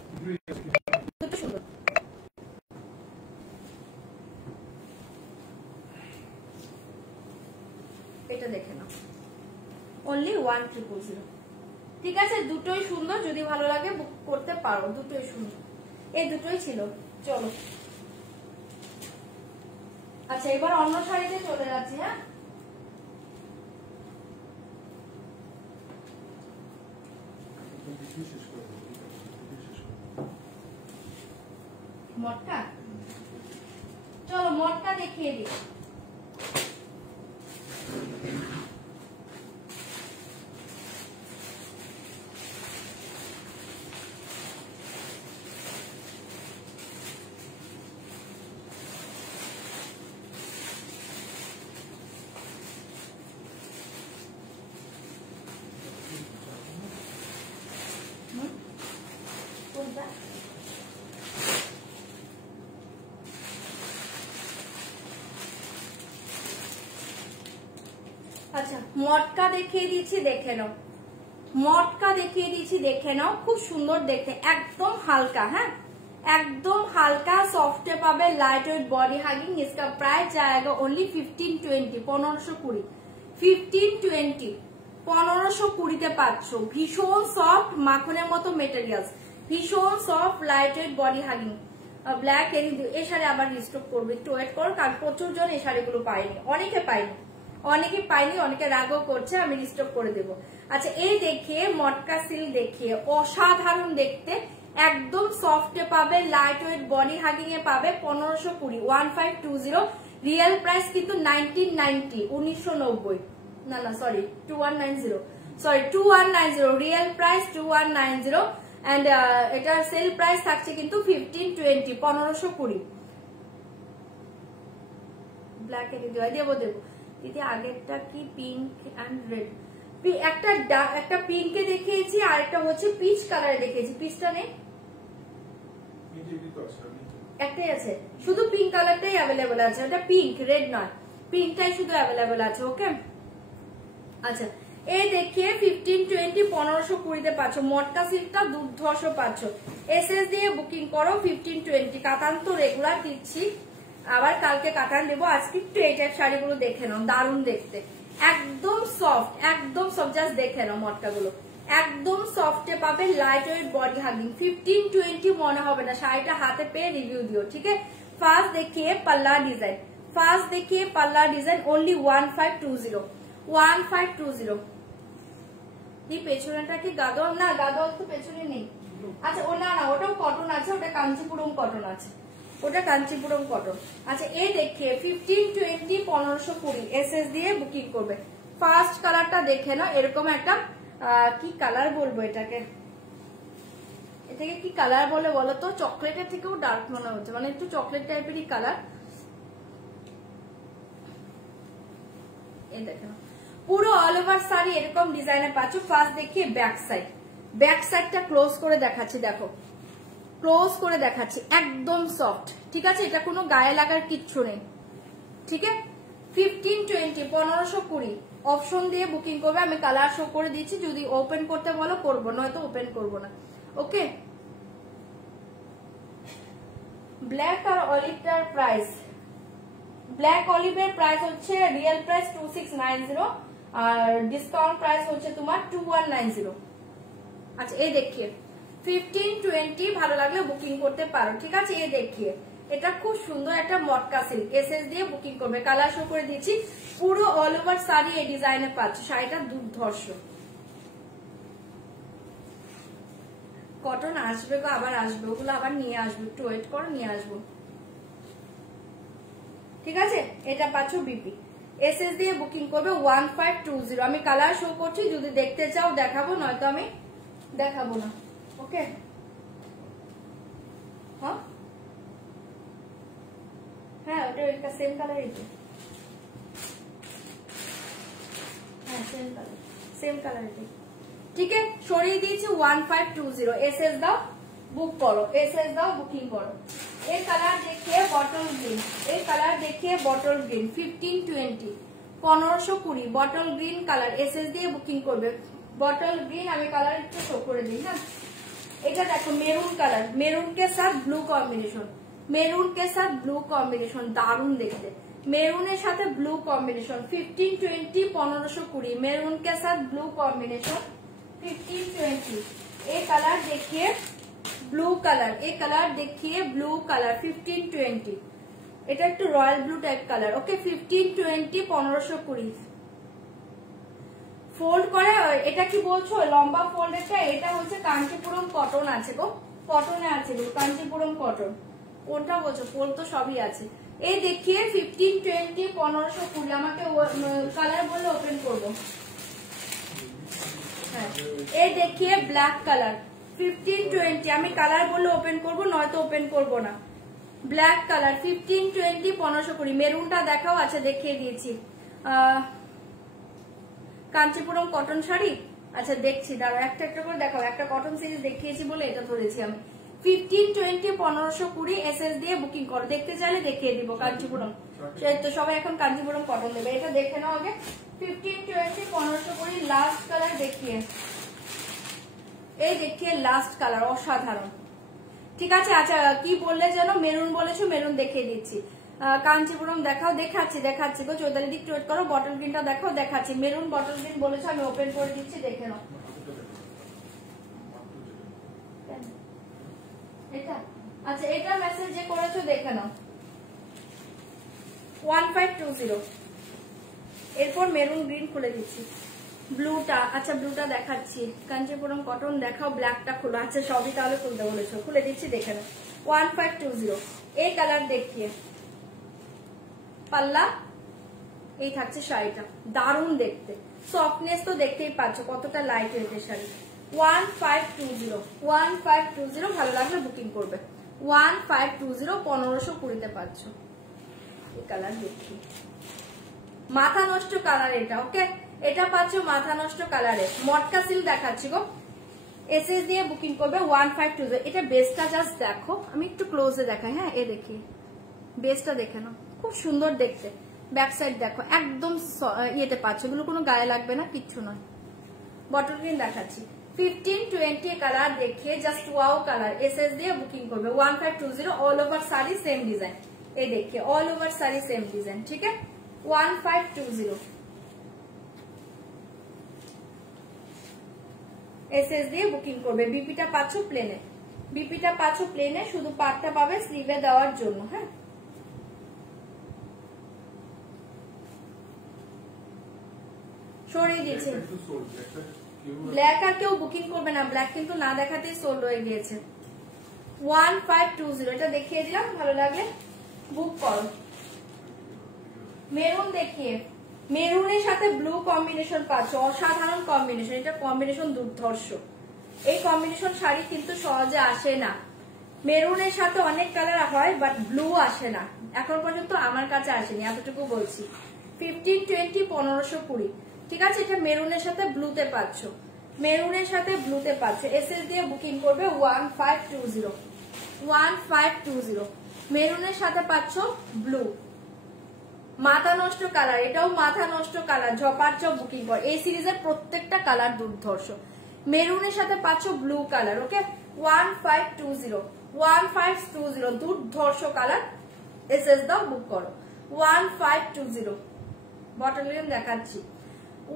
দুটো সুন্দর। এটা দেখে নাও, অনলি 1000। ঠিক আছে, দুটোই সুন্দর, যদি ভালো লাগে বুক করতে পারো। দুটোই সুন্দর, এই দুটোই ছিল। চলো, আচ্ছা এবার অন্য শাড়িতে চলে যাচ্ছি। হ্যাঁ, মটকা মটকা দেখিয়ে দিই। আচ্ছা মটকা দেখিয়ে দিচ্ছি, দেখে নাও। মটকা দেখিয়ে দিচ্ছি, দেখে নাও। খুব সুন্দর দেখতে, একদম হালকা। হ্যাঁ একদম হালকা সফটে পাবে, লাইট ওয়েট বডি হাগিং। इसका प्राइस जाएगा ओनली 1520, 1520, 1520, 1520 তে পাচ্ছ। ভীষণ সফট মাখনের মতো মেটেরিয়ালস, ভীষণ soft light weight body hugging. Black এই শাড়ি আবার রিস্টক করবে, একটু ওয়েট করো, কারণ প্রচুর জন এই শাড়িগুলো পায়নি, অনেকে পায়নি, অনেকে রাগও করছে, আমি রিস্টক করে দেব। আচ্ছা এই দেখিয়ে মটকা সিল্ক দেখিয়ে, অসাধারণ দেখতে, একদম সফটে পাবে, লাইট ওয়েট বডি হাগিং এ পাবে 1520, 1520। রিয়েল প্রাইস কিন্তু 1990, 1990, না sorry 2190, sorry 2190, real price 2190 and এটার সেল প্রাইস থাকছে কিন্তু 1520, 1520। ব্ল্যাক এ দেবো দিদি। আগেরটা কি পিঙ্ক এন্ড রেড, একটা পিঙ্কে দেখিয়েছি আর একটা হচ্ছে পিচ কালারে দেখিয়েছি। পিচটা নেই, একটাই আছে, শুধু পিঙ্ক কালারটাই অ্যাভেলেবল আছে, এটা পিঙ্ক রেড নয়, পিঙ্কটাই শুধু অ্যাভেলেবল আছে। ওকে আচ্ছা এই দেখিয়ে 1520, 1520 তে পাচ্ছ। মটকা সিল্কটা দুর্ধর্ষ পাচ্ছ। এসএস দিয়ে বুকিং করো 1520। কাতান তো রেগুলার দিচ্ছি, আবার কালকে কাতান দেবো। আজকে একটু এই টাইপ শাড়িগুলো দেখে নাও, দারুণ দেখতে, একদম সফট, একদম সফট। জাস্ট দেখে নাও মটকাগুলো, একদম সফটে পাবে, লাইট ওয়েট বডি হাগিং। 1520 মনে হবে না, শাড়িটা হাতে পেয়ে রিভিউ দিও, ঠিক আছে। ফার্স্ট দেখিয়ে পাল্লা ডিজাইন, ফার্স্ট দেখিয়ে পাল্লা ডিজাইন অনলি 1520, 1520। কি পেছনেটা কি গাদল? না গাদল তো পেছনে নেই। আচ্ছা ও না ওটাও কটন আছে, ওটা কাঞ্চিপুরম কটন আছে, ওটা কাঞ্চিপুরম কটন। আচ্ছা এই দেখিয়ে 1520, 1520 এসএস দিয়ে বুকিং করবে। ফার্স্ট কালারটা দেখে নাও, এরকম একটা কি কালার বলবো এটাকে কি কালার বলে বলো তো? চকলেটের থেকেও ডার্ক মনে হচ্ছে, মানে একটু চকলেট টাইপেরই কালার। এই দেখে নাও, পুরো অল ওভার শাড়ি এরকম ডিজাইনে পাচ্ছ। ফার্স্ট দেখিয়ে ব্যাক সাইড, ব্যাক সাইডটা ক্লোজ করে দেখাচ্ছি, দেখো ক্লোজ করে দেখাচ্ছি, একদম সফট, ঠিক আছে। এটা কোনো গায়ে লাগার কিচ্ছু নেই, ঠিক আছে। 1520, 1520 অপশন দিয়ে বুকিং করবে। আমি কালার শো করে দিচ্ছি, যদি ওপেন করতে বলো করবো, নয়তো ওপেন করবো না। ওকে ব্ল্যাক আর অলিভটার প্রাইস, ব্ল্যাক অলিভের প্রাইস হচ্ছে রিয়েল প্রাইস 2690 আর ডিসকাউন্ট প্রাইস হচ্ছে তোমার 2190। আচ্ছা এই দেখিয়ে 1520 ভালো লাগলে বুকিং করতে পারো, ঠিক আছে। এই দেখিয়ে এটা খুব সুন্দর একটা মটকা সিল্ক, এসএস দিয়ে বুকিং করবে। কালার শো করে দিচ্ছি, পুরো অল ওভার শাড়ি এই ডিজাইনে পাচ্ছ। শাড়িটা দুর্ধর্ষ, কটন আসবে গো, আবার আসবে, ওগুলো আবার নিয়ে আসবো, একটু ওয়েট করো, নিয়ে আসবো, ঠিক আছে। এটা পাচ্ছ বিপি, এসএস দিয়ে বুকিং করবে 1520। আমি কালার শো করছি, যদি দেখতে চাও দেখাবো, নয়তো আমি দেখাবো না। ওকে হ্যাঁ ওটা সেম কালারই তো, হ্যাঁ সেম কালার, সেম কালারই, ঠিক আছে। সরিয়ে দিয়েছি 1520। এসএস দাও বুক করো, এসএস দাও বুকিং করো। এই কালার দেখিয়ে বটল গ্রিন, এই কালার দেখিয়ে bottle green 1520, 1520 bottle green colour, SS দিয়ে বুকিং করবে। বটল গ্রিন আমি কালার একটু শো করে দিই। হ্যাঁ এটা দেখো মেরুন কালার, মেরুন के साथ ব্লু কম্বিনেশন, মেরুন के साथ ব্লু কম্বিনেশন, দারুণ দেখতে। মেরুনের সাথে ব্লু কম্বিনেশন 1520, 1520 মেরুন के साथ ব্লু কম্বিনেশন 1520। এই কালার দেখিয়ে ব্লু কালার, এই কালার দেখিয়ে ব্লু কালার 1520। এটা একটু রয়্যাল ব্লু টাইপ কালার। ওকে 1520, 1520 ফোল্ড করে। এটা কি বলছো লম্বা ফোল্ডেরটা? এটা হচ্ছে কাঞ্চিপুরম কটন আছে গো, কটনে আছে গো, কাঞ্চিপুরম কটন। কোনটা বলছো? ফোল্ড তো সবই আছে, এই দেখিয়ে 15, 20, 1500, 20 আমাকে কালার বললে ওপেন করবো। হ্যাঁ, এই দেখিয়ে ব্ল্যাক কালার 15, 20 আমি কালার বললে ওপেন করবো, নয়তো ওপেন করবো না। Black colour 15, 20, 1520। মেরুনটা দেখাও। আচ্ছা দেখিয়ে দিয়েছি। কাঞ্চিপুরম কটন শাড়ি। আচ্ছা দেখছি, দাঁড়াও একটা একটা করে দেখাও। একটা কটন সিরিজ দেখিয়েছি বলে এটা ধরেছি আমি। 15, 20, 1520 এসএস দিয়ে বুকিং করো। দেখতে চাইলে দেখিয়ে দিব কাঞ্চিপুরম। তো সবাই এখন কাঞ্চিপুরম কটন দেবে, এটা দেখে নাও আগে। 15, 20, 1520 লাস্ট কালার দেখিয়ে, এই দেখিয়ে লাস্ট কালার অসাধারণ। ঠিক আছে। আচ্ছা কি বললে যেন, মেরুন বলেছো, মেরুন দেখিয়ে দিচ্ছি। কাঞ্চিপুরম দেখাও। দেখাচ্ছি গো, চৈতালি দিক ওয়েট করো। বটল গ্রিনটা দেখাও, দেখাচ্ছি। মেরুন বটল গ্রিন বলেছো, আমি ওপেন করে দিচ্ছি, দেখে নাও। এটা আচ্ছা, এটা মেসেজ যে করেছো দেখে নাও। 1520। এরপর মেরুন গ্রিন খুলে দিচ্ছি। ব্লুটা, আচ্ছা ব্লুটা দেখাচ্ছি। কাঞ্চিপুরম কটন দেখাও, ব্ল্যাকটা খুলো। আচ্ছা সবই তাহলে খুলতে বলেছো, খুলে দিচ্ছি, দেখে নাও। 1520 এই কালার দেখিয়ে পাল্লা এই থাকছে শাড়িটা। দারুণ দেখতে, সফটনেস তো দেখতেই পাচ্ছ কতটা লাইট ওয়েটের শাড়ি। 1520 ভালো লাগলে বুকিং করবে। 1520 1520 পাচ্ছ। এই কালার দেখি, মাথা নষ্ট কালার এটা। ওকে, এটা পাচ্ছ মাথা নষ্ট কালারে। মটকা সিল দেখাচ্ছি গো, এসএস দিয়ে বুকিং করবে। 1520। এটা বেসটা জাস্ট দেখো, আমি একটু ক্লোজে দেখাই। হ্যাঁ, এ দেখি বেসটা দেখে নাও, খুব সুন্দর দেখতে। ব্যাক সাইড দেখো, একদম ইয়েতে পাচ্ছ, এগুলো কোনো গায়ে লাগবে না, কিচ্ছু নয়। বটল গ্রিন দেখাচ্ছি। 15, 20 কালার দেখিয়ে জাস্ট ওয়াও কালার। এসএস দিয়ে বুকিং করবে। 1520 all over sari same design. এই দেখিয়ে all over sari same design. ঠিক আছে, 1520 এসএস দিয়ে বুকিং করবে। বিপিটা পাচ্ছ প্লেনে, বিপিটা পাচ্ছ প্লেনে, শুধু পাটটা পাবে স্লিভে দেওয়ার জন্য। হ্যাঁ, সরিয়ে দিয়েছে। ব্ল্যাক আর কেউ বুকিং করবে না, ব্ল্যাক কিন্তু না দেখাতেই সোল্ড হয়ে গিয়েছে। 1520 এটা দেখিয়ে দিলাম, ভালো লাগলে বুক করো। মেরুন দেখিয়ে, মেরুনের সাথে ব্লু কম্বিনেশন পাচ্ছ, অসাধারণ কম্বিনেশন। এটা কম্বিনেশন দুর্ধর্ষ। এই কম্বিনেশন শাড়ি কিন্তু সহজে আসে না। মেরুনের সাথে অনেক কালার হয়, বাট ব্লু আসে না, এখন পর্যন্ত আমার কাছে আসেনি, এতটুকু বলছি। 15, 20, 1520। ঠিক আছে, এটা মেরুনের সাথে ব্লুতে পাচ্ছ, মেরুনের সাথে ব্লুতে পাচ্ছ। এসএস দিয়ে বুকিং করবে। 1520 1520 মেরুনের সাথে পাচ্ছ ব্লু। মাথা নষ্ট কালার, এটাও মাথা নষ্ট কালার। ঝপার চপ বুকিং কর। এই সিরিজের প্রত্যেকটা কালার দুর্ধর্ষ। মেরুনের সাথে পাচ্ছ ব্লু কালার। ওকে, 1520 দুর্ধর্ষ কালার। এসএস দাও, বুক করো। 1520 বটল গ্রিন দেখাচ্ছি।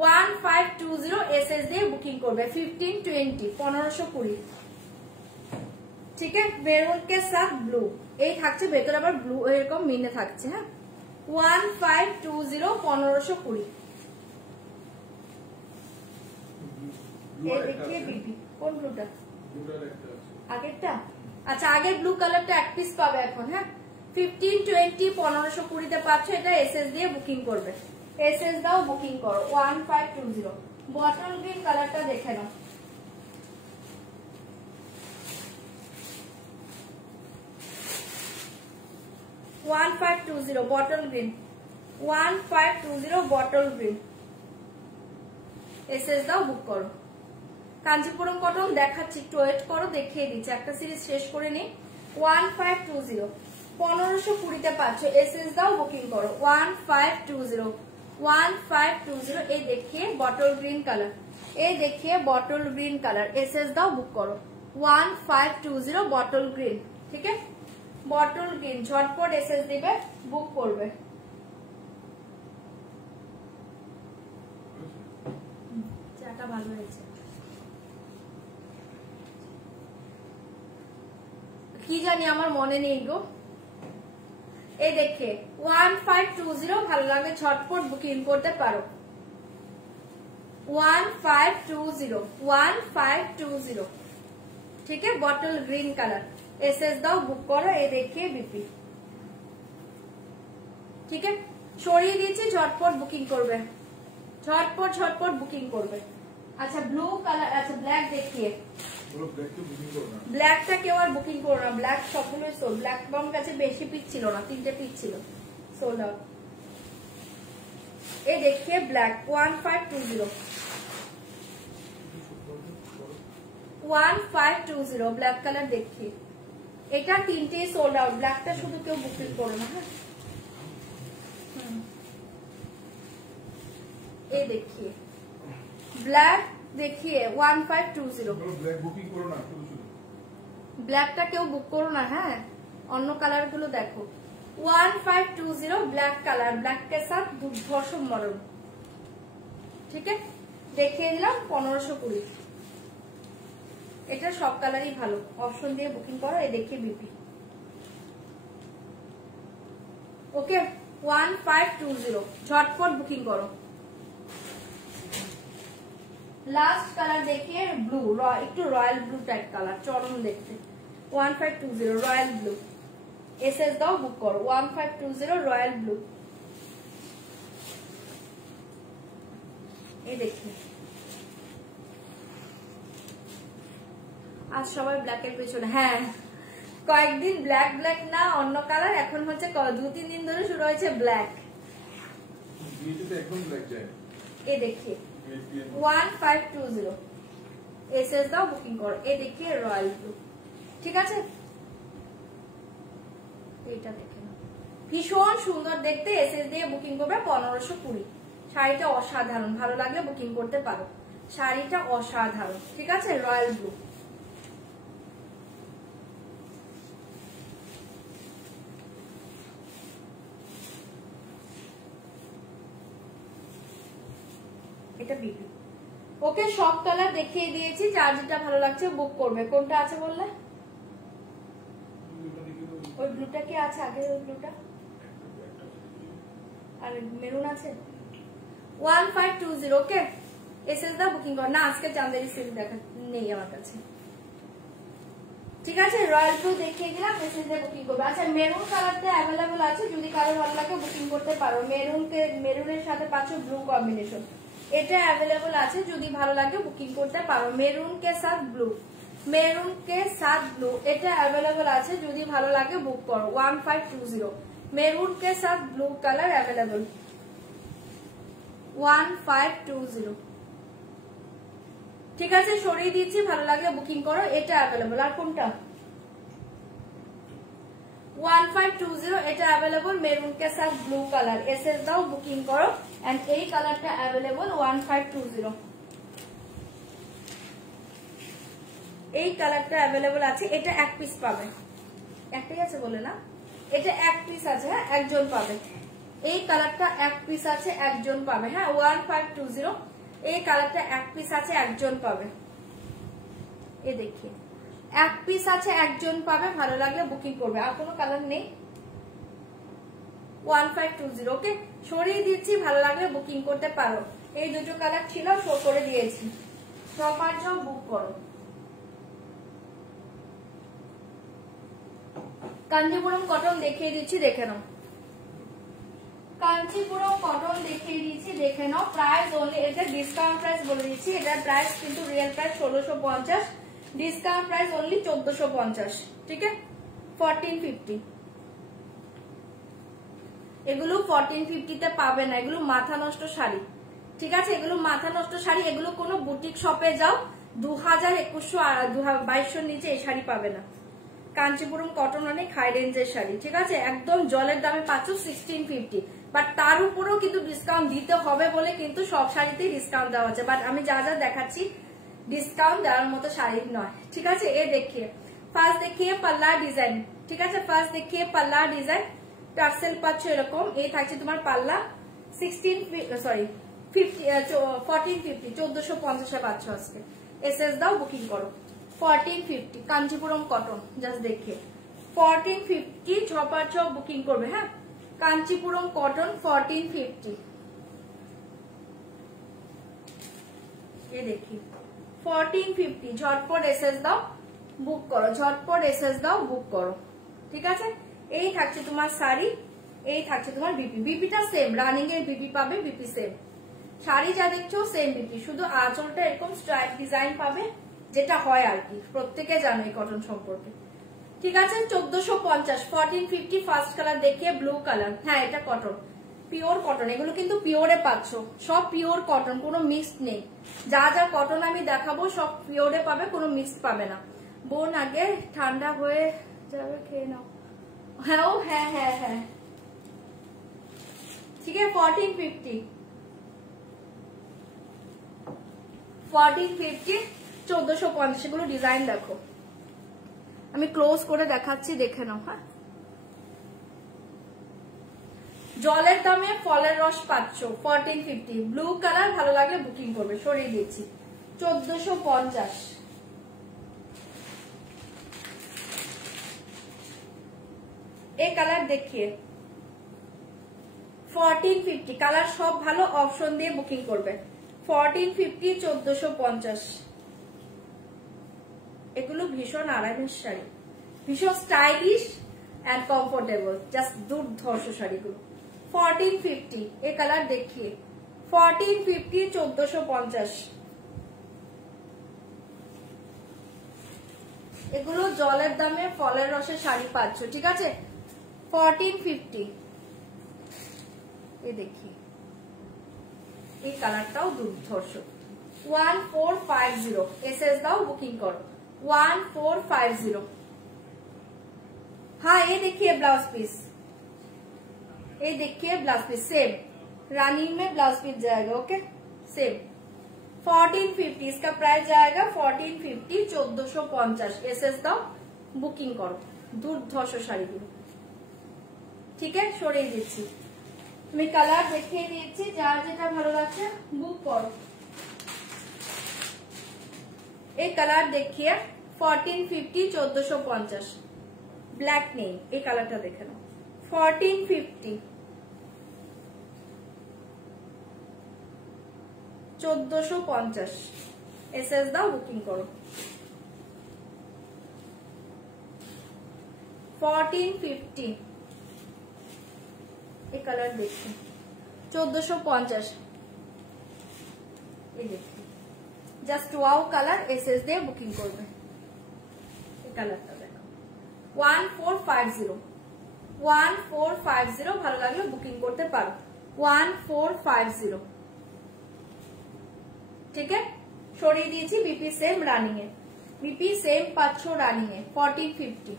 1520 এসএস দিয়ে বুকিং করবে। 15, 20 1520। ঠিক আছে, মেরুন কে সাথ ব্লু এই থাকছে, ভেতরে আবার ব্লু এরকম মিনে থাকছে। হ্যাঁ, 1520 1520। এই দেখিয়ে বিপি কোন ব্লুটা, আগেরটা। আচ্ছা, আগের ব্লু কালারটা এক পিস পাবে এখন। হ্যাঁ, 15, 20 1520 পাচ্ছ। এটা এসএস দিয়ে বুকিং করবে। এসএস দাও, বুকিং করো। 1520 বটল গ্রিন কালারটা দেখে নাও। Bottle green 1520 bottle green. SS দাও, বুক করো। কাঞ্চিপুরম কটন দেখাচ্ছি, একটু ওয়েট করো, দেখিয়ে দিচ্ছি। একটা সিরিজ শেষ করে নিই। 1520 1520 পাচ্ছ। এসএস দাও, বুকিং করো। 1520 এই দেখিয়ে বটল গ্রিন কালার, এই দেখিয়ে বটল গ্রিন কালার। এসএস দাও, বুক করো। 1520 বটল গ্রিন। ঠিক আছে, বটল গ্রিন ঝটপট এসএস দিবে, বুক করবে। চাটা ভালো হয়েছে, কি জানি আমার মনে নেই গো। এই দেখে 1520 ভালো লাগে, ঝটপট বুকিং করতে পারো। 1520 ঠিক আছে, বটল গ্রিন কালার। এসএস দাও, বুক করো। এই দেখিয়ে বিপি ঠিক আছে, সরিয়ে দিয়েছি, ঝটপট বুকিং করবে, ঝটপট ঝটপট বুকিং করবে। আচ্ছা ব্লু কালার, আচ্ছা ব্ল্যাক দেখিয়ে, ব্ল্যাকটা কেউ আর বুকিং করো না, ব্ল্যাক সবগুলোই সোল্ড। ব্ল্যাক আমার কাছে বেশি পিস ছিল না, 3টে পিস ছিল, সোল্ড আউট। এই দেখিয়ে ব্ল্যাক 1520, 1520 ব্ল্যাক কালার দেখিয়ে। এটা 3টেই সোল্ড আউট, ব্ল্যাকটা শুধু কেউ বুকিং করো না। হ্যাঁ এই দেখিয়ে ব্ল্যাক দেখিয়ে 1520, ব্ল্যাক বুকিং করো না, ব্ল্যাকটা কেউ বুক করো না। হ্যাঁ অন্য কালার গুলো দেখো। 1520 ব্ল্যাক কালার, ব্ল্যাক কে সাথ দুর্ধর্ষ মরণ। ঠিক আছে, দেখিয়ে দিলাম 1520। এটা সব কালারই ভালো, অপশন দিয়ে বুকিং করো। এই দেখিয়ে বিপি, ওকে 1520 ঝটপট বুকিং করো। লাস্ট কালার দেখিয়ে ব্লু, একটু রয়্যাল ব্লু টাইপ কালার, চরম দেখতে। 1520 রয়্যাল ব্লু, এসএস দাও বুক করো। 1520 রয়্যাল ব্লু। এই দেখি আজ সবাই ব্ল্যাকের পেছনে। হ্যাঁ কয়েকদিন ব্ল্যাক ব্ল্যাক না অন্য কালার, এখন হচ্ছে 2-3 দিন ধরে শুরু হয়েছে ব্ল্যাক। এ দেখি 1520 এসএস দাও বুকিং করো। এ দেখি রয়্যাল ব্লু। ঠিক আছে, এটা দেখে নাও, ভীষণ সুন্দর দেখতে। এসএস দিয়ে বুকিং করবে 1520। শাড়িটা অসাধারণ, ভালো লাগলে বুকিং করতে পারো। শাড়িটা অসাধারণ। ঠিক আছে, রয়্যাল ব্লু। এটা বিপি। ওকে সব কালার দেখিয়ে দিয়েছি, যার যেটা ভালো লাগছে বুক করবে। কোনটা আছে বললে? ওই ব্লুটা কি আছে আগে? ওই ব্লুটা আর মেরুন আছে। 1520 ওকে এসএস দা বুকিং কর না। আজকে চাঁদেরি সিল্ক দেখা নেই আমার কাছে। ঠিক আছে, রয়্যাল ব্লু দেখিয়ে দিলাম, এসএস দিয়ে বুকিং করবে। আচ্ছা মেরুন কালারটা অ্যাভেলেবল আছে, যদি কারো ভালো লাগে বুকিং করতে পারো। মেরুনের সাথে পাচ্ছ ব্লু কম্বিনেশন, এটা অ্যাভেলেবল আছে, যদি ভালো লাগে বুকিং করতে পারো। মেরুন কে সাথ ব্লু, মেরুন কে সাথ ব্লু, এটা অ্যাভেলেবল আছে, যদি ভালো লাগে বুক করো। 1520 মেরুন কে সাথ ব্লু কালার অ্যাভেলেবল। 1520 ঠিক আছে, সরিয়ে দিচ্ছি, ভালো লাগলে বুকিং করো। এটা অ্যাভেলেবল। আর কোনটা? 1520 এটা অ্যাভেলেবল, মেরুন কে সাথ ব্লু কালার। এসএস দাও বুকিং করো। এন্ড এই কালারটা অ্যাভেলেবল 1520। এই কালারটা অ্যাভেলেবল আছে, এটা এক পিস পাবে। একটাই আছে বলে না, এটা এক পিস আছে। হ্যাঁ একজন পাবে। এই কালারটা এক পিস আছে, একজন পাবে। হ্যাঁ 1520 এই কালারটা এক পিস আছে, একজন পাবে। এ দেখি এক পিস আছে, একজন পাবে, ভালো লাগলে বুকিং করবে। আর কোনো কালার নেই। 1520 ওকে সরিয়ে দিচ্ছি, ভালো লাগলে বুকিং করতে পারো। এই দুটো কালার ছিল, শো করে দিয়েছি। সবার জন্য বুক করো। কাঞ্জিপুরম কটন দেখিয়ে দিচ্ছি, দেখে নাও। কাঞ্চিপুরম কটন দেখিয়ে দিচ্ছি, দেখে নাও। প্রাইস অনলি, এটা ডিসকাউন্ট প্রাইস বলে দিচ্ছি। এটার প্রাইস কিন্তু real price 1650, discount price only 1450। ঠিক আছে, 1450। এগুলো 1450 তে পাবে না, এগুলো মাথা নষ্ট শাড়ি। ঠিক আছে, এগুলো মাথা নষ্ট শাড়ি। এগুলো কোনো বুটিক শপে যাও 2000, 2100, 2200 নিচে এই শাড়ি পাবে না। কাঞ্চিপুরম কটন অনেক হাই রেঞ্জের শাড়ি। ঠিক আছে, একদম জলের দামে পাচ্ছ 1650। বাট তার উপরেও কিন্তু ডিসকাউন্ট দিতে হবে বলে কিন্তু সব শাড়িতেই ডিসকাউন্ট দেওয়া হচ্ছে। বাট আমি যা যা দেখাচ্ছি ডিসকাউন্ট দেওয়ার মতো শাড়ি নয়। ঠিক আছে, এ দেখিয়ে ফার্স্ট দেখিয়ে পাল্লা ডিজাইন। ঠিক আছে, ফার্স্ট দেখিয়ে পাল্লা ডিজাইন। টার্সেল পাচ্ছ এরকম। এই থাকছে তোমার পাল্লা 1450, 1450 পাচ্ছ আজকে। এসএস দাও বুকিং করো। 1450 কাঞ্চিপুরম কটন, জাস্ট দেখে 1450 ছপার ছপ বুকিং করবে। হ্যাঁ কাঞ্চিপুরম কটন 1450। এ দেখি 1450 ঝটপট এসএস দাও বুক করো, ঝটপট এসএস দাও বুক করো। ঠিক আছে, এই থাকছে তোমার শাড়ি। এই থাকছে তোমার বিপি, বিপিটা সেম, রানিং এর বিপি পাবে, বিপি সেম। শাড়ি যা দেখছো সেম বিপি, শুধু আঁচলটা এরকম স্ট্রাইপ ডিজাইন পাবে, যেটা হয় আর কি, প্রত্যেকে জানে এই কটন সম্পর্কে। ঠিক আছে, 1450, 1450 ফার্স্ট কালার দেখিয়ে ব্লু কালার। হ্যাঁ এটা কটন, পিওর কটন, এগুলো কিন্তু পিওরে পাচ্ছ, সব পিওর কটন, কোনো মিক্সড নেই। যা যা কটন আমি দেখাবো সব পিওরে পাবে, কোনো মিক্সড পাবে না। বোন আগে ঠান্ডা হয়ে যাবে, খেয়ে নাও। হ্যাঁ ও হ্যাঁ হ্যাঁ হ্যাঁ ঠিক আছে। 1450, 1450, 1450, এগুলো ডিজাইন দেখো, আমি ক্লোজ করে দেখাচ্ছি, দেখে নাও। হ্যাঁ জলের দামে ফলের রস পাচ্ছ 1450, ব্লু কালার, ভালো লাগলে বুকিং করবে, সরিয়ে দিচ্ছি 1450। এই কালার দেখিয়ে 1450, কালার সব ভালো, অপশন দিয়ে বুকিং করবে 1450, 1450। এগুলো ভীষণ আরামের শাড়ি, ভীষণ স্টাইলিশ এন্ড কমফোর্টেবল, জাস্ট দুর্ধর্ষ শাড়িগুলো। 1450, এই কালার দেখিয়ে 1450, 1450। এগুলো জলের দামে ফলের রসের শাড়ি পাচ্ছ, ঠিক আছে। 1450, এই দেখি, এই কালারটাও দুর্ধর্ষ। 1450, এসএস দাও, বুকিং করো 1450। हाँ ये देखिए ब्लाउज पीस, ये देखिए ब्लाउज पीस सेम, रनिंग में ब्लाउज पीस जाएगा, ओके सेम। 1450 इसका प्राइस जाएगा 1450, 1450। एसएस दाও, বুকিং করো, দুর্ধর্ষ শাড়িগুলো। ঠিক আছে, সরিয়ে দিচ্ছি, আমি কালার দেখিয়ে দিচ্ছি, যার যেটা ভালো লাগছে বুক করো। এই কালার দেখিয়ে 1450, 1450, ব্ল্যাক নেই, এই কালারটা দেখে নাও 1450, 1450। এসএস দাও, বুকিং করো 1450। এই কালার দেখি 1450, এই দেখি জাস্ট ওয়াও কালার, এসএস দিয়ে বুকিং করবে। এই কালারটা দেখো 1450, 1450, ভালো লাগলে বুকিং করতে পারো 1450। ঠিক আছে, সরিয়ে দিয়েছি, বিপি সেম রানিং এ, বিপি সেম পাচ্ছ রানিং এ 1450,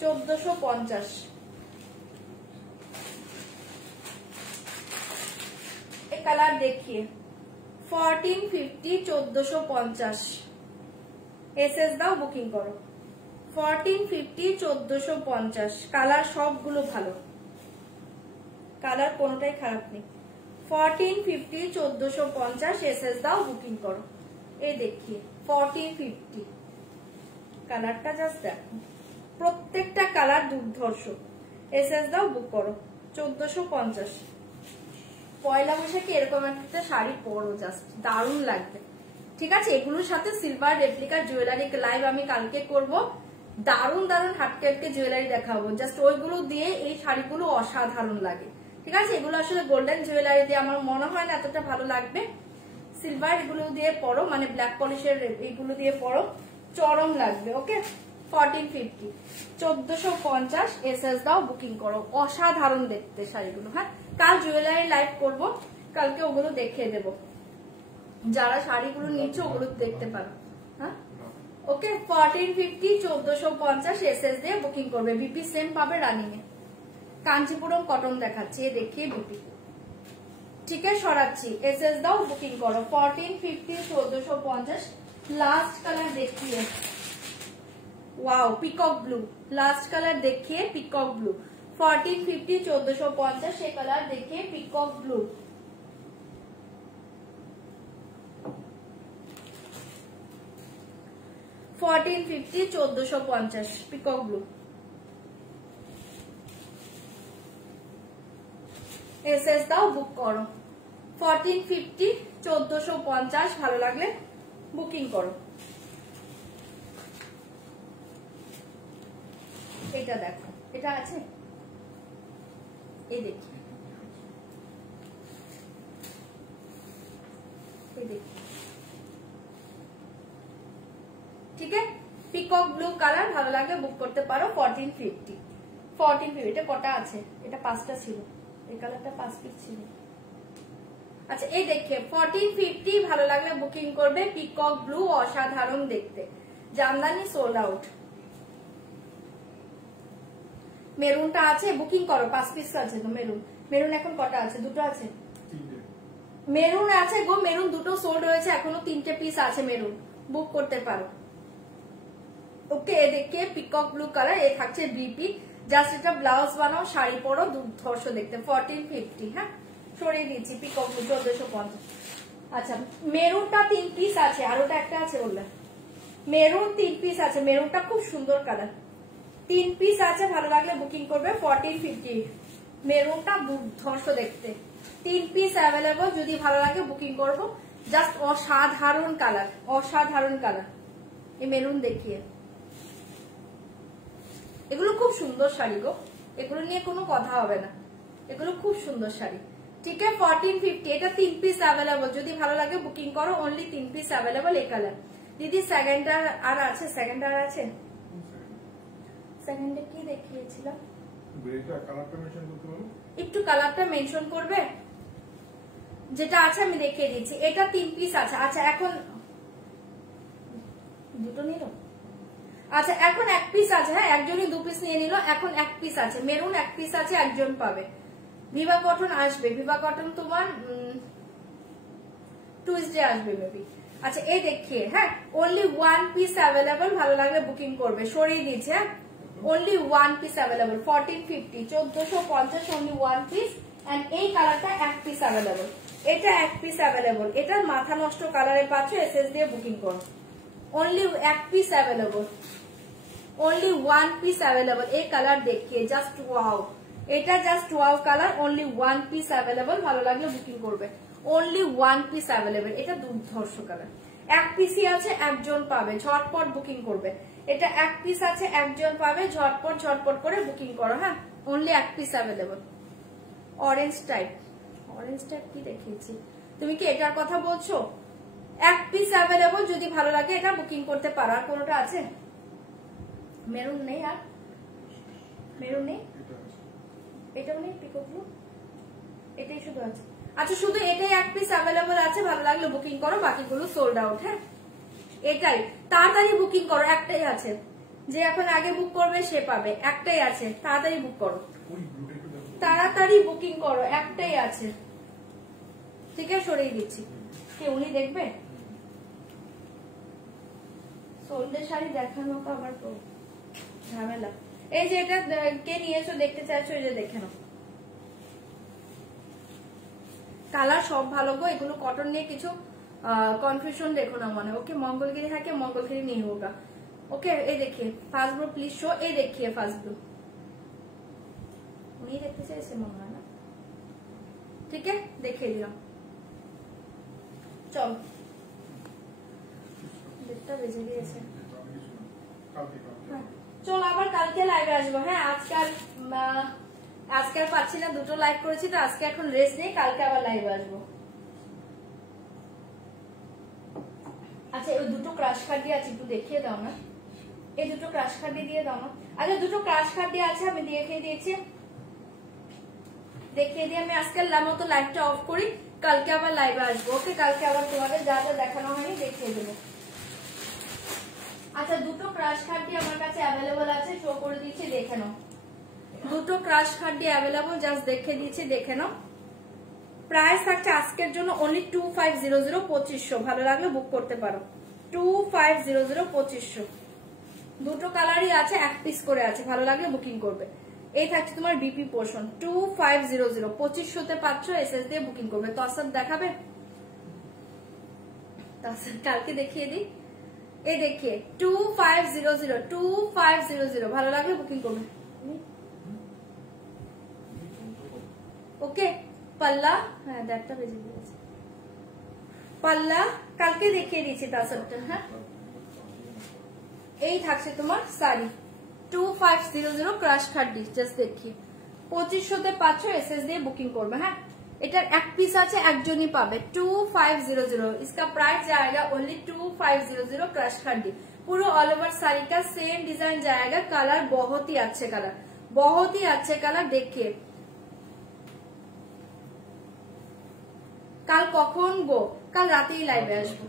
1450। এই কালার দেখিয়ে 1450, 1450। এসএস দাও, বুকিং করো 1450, 1450। কালার সবগুলো ভালো, কালার কোনোটাই খারাপ নেই। 1450, 1450। এসএস দাও, বুকিং করো। এই দেখিয়ে 1450, কালারটা জাস্ট দেখো, প্রত্যেকটা কালার দুর্ধর্ষ। এসএস দাও, বুক করো 1450। পয়লা বৈশাখে এরকম একটা শাড়ি পরো, জাস্ট দারুণ লাগবে। ঠিক আছে, এগুলোর সাথে সিলভার রেপ্লিকার জুয়েলারি লাইভ আমি কালকে করব, দারুণ দারুণ হাটকে জুয়েলারি দেখাবো, জাস্ট ওইগুলো দিয়ে এই শাড়িগুলো অসাধারণ লাগে। ঠিক আছে, এগুলো আসলে গোল্ডেন জুয়েলারি দিয়ে আমার মনে হয় না এতটা ভালো লাগবে, সিলভার এগুলো দিয়ে পরো, মানে ব্ল্যাক পলিশের এগুলো দিয়ে পরো, চরম লাগবে। ওকে 1450, 1450। এসএস দাও, বুকিং করো, অসাধারণ দেখতে শাড়িগুলো। হ্যাঁ, কাল জুয়েলারি লাইভ করব, কালকে ওগুলো দেখিয়ে দেবো, যারা শাড়িগুলো নিচ্ছে ওগুলো দেখতে পারো। হ্যাঁ ওকে 1450, 1450। এসএস দিয়ে বুকিং করবে, বিপি সেম পাবে রানিং এ। কাঞ্চিপুরম কটন দেখাচ্ছি, দেখিয়ে বিপি। ঠিক আছে, সরাচ্ছি, এসএস দাও, বুকিং করো 1450, 1450। লাস্ট কালার দেখিয়ে, wow peacock blue, last colour দেখিয়ে পিকক ব্লু 1450, 1450। সে কালার দেখিয়ে peacock blue. $1450, 1450 peacock blue. SS দাও, বুক করো 1450, 1450। ভালো লাগলে বুকিং করো। এটা দেখো, এটা আছে এই দেখি, এই দেখি, ঠিক আছে। পিকক ব্লু কালার, ভালো লাগে বুক করতে পারো 1450। 1450 এটা কটা আছে? এটা 5টা ছিল, এই কালারটা 5 পিস ছিল। আচ্ছা এই দেখে 1450, ভালো লাগলে বুকিং করবে। পিকক ব্লু অসাধারণ দেখতে, জামদানি সোল্ড আউট। মেরুনটা আছে, বুকিং করো, 5 পিস আছে তো মেরুন। মেরুন এখন কটা আছে? 2টো আছে মেরুন আছে গো, মেরুন 2টো সোল্ড হয়েছে, এখনো 3টে পিস আছে মেরুন, বুক করতে পারো। ওকে এ দেখে পিকক ব্লু কালার, এ থাকছে বিপি, জাস্ট এটা ব্লাউজ বানাও, শাড়ি পরো, দুর্ধর্ষ দেখতে। 1450, হ্যাঁ সরিয়ে দিচ্ছি। Peacock blue 1450। আচ্ছা মেরুনটা 3 পিস আছে, আর ওটা একটা আছে বললে। মেরুন 3 পিস আছে, মেরুনটা খুব সুন্দর কালার, 3 পিস আছে, ভালো লাগলে বুকিং করবে। 1450 মেরুনটা দুর্ধর্ষ দেখতে, 3 পিস অ্যাভেলেবল, যদি ভালো লাগে বুকিং করবো। জাস্ট অসাধারণ কালার, অসাধারণ কালার। এই মেরুন দেখিয়ে, এগুলো খুব সুন্দর শাড়ি গো, এগুলো নিয়ে কোনো কথা হবে না, এগুলো খুব সুন্দর শাড়ি, ঠিক আছে। 1450 এটা 3 পিস অ্যাভেলেবল, যদি ভালো লাগে বুকিং করো। অনলি 3 পিস অ্যাভেলেবল এই কালার। দিদি সেকেন্ডার আর আছে? সেকেন্ডার আছে, সেকেন্ডে কি দেখিয়েছিলাম? একটু কালারটা মেনশন করবে, যেটা আছে আমি দেখিয়ে দিচ্ছি। এটা 3 পিস আছে। আচ্ছা এখন দুটো নিল, আচ্ছা এখন 1 পিস আছে, হ্যাঁ একজনই 2 পিস নিয়ে নিল, এখন 1 পিস আছে। মেরুন 1 পিস আছে, একজন পাবে। ভিভা কটন আসবে, ভিভা কটন তোমার টুইসডে আসবে মেবি। আচ্ছা এই দেখিয়ে, হ্যাঁ অনলি 1 পিস অ্যাভেলেবল, ভালো লাগলে বুকিং করবে। সরিয়ে দিচ্ছে, হ্যাঁ only 1 piece available. 1450 1450 only 1 piece. And এই কালারটা 1 পিস অ্যাভেলেবল, এটা 1 পিস অ্যাভেলেবল। এটা মাথা নষ্ট কালারে পাচ্ছ, এসএস দিয়ে বুকিং করো। Only 1 piece available, only 1 piece available. এই কালার দেখিয়ে জাস্ট ওয়াও, এটা just wow colour. Only 1 piece available, ভালো লাগলে বুকিং করবে। অনলি 1 পিস অ্যাভেলেবল, এটা দুর্ধর্ষ কালার। 1 পিসই আছে, একজন পাবে, ঝটপট বুকিং করবে। এটা 1 পিস আছে, একজন পাবে, ঝটপট ঝটপট করে বুকিং করো, হ্যাঁ only 1 piece available. Orange type, orange type কি দেখিয়েছি? তুমি কি এটার কথা বলছো? 1 পিস অ্যাভেলেবল, যদি ভালো লাগে এটা বুকিং করতে পারো। আর কোনোটা আছে? মেরুন নেই, আর মেরুন নেই, এটাও নেই। পিকক ব্লু এটাই শুধু আছে। আচ্ছা শুধু এটাই 1 পিস অ্যাভেলেবল আছে, ভালো লাগলে বুকিং করো, বাকিগুলো সোল্ড আউট। হ্যাঁ এটাই তাড়াতাড়ি বুকিং করো, একটাই আছে, যে এখন আগে বুক করবে সে পাবে, একটাই আছে, তাড়াতাড়ি বুক করো, তাড়াতাড়ি বুকিং করো, একটাই আছে, ঠিক আছে। সরিয়ে দিচ্ছি, কে উনি দেখবে? সোল্ডের শাড়ি দেখানো তো আবার তো ঝামেলা। এই যে এটা কে নিয়েছো, দেখতে চাইছো, এই যে দেখে নাও। কালার সব ভালো গো, এগুলো কটন নিয়ে কিছু কনফিউশন দেখো না মানে। ওকে मंगलगिरी है क्या? मंगलगिरी नहीं होगा। ओके ये देखिए फास्ट ब्लू प्लीज शो, ये देखिए फास्ट ब्लू, नहीं देखते से ऐसे मंगा ना, ठीक है देखिए दिया। चलो দেখতে বেজে গিয়েছে, চল আবার কালকে লাইভে আসবো। হ্যাঁ আজকে আর পাচ্ছি না, 2টো লাইভ করেছি তো আজকে এখন রেস্ট নেই, কালকে আবার লাইভে আসবো। আচ্ছা ওই 2টো ক্রাশ কার্ডি আছে, একটু দেখিয়ে দাও না, এই 2টো ক্রাশ কার্ডি দিয়ে দাও না। আচ্ছা 2টো ক্রাশ কার্ডি আছে, আমি দেখিয়ে দিয়েছি, দেখিয়ে দিয়ে আমি আজকে মতো লাইভটা অফ করি, কালকে আবার লাইভে আসবো। ওকে কালকে আবার তোমাদের যা যা দেখানো হয়নি দেখিয়ে দেবো। আচ্ছা 2টো ক্রাশ কার্ডি আমার কাছে অ্যাভেলেবল আছে, শো করে দিচ্ছি, দেখে নাও। 2টো ক্রাশ কার্ডি অ্যাভেলেবল, জাস্ট দেখে দিচ্ছি, দেখে নাও। প্রাইস থাকছে আজকের জন্য অনলি 2500, 2500, ভালো লাগলে বুক করতে পারো। 2500, 2500, 2টো কালারই আছে, 1 পিস করে আছে, ভালো লাগলে বুকিং করবে। এই থাকছে তোমার বিপি পোর্শন, 2500, 2500তে পাচ্ছ, এসএস দিয়ে বুকিং করবে। তসব দেখাবে, তসব কালকে দেখিয়ে দিই, এই দেখিয়ে 2500, 2500, ভালো লাগলে বুকিং করবে। ওকে পাল্লা, হ্যাঁ দেড়টা বেজে গিয়েছে, পাল্লা কালকে দেখিয়ে দিচ্ছি তাসবটা। হ্যাঁ এই থাকছে তোমার শাড়ি 2500 ক্রাশ খাড্ডি, জাস্ট দেখিয়ে 2500-তে পাচ্ছ, এসএস দিয়ে বুকিং করবে। হ্যাঁ, এটার এক পিস আছে, একজনই পাবে। 2500 इसका प्राइस जाएगा ओनली 2500 क्रश खड्डी। पूरा ऑल ओवर साड़ी का सेम डिजाइन जाएगा। कलर बहुत ही अच्छे कलर, बहुत ही अच्छे कलर। देखिए কাল কখন গো? কাল রাতেই লাইভে আসবো,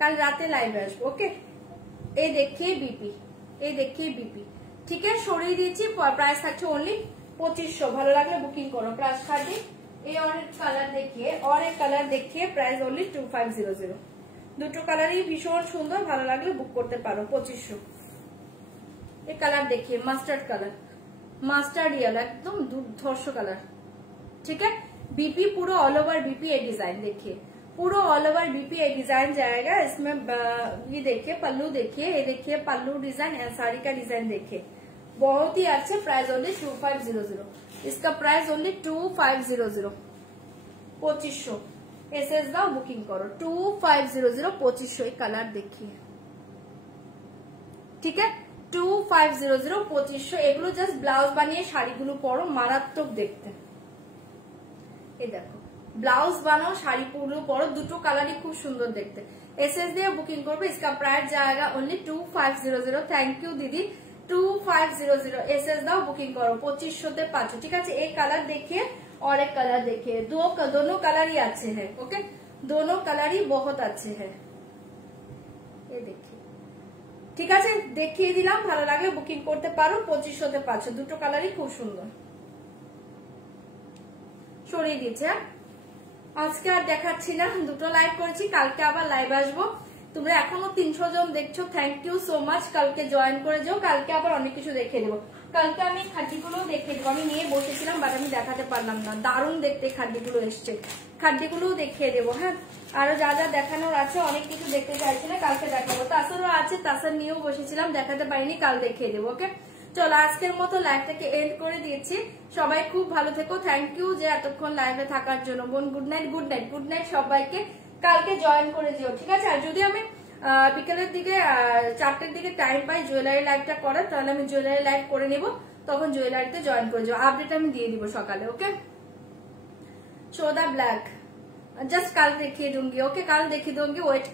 কাল রাতে লাইভে আসবো। ওকে, এই দেখিয়ে বিপি, এই দেখিয়ে বিপি। ঠিক আছে, সরিয়ে দিচ্ছি। প্রাইস থাকছে অনলি 2500। ভালো লাগলে বুকিং করো। প্রাইস থাকবে এই অরেঞ্জ কালার দেখিয়ে, অরেঞ্জ কালার দেখিয়ে প্রাইস অনলি 2500। দুটো কালারই ভীষণ সুন্দর, ভালো লাগলে বুক করতে পারো। 2500। এই কালার দেখিয়ে মাস্টার্ড কালার, মাস্টার্ড ইয়েলো, একদম দুর্ধর্ষ কালার। ठीक है, बीपी पूरा ऑल ओवर बीपी ये डिजाइन देखिए, पूरा ऑल ओवर बीपी ये डिजाइन जाएगा। इसमें ये देखिए पल्लू, देखिए ये देखिए पल्लू डिजाइन, साड़ी का डिजाइन देखिए, बहुत ही अच्छे। Price only 2500। इसका प्राइस ओनली 2500। 2500 एसएस दाओ, बुकिंग करो। 2500 2500। कलर देखिए, ठीक है, 2500 2500। এগুলো জাস্ট ব্লাউজ বানিয়ে শাড়িগুলো পরো, মারাত্মক দেখতে। এই দেখো, ব্লাউজ বানাও, শাড়ি পুরো পরো, দুটো কালারই খুব সুন্দর দেখতে। এসএস দিয়ে বুকিং করবে। इसका प्राइस जाएगा ओनली 2500। थैंक यू दीदी। 2500 एसएस दाओ, बुकिंग करो। 2500-তে পাচ্ছ। ঠিক আছে, एक कलर देखिए और एक कलर देखिए, दोनों कलर ही अच्छे हैं। ओके, दोनों कलर ही बहुत अच्छे हैं। ये देखिए, ঠিক আছে, দেখিয়ে দিলাম। ভালো লাগলে বুকিং করতে পারো। 2500-তে পাচ্ছ, দুটো কালারই খুব সুন্দর। সরিয়ে দিচ্ছে। আজকে আর দেখাচ্ছি না, দুটো লাইভ করেছি, কালকে আবার লাইভ আসবো। তোমরা এখনো 300 জন দেখছো, থ্যাংক ইউ সো মাচ। কালকে জয়েন করে যাও, কালকে আবার অনেক কিছু দেখিয়ে দেবো। কালকে আমি খাড্ডিগুলো দেখিয়ে দেবো। আমি নিয়ে বসেছিলাম, বাট আমি দেখাতে পারলাম না। দারুণ দেখতে খাড্ডিগুলো এসছে, খাড্ডিগুলো দেখিয়ে দেবো। হ্যাঁ, আরো যা যা দেখানোর আছে, অনেক কিছু দেখতে চাইছি না, কালকে দেখাবো। তাছাড়াও আছে, তাছাড়া নিয়েও বসেছিলাম, দেখাতে পারিনি, কাল দেখিয়ে দেবো। ওকে, চলো আজকের মতো লাইভটাকে এন্ড করে দিয়েছি। সবাই খুব ভালো থেকো। থ্যাংক ইউ যে এতক্ষণ লাইভে থাকার জন্য। বোন good night, good night, good night সবাইকে। কালকে জয়েন করে যেও, ঠিক আছে। আর যদি আমি বিকেলের দিকে 4টের দিকে টাইম পাই জুয়েলারি লাইভটা করার, তাহলে আমি জুয়েলারি লাইভ করে নিব, তখন জুয়েলারিতে জয়েন করে যাও। আপডেট আমি দিয়ে দিব সকালে। ওকে, सोदा ब्लैक जस्ट कल देखिए दूंगी। ओके, कल देखिए दूंगी, वेट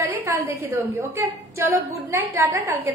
करिए, कल देखिए दूंगी। ओके, चलो गुड नाइट, टाटा, कल के